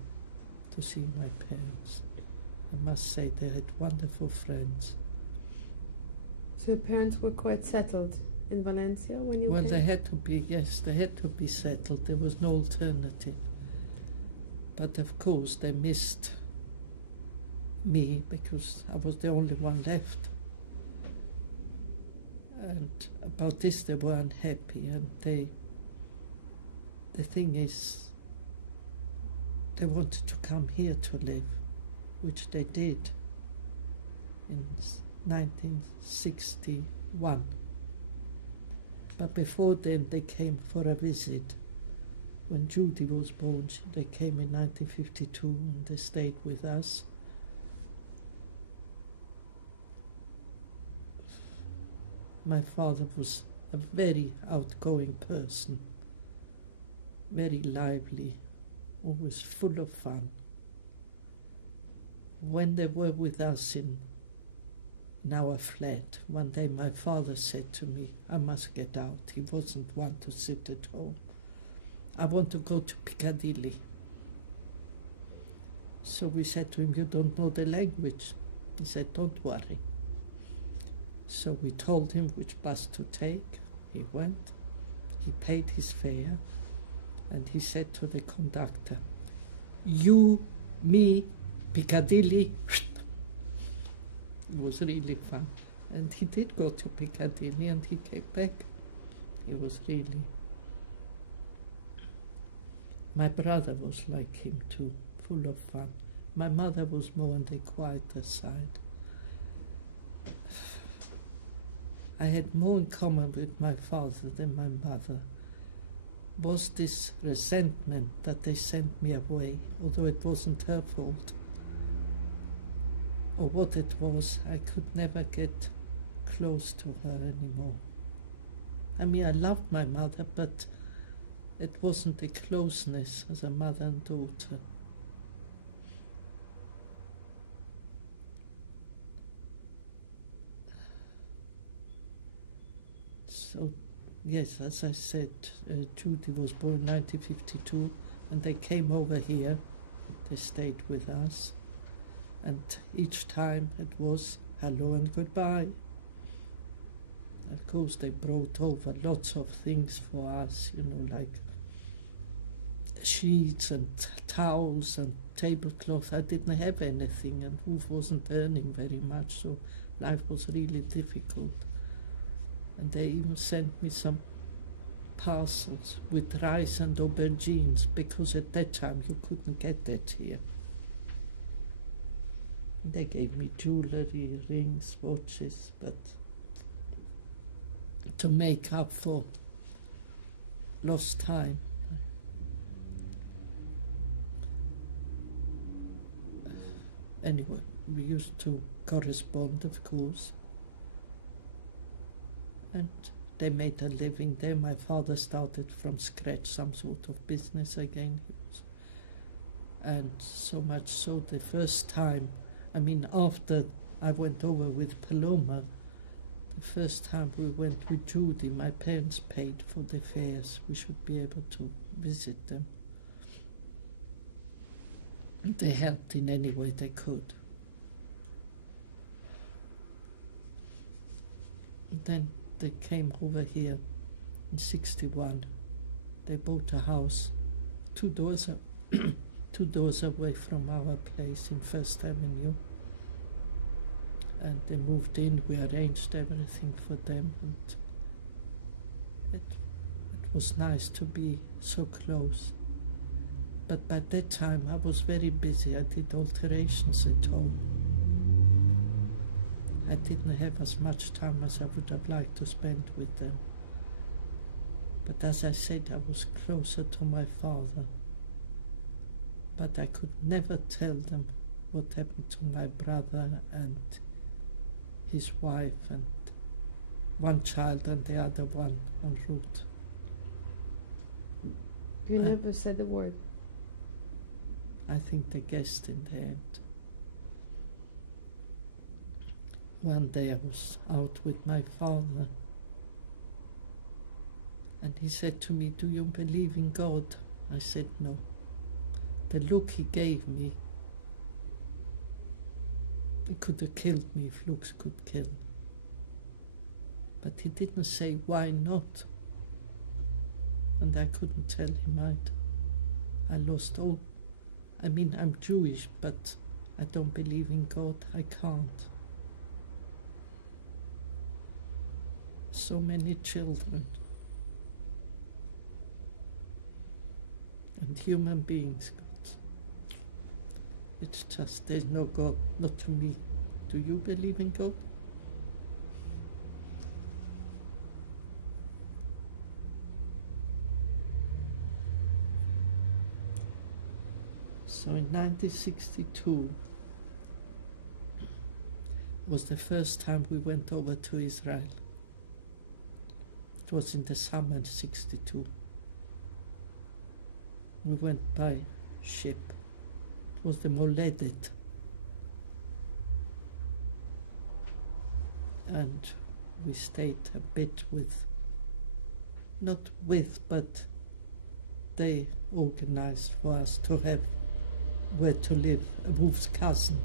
to see my parents. I must say they had wonderful friends. So your parents were quite settled in Valencia when you Well, came? they had to be, yes, they had to be settled. There was no alternative. But of course they missed me because I was the only one left. And about this they were unhappy, and the thing is, they wanted to come here to live, which they did in 1961. But before then they came for a visit. When Judy was born, they came in 1952 and they stayed with us. My father was a very outgoing person, very lively, always full of fun. When they were with us in our flat, one day my father said to me, I must get out. He wasn't one to sit at home. I want to go to Piccadilly. So we said to him, you don't know the language. He said, don't worry. So we told him which bus to take. He went, he paid his fare, and he said to the conductor, you, me, Piccadilly. It was really fun. And he did go to Piccadilly and he came back. He was really... My brother was like him too, full of fun. My mother was more on the quieter side. I had more in common with my father than my mother. Was this resentment that they sent me away, although it wasn't her fault. Or what it was, I could never get close to her anymore. I mean, I loved my mother, but it wasn't a closeness as a mother and daughter. So, yes, as I said, Judy was born in 1952, and they came over here. They stayed with us. And each time it was hello and goodbye. Of course, they brought over lots of things for us, you know, like sheets and towels and tablecloth. I didn't have anything, and Wolf wasn't earning very much, so life was really difficult. And they even sent me some parcels with rice and aubergines, because at that time you couldn't get that here. They gave me jewellery, rings, watches, but to make up for lost time. Anyway, we used to correspond, of course. And they made a living there. My father started from scratch some sort of business again. And so much so the first time, I mean, after I went over with Paloma, the first time we went with Judy, my parents paid for the fares. We should be able to visit them. And they helped in any way they could. And then they came over here in 61. They bought a house 2 doors away from our place in First Avenue. And they moved in, we arranged everything for them, and it was nice to be so close. But by that time I was very busy. I did alterations at home. I didn't have as much time as I would have liked to spend with them. But as I said, I was closer to my father. But I could never tell them what happened to my brother and his wife and one child and the other one en route. You never said a word? I think they guessed in the end. One day I was out with my father And he said to me, "Do you believe in God?" I said no. The look he gave me, it could have killed me if looks could kill. But he didn't say why not. And I couldn't tell him either. I lost all. I mean, I'm Jewish, but I don't believe in God. I can't. So many children and human beings. It's just, there's no God, not to me. Do you believe in God? So in 1962 was the first time we went over to Israel. It was in the summer of 62. We went by ship. It was the Moledet. And we stayed a bit with, not with, but they organized for us to have where to live, a Wolf's cousin.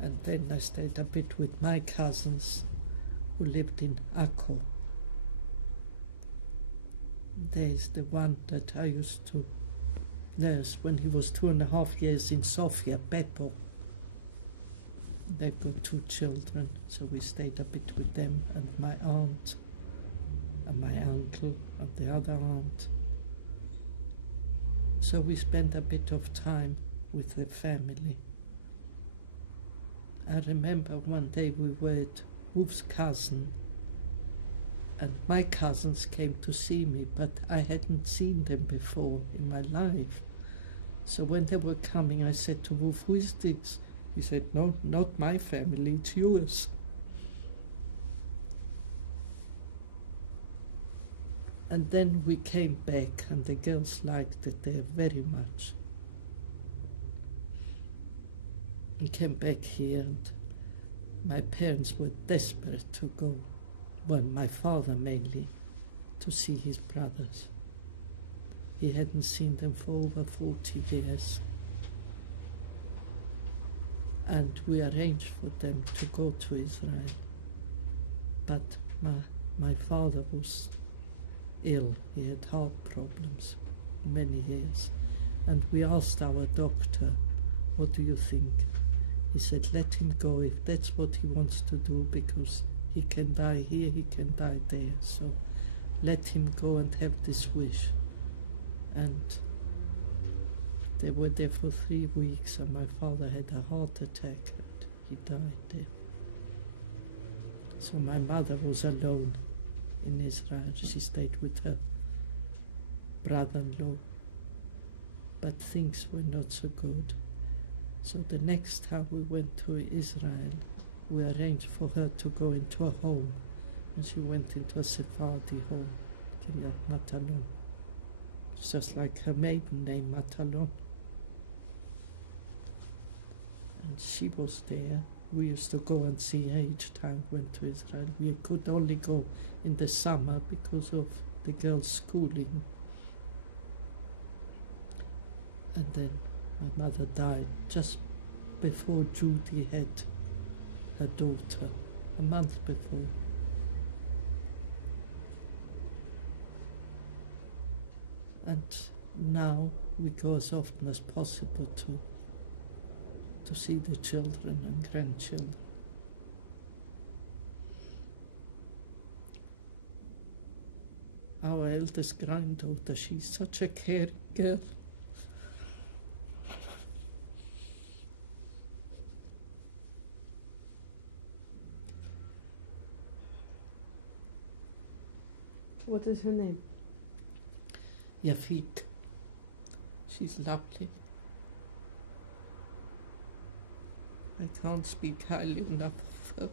And then I stayed a bit with my cousins who lived in Akko. There's the one that I used to nurse when he was 2.5 years in Sofia, Beppo. They've got 2 children, so we stayed a bit with them and my aunt and my uncle and the other aunt. So we spent a bit of time with the family. I remember one day we were at Wolf's cousin, and my cousins came to see me, but I hadn't seen them before in my life. So when they were coming, I said to Wolf, "Who is this?" He said, "No, not my family, it's yours." And then we came back, and the girls liked it there very much. We came back here, and my parents were desperate to go, well, my father mainly, to see his brothers. He hadn't seen them for over 40 years. And we arranged for them to go to Israel. But my father was ill. He had heart problems many years. And we asked our doctor, "What do you think?" He said, "Let him go if that's what he wants to do, because he can die here, he can die there. So let him go and have this wish." And they were there for 3 weeks, and my father had a heart attack and he died there. So my mother was alone in Israel. She stayed with her brother-in-law, but things were not so good. So the next time we went to Israel, we arranged for her to go into a home, and she went into a Sephardi home, Kiryat Matalon. It's just like her maiden name, Matalon. And she was there. We used to go and see her each time we went to Israel. We could only go in the summer because of the girls' schooling. And then my mother died just before Judy had her daughter, a month before. And now we go as often as possible to see the children and grandchildren. Our eldest granddaughter, she's such a caring girl. What is her name? Yafit. She's lovely. I can't speak highly enough of her.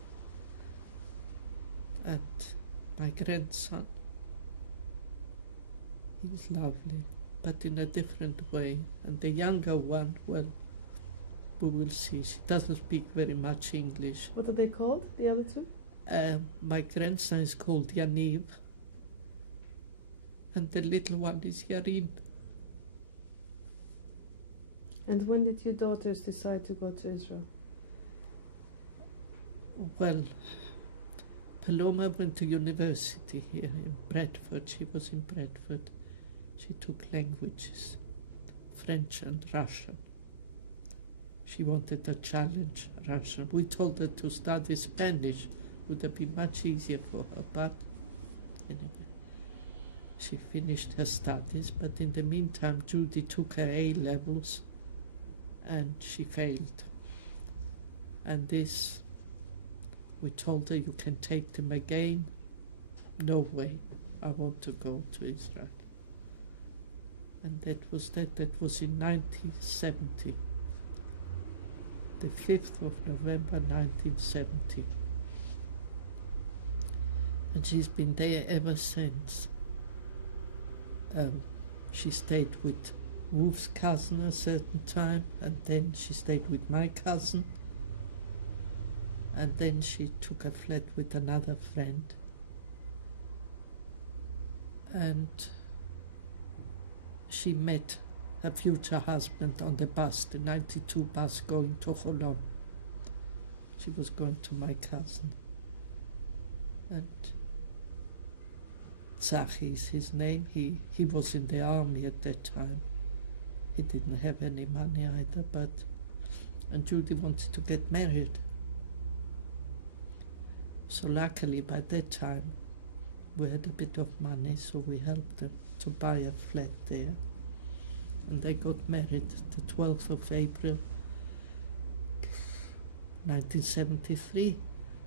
And my grandson, he's lovely, but in a different way. And the younger one, well, we will see. She doesn't speak very much English. What are they called, the other two? My grandson is called Yaniv, and the little one is Yarim. And when did your daughters decide to go to Israel? Well, Paloma went to university here in Bradford. She was in Bradford. She took languages, French and Russian. She wanted a challenge, Russian. We told her to study Spanish. Would have been much easier for her, but anyway. She finished her studies, but in the meantime, Judy took her A-levels and she failed. And this, we told her, you can take them again. No way, I want to go to Israel. And that was in 1970. The 5th of November 1970. And she's been there ever since. She stayed with Wolf's cousin a certain time, and then she stayed with my cousin, and then she took a flat with another friend. And she met her future husband on the bus, the 92 bus going to Holon. She was going to my cousin. And Tzachi is his name. He was in the army at that time. He didn't have any money either, and Judy wanted to get married. So luckily by that time we had a bit of money, so we helped them to buy a flat there. And they got married the 12th of April 1973,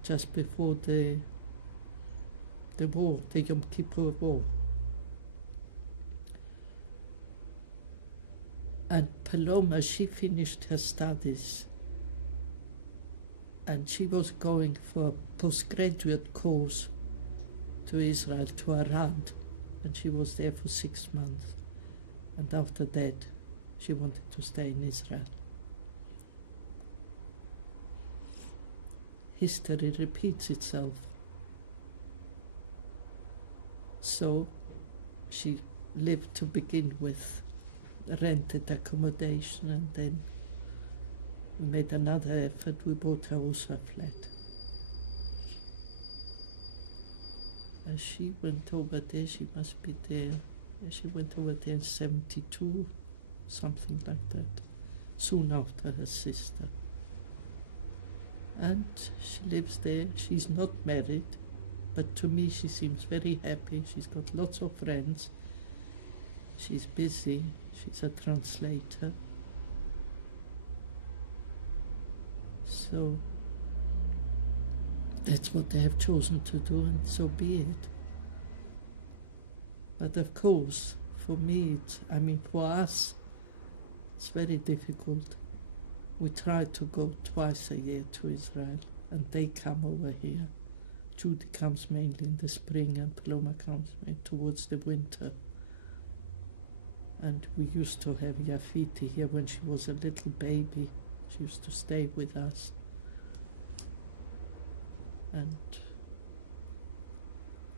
just before the war, the Yom Kippur War. And Paloma, she finished her studies and she was going for a postgraduate course to Israel, to Arad, and she was there for 6 months. And after that, she wanted to stay in Israel. History repeats itself. So she lived to begin with, rented accommodation, and then we made another effort. We bought her also a flat. As she went over there, she must be there. She went over there in 72, something like that, soon after her sister. And she lives there. She's not married, but to me she seems very happy. She's got lots of friends. She's busy. She's a translator. So that's what they have chosen to do, and so be it. But of course, for me, for us, it's very difficult. We try to go twice a year to Israel, and they come over here. Judy comes mainly in the spring, and Paloma comes towards the winter. And we used to have Yafiti here when she was a little baby. She used to stay with us. And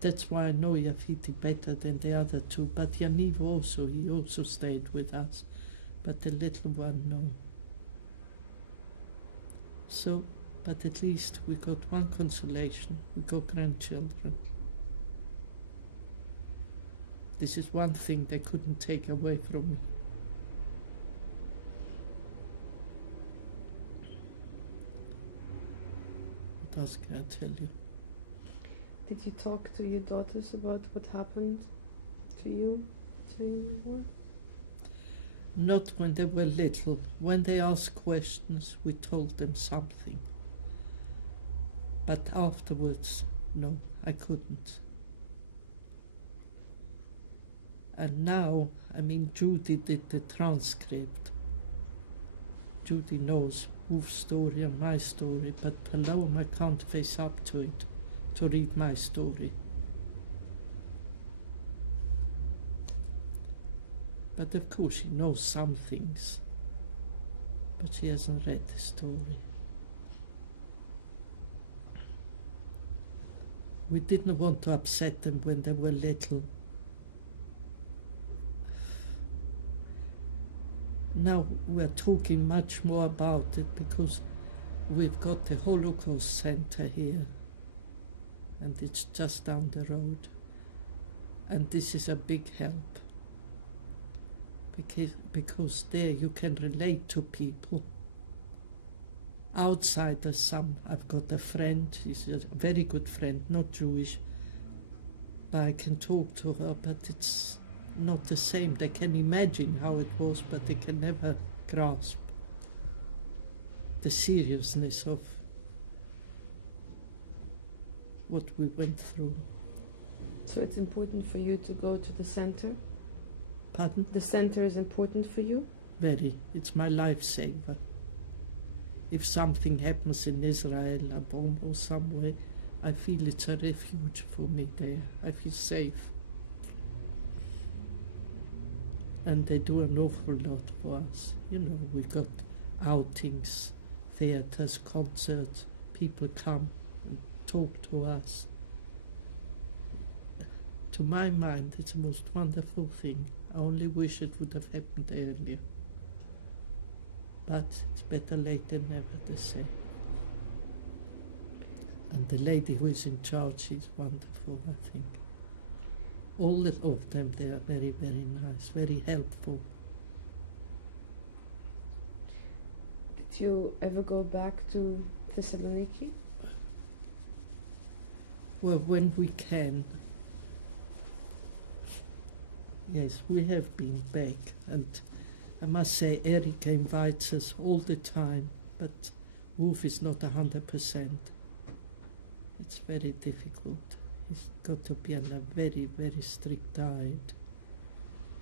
that's why I know Yafiti better than the other two. But Yaniv also, he also stayed with us. But the little one, no. So, but at least we got one consolation. We got grandchildren. This is one thing they couldn't take away from me. What else can I tell you? Did you talk to your daughters about what happened to you during the war? Not when they were little. When they asked questions, we told them something. But afterwards, no, I couldn't. And now, Judy did the transcript. Judy knows Wolf's story and my story, but Paloma can't face up to it, to read my story. But of course she knows some things, but she hasn't read the story. We didn't want to upset them when they were little. now we're talking much more about it because we've got the Holocaust Center here, and it's just down the road. And this is a big help, because there you can relate to people. Outsiders, some. I've got a friend, she's a very good friend, not Jewish, but I can talk to her, but it's not the same. They can imagine how it was, but they can never grasp the seriousness of what we went through. So it's important for you to go to the center? Pardon? The center is important for you? Very. It's my lifesaver. If something happens in Israel, a bomb or somewhere, I feel it's a refuge for me there. I feel safe. And they do an awful lot for us. You know, we got outings, theatres, concerts, people come and talk to us. To my mind, it's the most wonderful thing. I only wish it would have happened earlier. But it's better late than never, they say. And the lady who is in charge, she's wonderful, I think. All of them, they are very, very nice, very helpful. Did you ever go back to Thessaloniki? Well, when we can. Yes, we have been back, and I must say Eric invites us all the time, but Wolf is not 100%. It's very difficult. He's got to be on a very, very strict diet.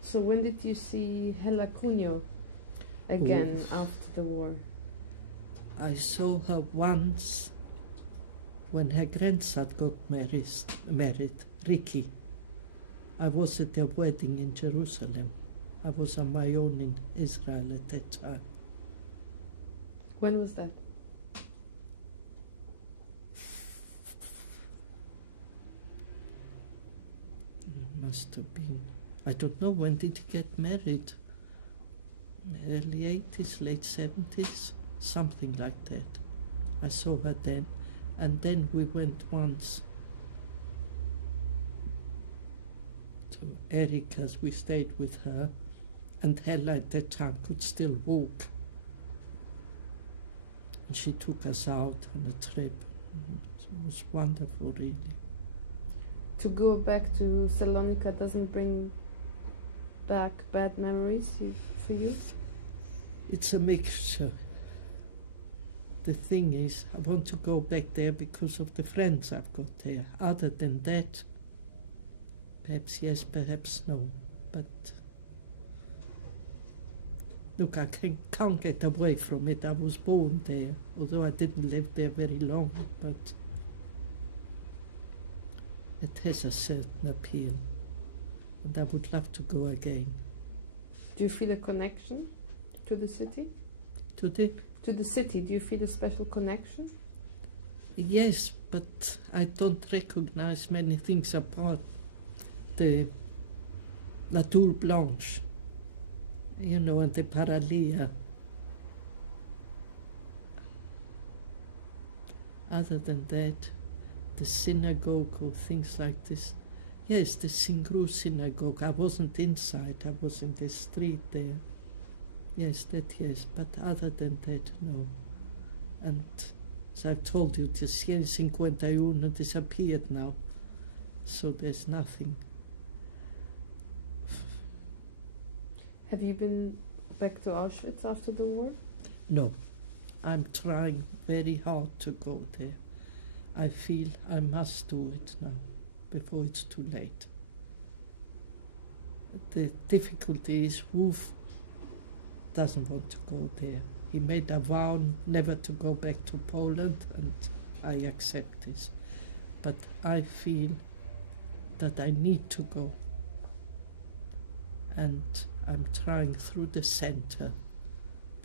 So when did you see Hella Cunho again after the war? I saw her once when her grandson got married, Ricky. I was at their wedding in Jerusalem. I was on my own in Israel at that time. When was that? Must have been, I don't know, when did he get married? Early 80s, late 70s, something like that. I saw her then, and then we went once to Erica's. We stayed with her, and Hella at that time could still walk. And she took us out on a trip. It was wonderful, really. To go back to Salonika doesn't bring back bad memories for you? It's a mixture. The thing is, I want to go back there because of the friends I've got there. Other than that, perhaps yes, perhaps no. But look, I can't get away from it. I was born there, although I didn't live there very long, but it has a certain appeal, and I would love to go again. Do you feel a connection to the city? To the city, do you feel a special connection? Yes, but I don't recognize many things apart the La Tour Blanche, you know, and the Paralia. Other than that, the synagogue or things like this. Yes, the Singru synagogue. I wasn't inside, I was in the street there. Yes, that yes, but other than that, no. And as I've told you, the 151 disappeared now, so there's nothing. Have you been back to Auschwitz after the war? No, I'm trying very hard to go there. I feel I must do it now, before it's too late. The difficulty is Wolf doesn't want to go there. He made a vow never to go back to Poland, and I accept this. But I feel that I need to go. And I'm trying through the center.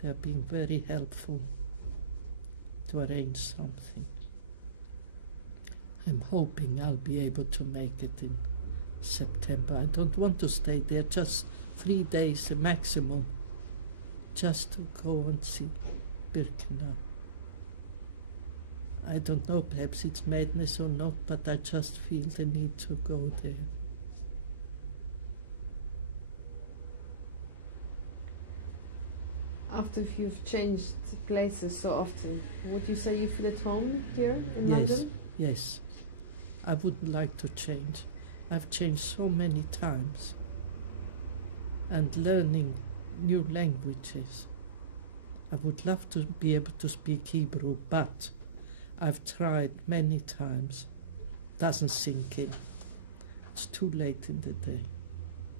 They're being very helpful to arrange something. I'm hoping I'll be able to make it in September. I don't want to stay there, just 3 days maximum just to go and see Birkenau. I don't know, perhaps it's madness or not, but I just feel the need to go there. After you've changed places so often, would you say you feel at home here in London? Yes. I wouldn't like to change. I've changed so many times. And learning new languages. I would love to be able to speak Hebrew, but I've tried many times. Doesn't sink in. It's too late in the day.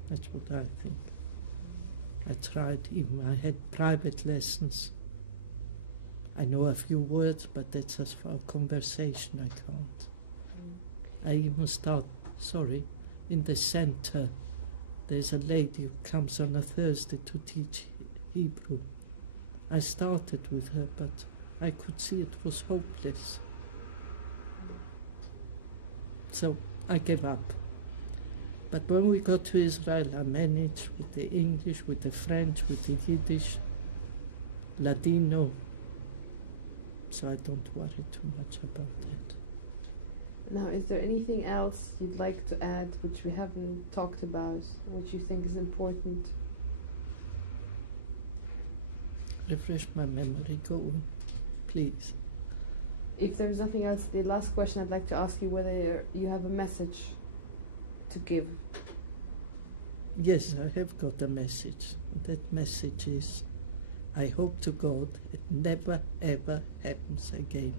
That's what I think. I tried, even I had private lessons. I know a few words, but that's as for a conversation I can't. I even start, in the center, there's a lady who comes on a Thursday to teach Hebrew. I started with her, but I could see it was hopeless. So I gave up. But when we got to Israel, I managed with the English, with the French, with the Yiddish, Ladino. So I don't worry too much about that. Now, is there anything else you'd like to add which we haven't talked about, which you think is important? Refresh my memory, go on, please. If there's nothing else, the last question I'd like to ask you whether you have a message to give. Yes, I have got a message. That message is, I hope to God it never ever happens again.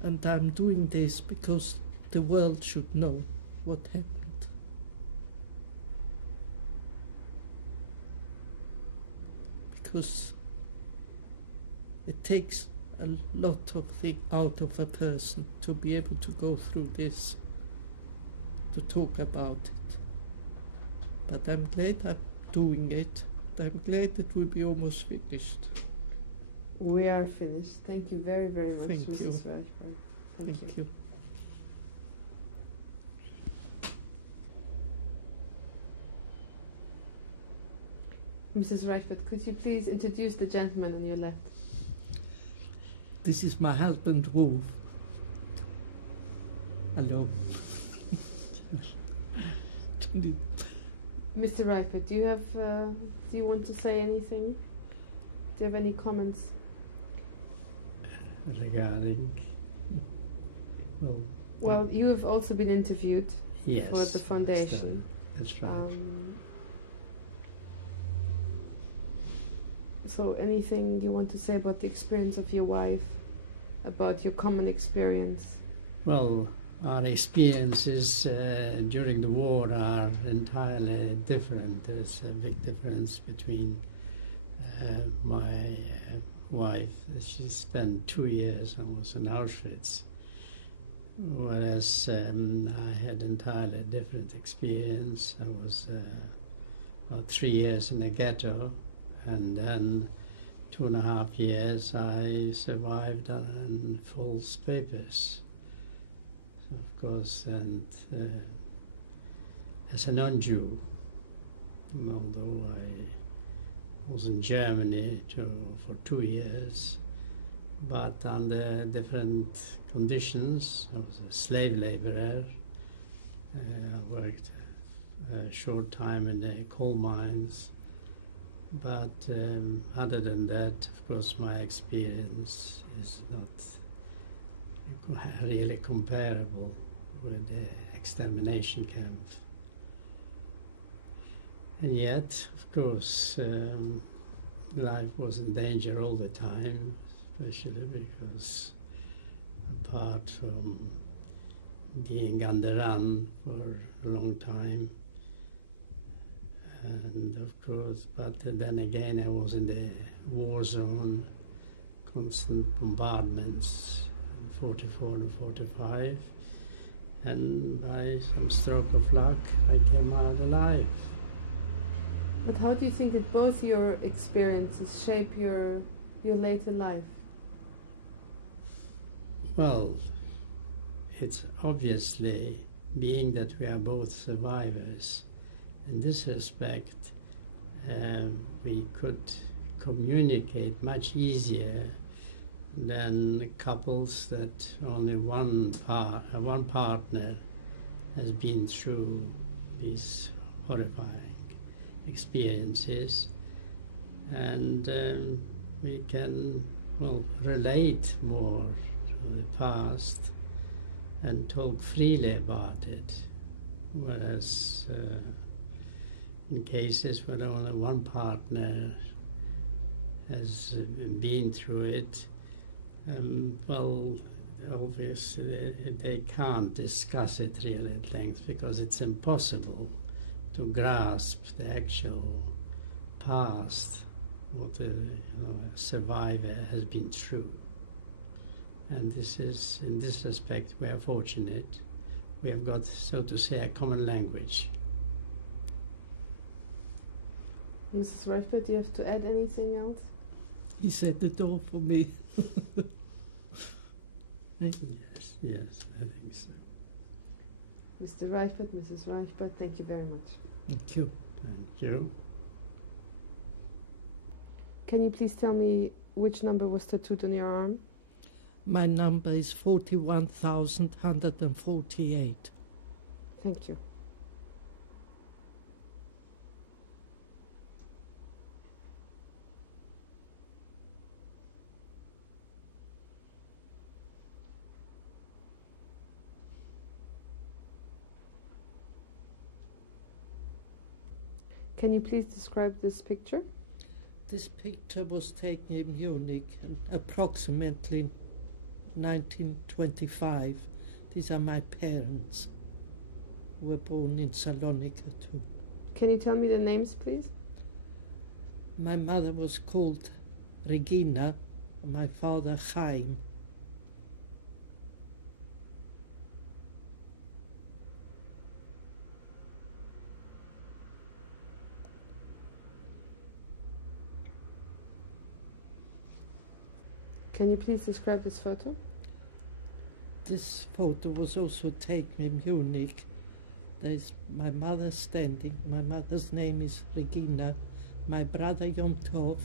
And I'm doing this because the world should know what happened. Because it takes a lot of things out of a person to be able to go through this, to talk about it. But I'm glad I'm doing it. I'm glad it will be almost finished. We are finished. Thank you very, very much, Thank Mrs. you. Raychbart. Thank you. Mrs. Raychbart, could you please introduce the gentleman on your left? This is my husband, Wolf. Hello. Mr. Raychbart, do you want to say anything? Do you have any comments? Regarding, well, you have also been interviewed yes, for the foundation. That's right. So anything you want to say about the experience of your wife, about your common experience? Well, our experiences during the war are entirely different. There's a big difference between my wife. She spent 2 years almost in Auschwitz, whereas I had entirely different experience. I was about 3 years in a ghetto, and then 2.5 years I survived on false papers. So of course, and as a non-Jew, although I was in Germany for 2 years, but under different conditions. I was a slave laborer. I worked a short time in the coal mines. But other than that, of course, my experience is not really comparable with the extermination camp. And yet, of course, life was in danger all the time, especially because apart from being on the run for a long time, and of course, but then again I was in the war zone, constant bombardments in 44 and 45, and by some stroke of luck I came out alive. But how do you think that both your experiences shape your later life? Well, it's obviously being that we are both survivors, in this respect, we could communicate much easier than couples that only one partner has been through these horrifying experiences, and we can relate more to the past and talk freely about it, whereas in cases where only one partner has been through it, obviously they can't discuss it really at length, because it's impossible to grasp the actual past, what a survivor has been through. And this is, in this respect, we are fortunate. We have got, so to say, a common language. Mrs. Raychbart, do you have to add anything else? He said it all for me. Yes, I think so. Mr. Raychbart, Mrs. Raychbart, thank you very much. Thank you. Thank you. Can you please tell me which number was tattooed on your arm? My number is 41,148. Thank you. Can you please describe this picture? This picture was taken in Munich in approximately 1925. These are my parents, who were born in Saloniki too. Can you tell me the names, please? My mother was called Regina, and my father Chaim. Can you please describe this photo? This photo was also taken in Munich. There's my mother standing. My mother's name is Regina, my brother Yom Tov,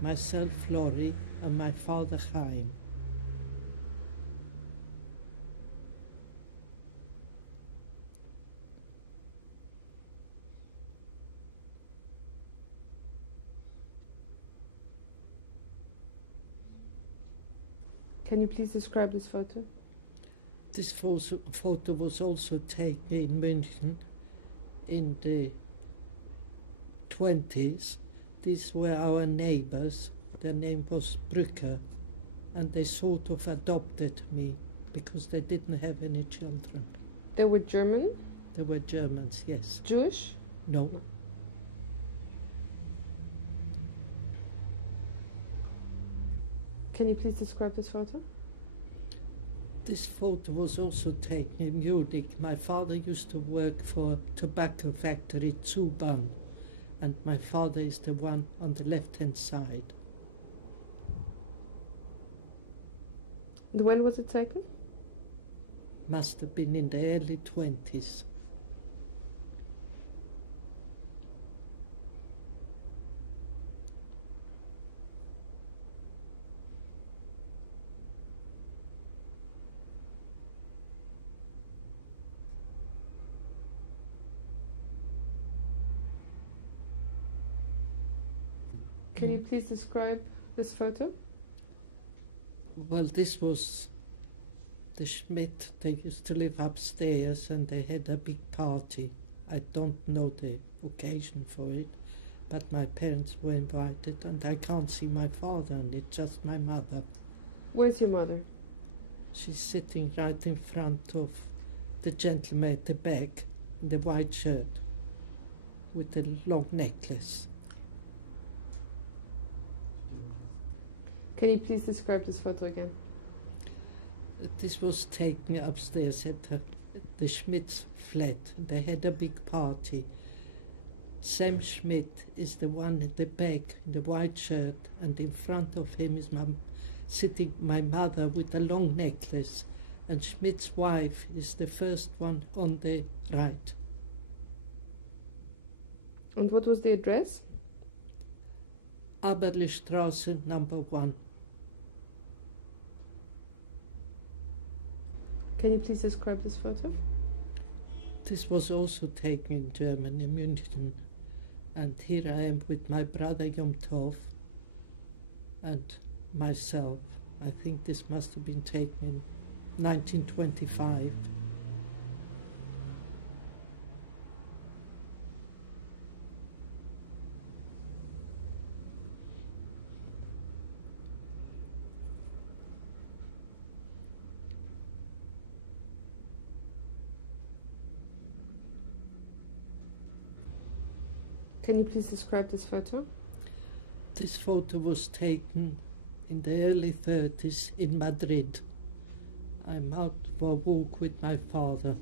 myself Flory, and my father Chaim. Can you please describe this photo? This photo was also taken in München in the 20s. These were our neighbors. Their name was Brücker, and they sort of adopted me because they didn't have any children. They were German? They were Germans, yes. Jewish? No. Can you please describe this photo? This photo was also taken in Munich. My father used to work for a tobacco factory, Zuban, and my father is the one on the left-hand side. And when was it taken? Must have been in the early 20s. Can you please describe this photo? Well, this was the Schmidt. They used to live upstairs and they had a big party. I don't know the occasion for it, but my parents were invited, and I can't see my father and it's just my mother. Where's your mother? She's sitting right in front of the gentleman at the back in the white shirt with the long necklace. Can you please describe this photo again? This was taken upstairs at the Schmidt's flat. They had a big party. Sam Schmidt is the one at the back in the white shirt, and in front of him is sitting my mother with a long necklace, and Schmidt's wife is the first one on the right. And what was the address? Aberlistrasse number 1. Can you please describe this photo? This was also taken in Germany, München. And here I am with my brother Yom Tov and myself. I think this must have been taken in 1925. Can you please describe this photo? This photo was taken in the early 30s in Madrid. I'm out for a walk with my father.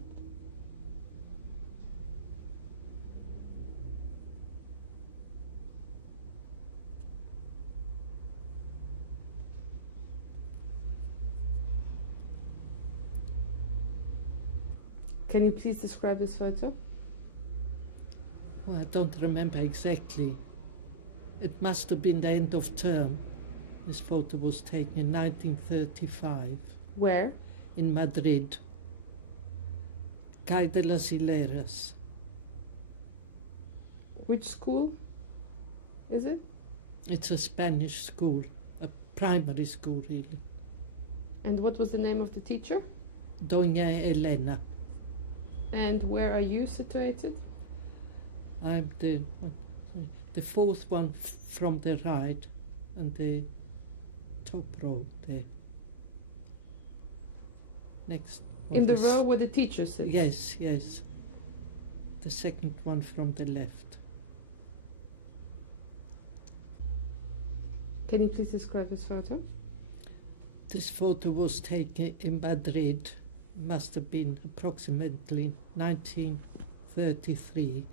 Can you please describe this photo? Well, I don't remember exactly. It must have been the end of term. This photo was taken in 1935. Where? In Madrid. Calle de las Hileras. Which school is it? It's a Spanish school, a primary school really. And what was the name of the teacher? Doña Elena. And where are you situated? I'm the fourth one from the right and the top row there. Next. In the row where the teacher sits? Yes, yes. The second one from the left. Can you please describe this photo? This photo was taken in Madrid. Must have been approximately 1933.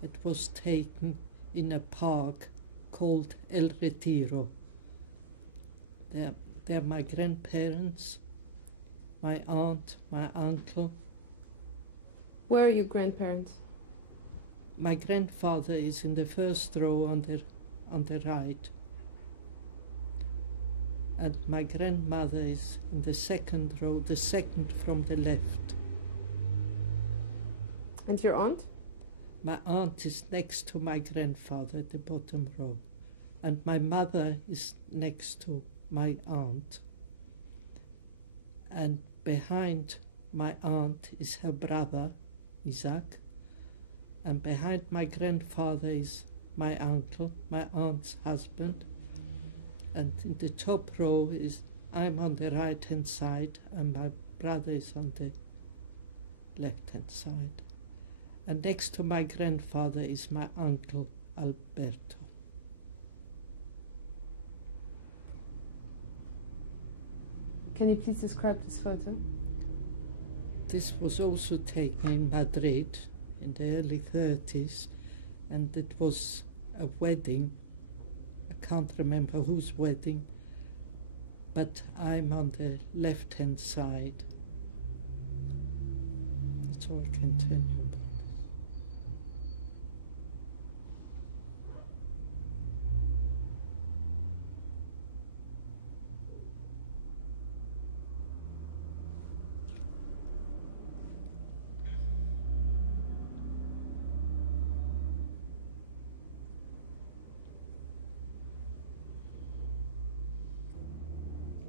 It was taken in a park called El Retiro. They're my grandparents, my aunt, my uncle. Where are your grandparents? My grandfather is in the first row on the right. And my grandmother is in the second row, the second from the left. And your aunt? My aunt is next to my grandfather at the bottom row. And my mother is next to my aunt. And behind my aunt is her brother, Isaac. And behind my grandfather is my uncle, my aunt's husband. And in the top row is, I'm on the right-hand side and my brother is on the left-hand side. And next to my grandfather is my uncle, Alberto. Can you please describe this photo? This was also taken in Madrid in the early 30s, and it was a wedding. I can't remember whose wedding, but I'm on the left-hand side. That's all I can tell you about.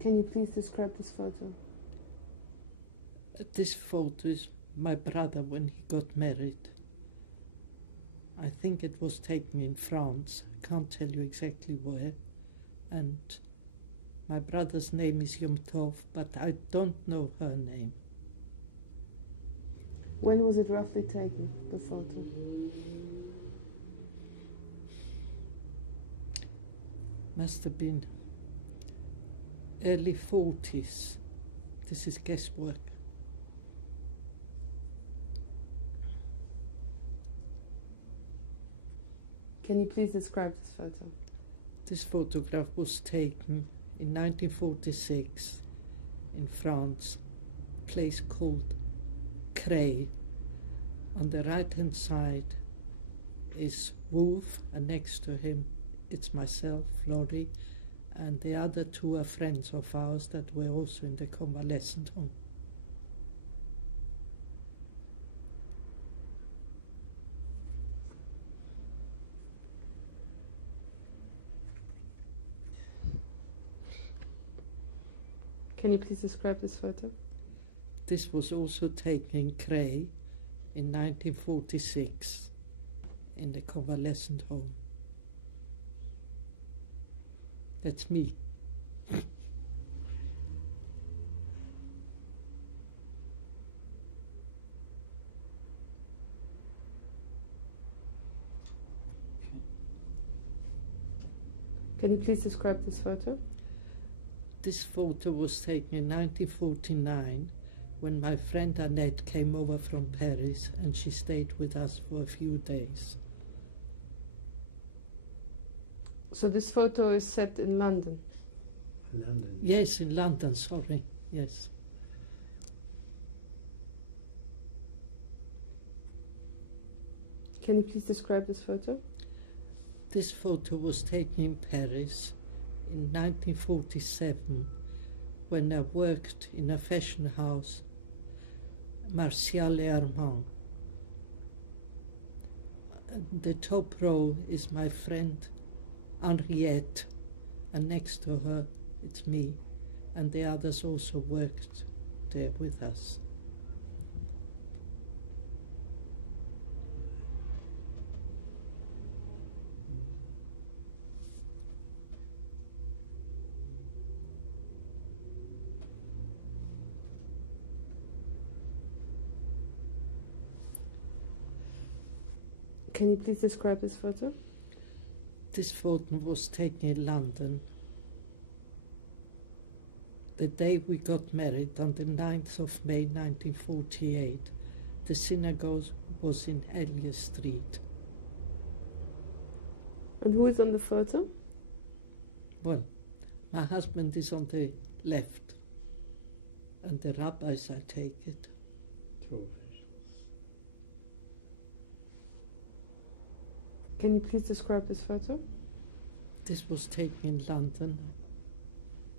Can you please describe this photo? This photo is my brother when he got married. I think it was taken in France. I can't tell you exactly where. And my brother's name is Yom Tov, but I don't know her name. When was it roughly taken, the photo? Must have been early 40s. This is guesswork. Can you please describe this photo? This photograph was taken in 1946 in France, place called Cray. On the right-hand side is Wolf, and next to him it's myself, Flory, and the other two are friends of ours that were also in the convalescent home. Can you please describe this photo? This was also taken in Cray in 1946 in the convalescent home. That's me. Can you please describe this photo? This photo was taken in 1949 when my friend Annette came over from Paris, and she stayed with us for a few days. So this photo is set in London? London. Yes, in London, sorry, yes. Can you please describe this photo? This photo was taken in Paris in 1947 when I worked in a fashion house, Martial et Armand. The top row is my friend Henriette, and next to her it's me, and the others also worked there with us. Can you please describe this photo? This photo was taken in London the day we got married, on the 9th of May 1948. The synagogue was in Elliot Street. And who is on the photo? Well, my husband is on the left, and the rabbis, I take it. Two officials. Can you please describe this photo? This was taken in London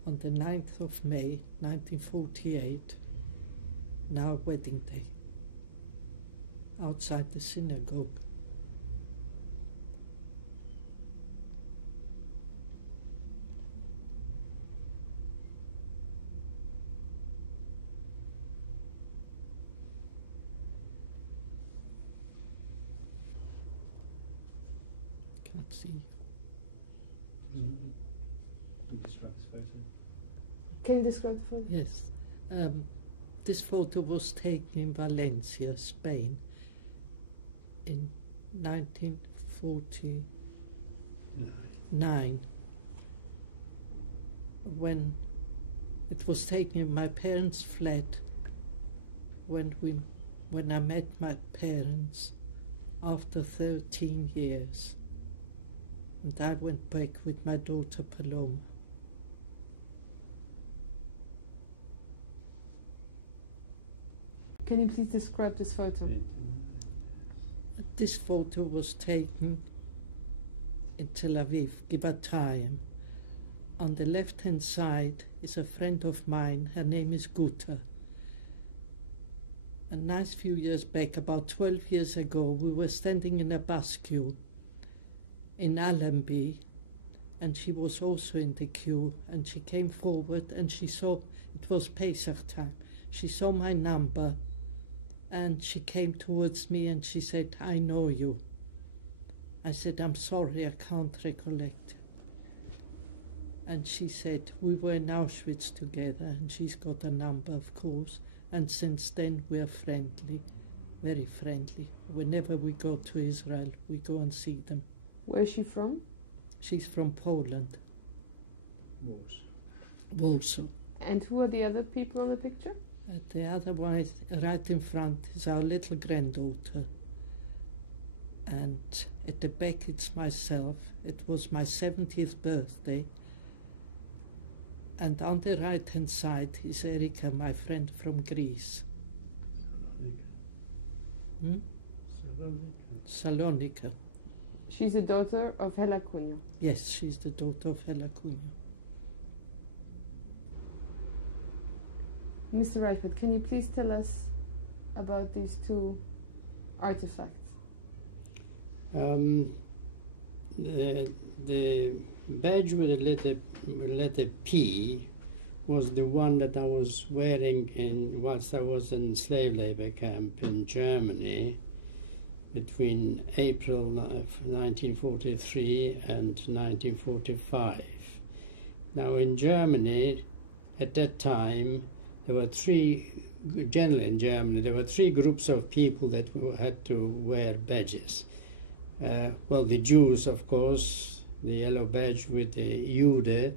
on the 9th of May 1948, now wedding day, outside the synagogue. Can't see. Can you describe this photo? Can you describe the photo? Yes. This photo was taken in Valencia, Spain, in 1949, when it was taken in my parents' flat when I met my parents after 13 years. And I went back with my daughter Paloma. Can you please describe this photo? This photo was taken in Tel Aviv, Givatayim. On the left-hand side is a friend of mine. Her name is Guta. A nice few years back, about 12 years ago, we were standing in a bus queue in Allenby, and she was also in the queue, and she came forward and she saw, it was Pesach time, she saw my number, and she came towards me and she said, "I know you." I said, "I'm sorry, I can't recollect." And she said, "We were in Auschwitz together," and she's got a number, of course, and since then we are friendly, very friendly. Whenever we go to Israel, we go and see them. Where is she from? She's from Poland, Warsaw. Warsaw. And who are the other people on the picture? The other one is right in front is our little granddaughter. And at the back it's myself. It was my 70th birthday. And on the right-hand side is Erika, my friend from Greece. Salonika. She's the daughter of Hela Cunha. Yes, she's the daughter of Hela Cunha. Mr. Raychbart, can you please tell us about these two artifacts? The badge with the letter P was the one that I was wearing whilst I was in slave labor camp in Germany between April 1943 and 1945. Now in Germany, at that time, generally in Germany, there were three groups of people that had to wear badges. Well, the Jews, of course, the yellow badge with the Jude,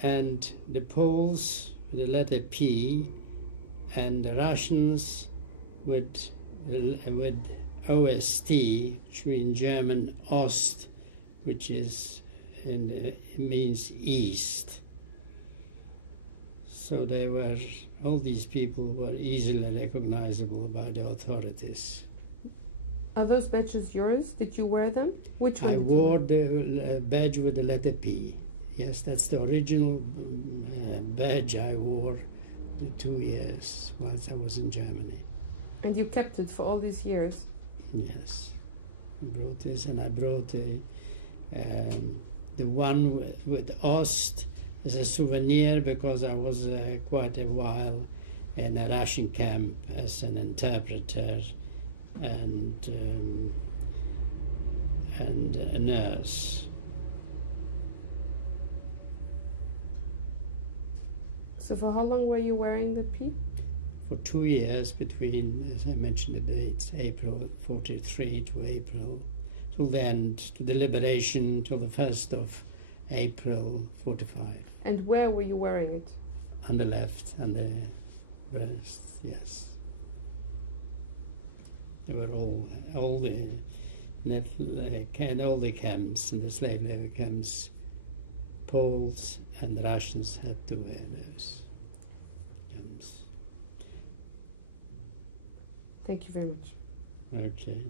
and the Poles with the letter P, and the Russians with OST, which means German Ost, which is it means east. So all these people were easily recognizable by the authorities. Are those badges yours? Did you wear them? Which one? I wore the badge with the letter P. Yes, that's the original badge I wore the 2 years whilst I was in Germany. And you kept it for all these years? Yes. I brought this, and I brought the one with Ost as a souvenir because I was quite a while in a Russian camp as an interpreter and a nurse. So for how long were you wearing the P? For 2 years between, as I mentioned the dates, April 43 to April, till the end, to the liberation, till the 1st of April 45. And where were you wearing it? On the left, on the breast, yes. They were all the camps and the slave labor camps, Poles and Russians had to wear those camps. Thank you very much. Okay.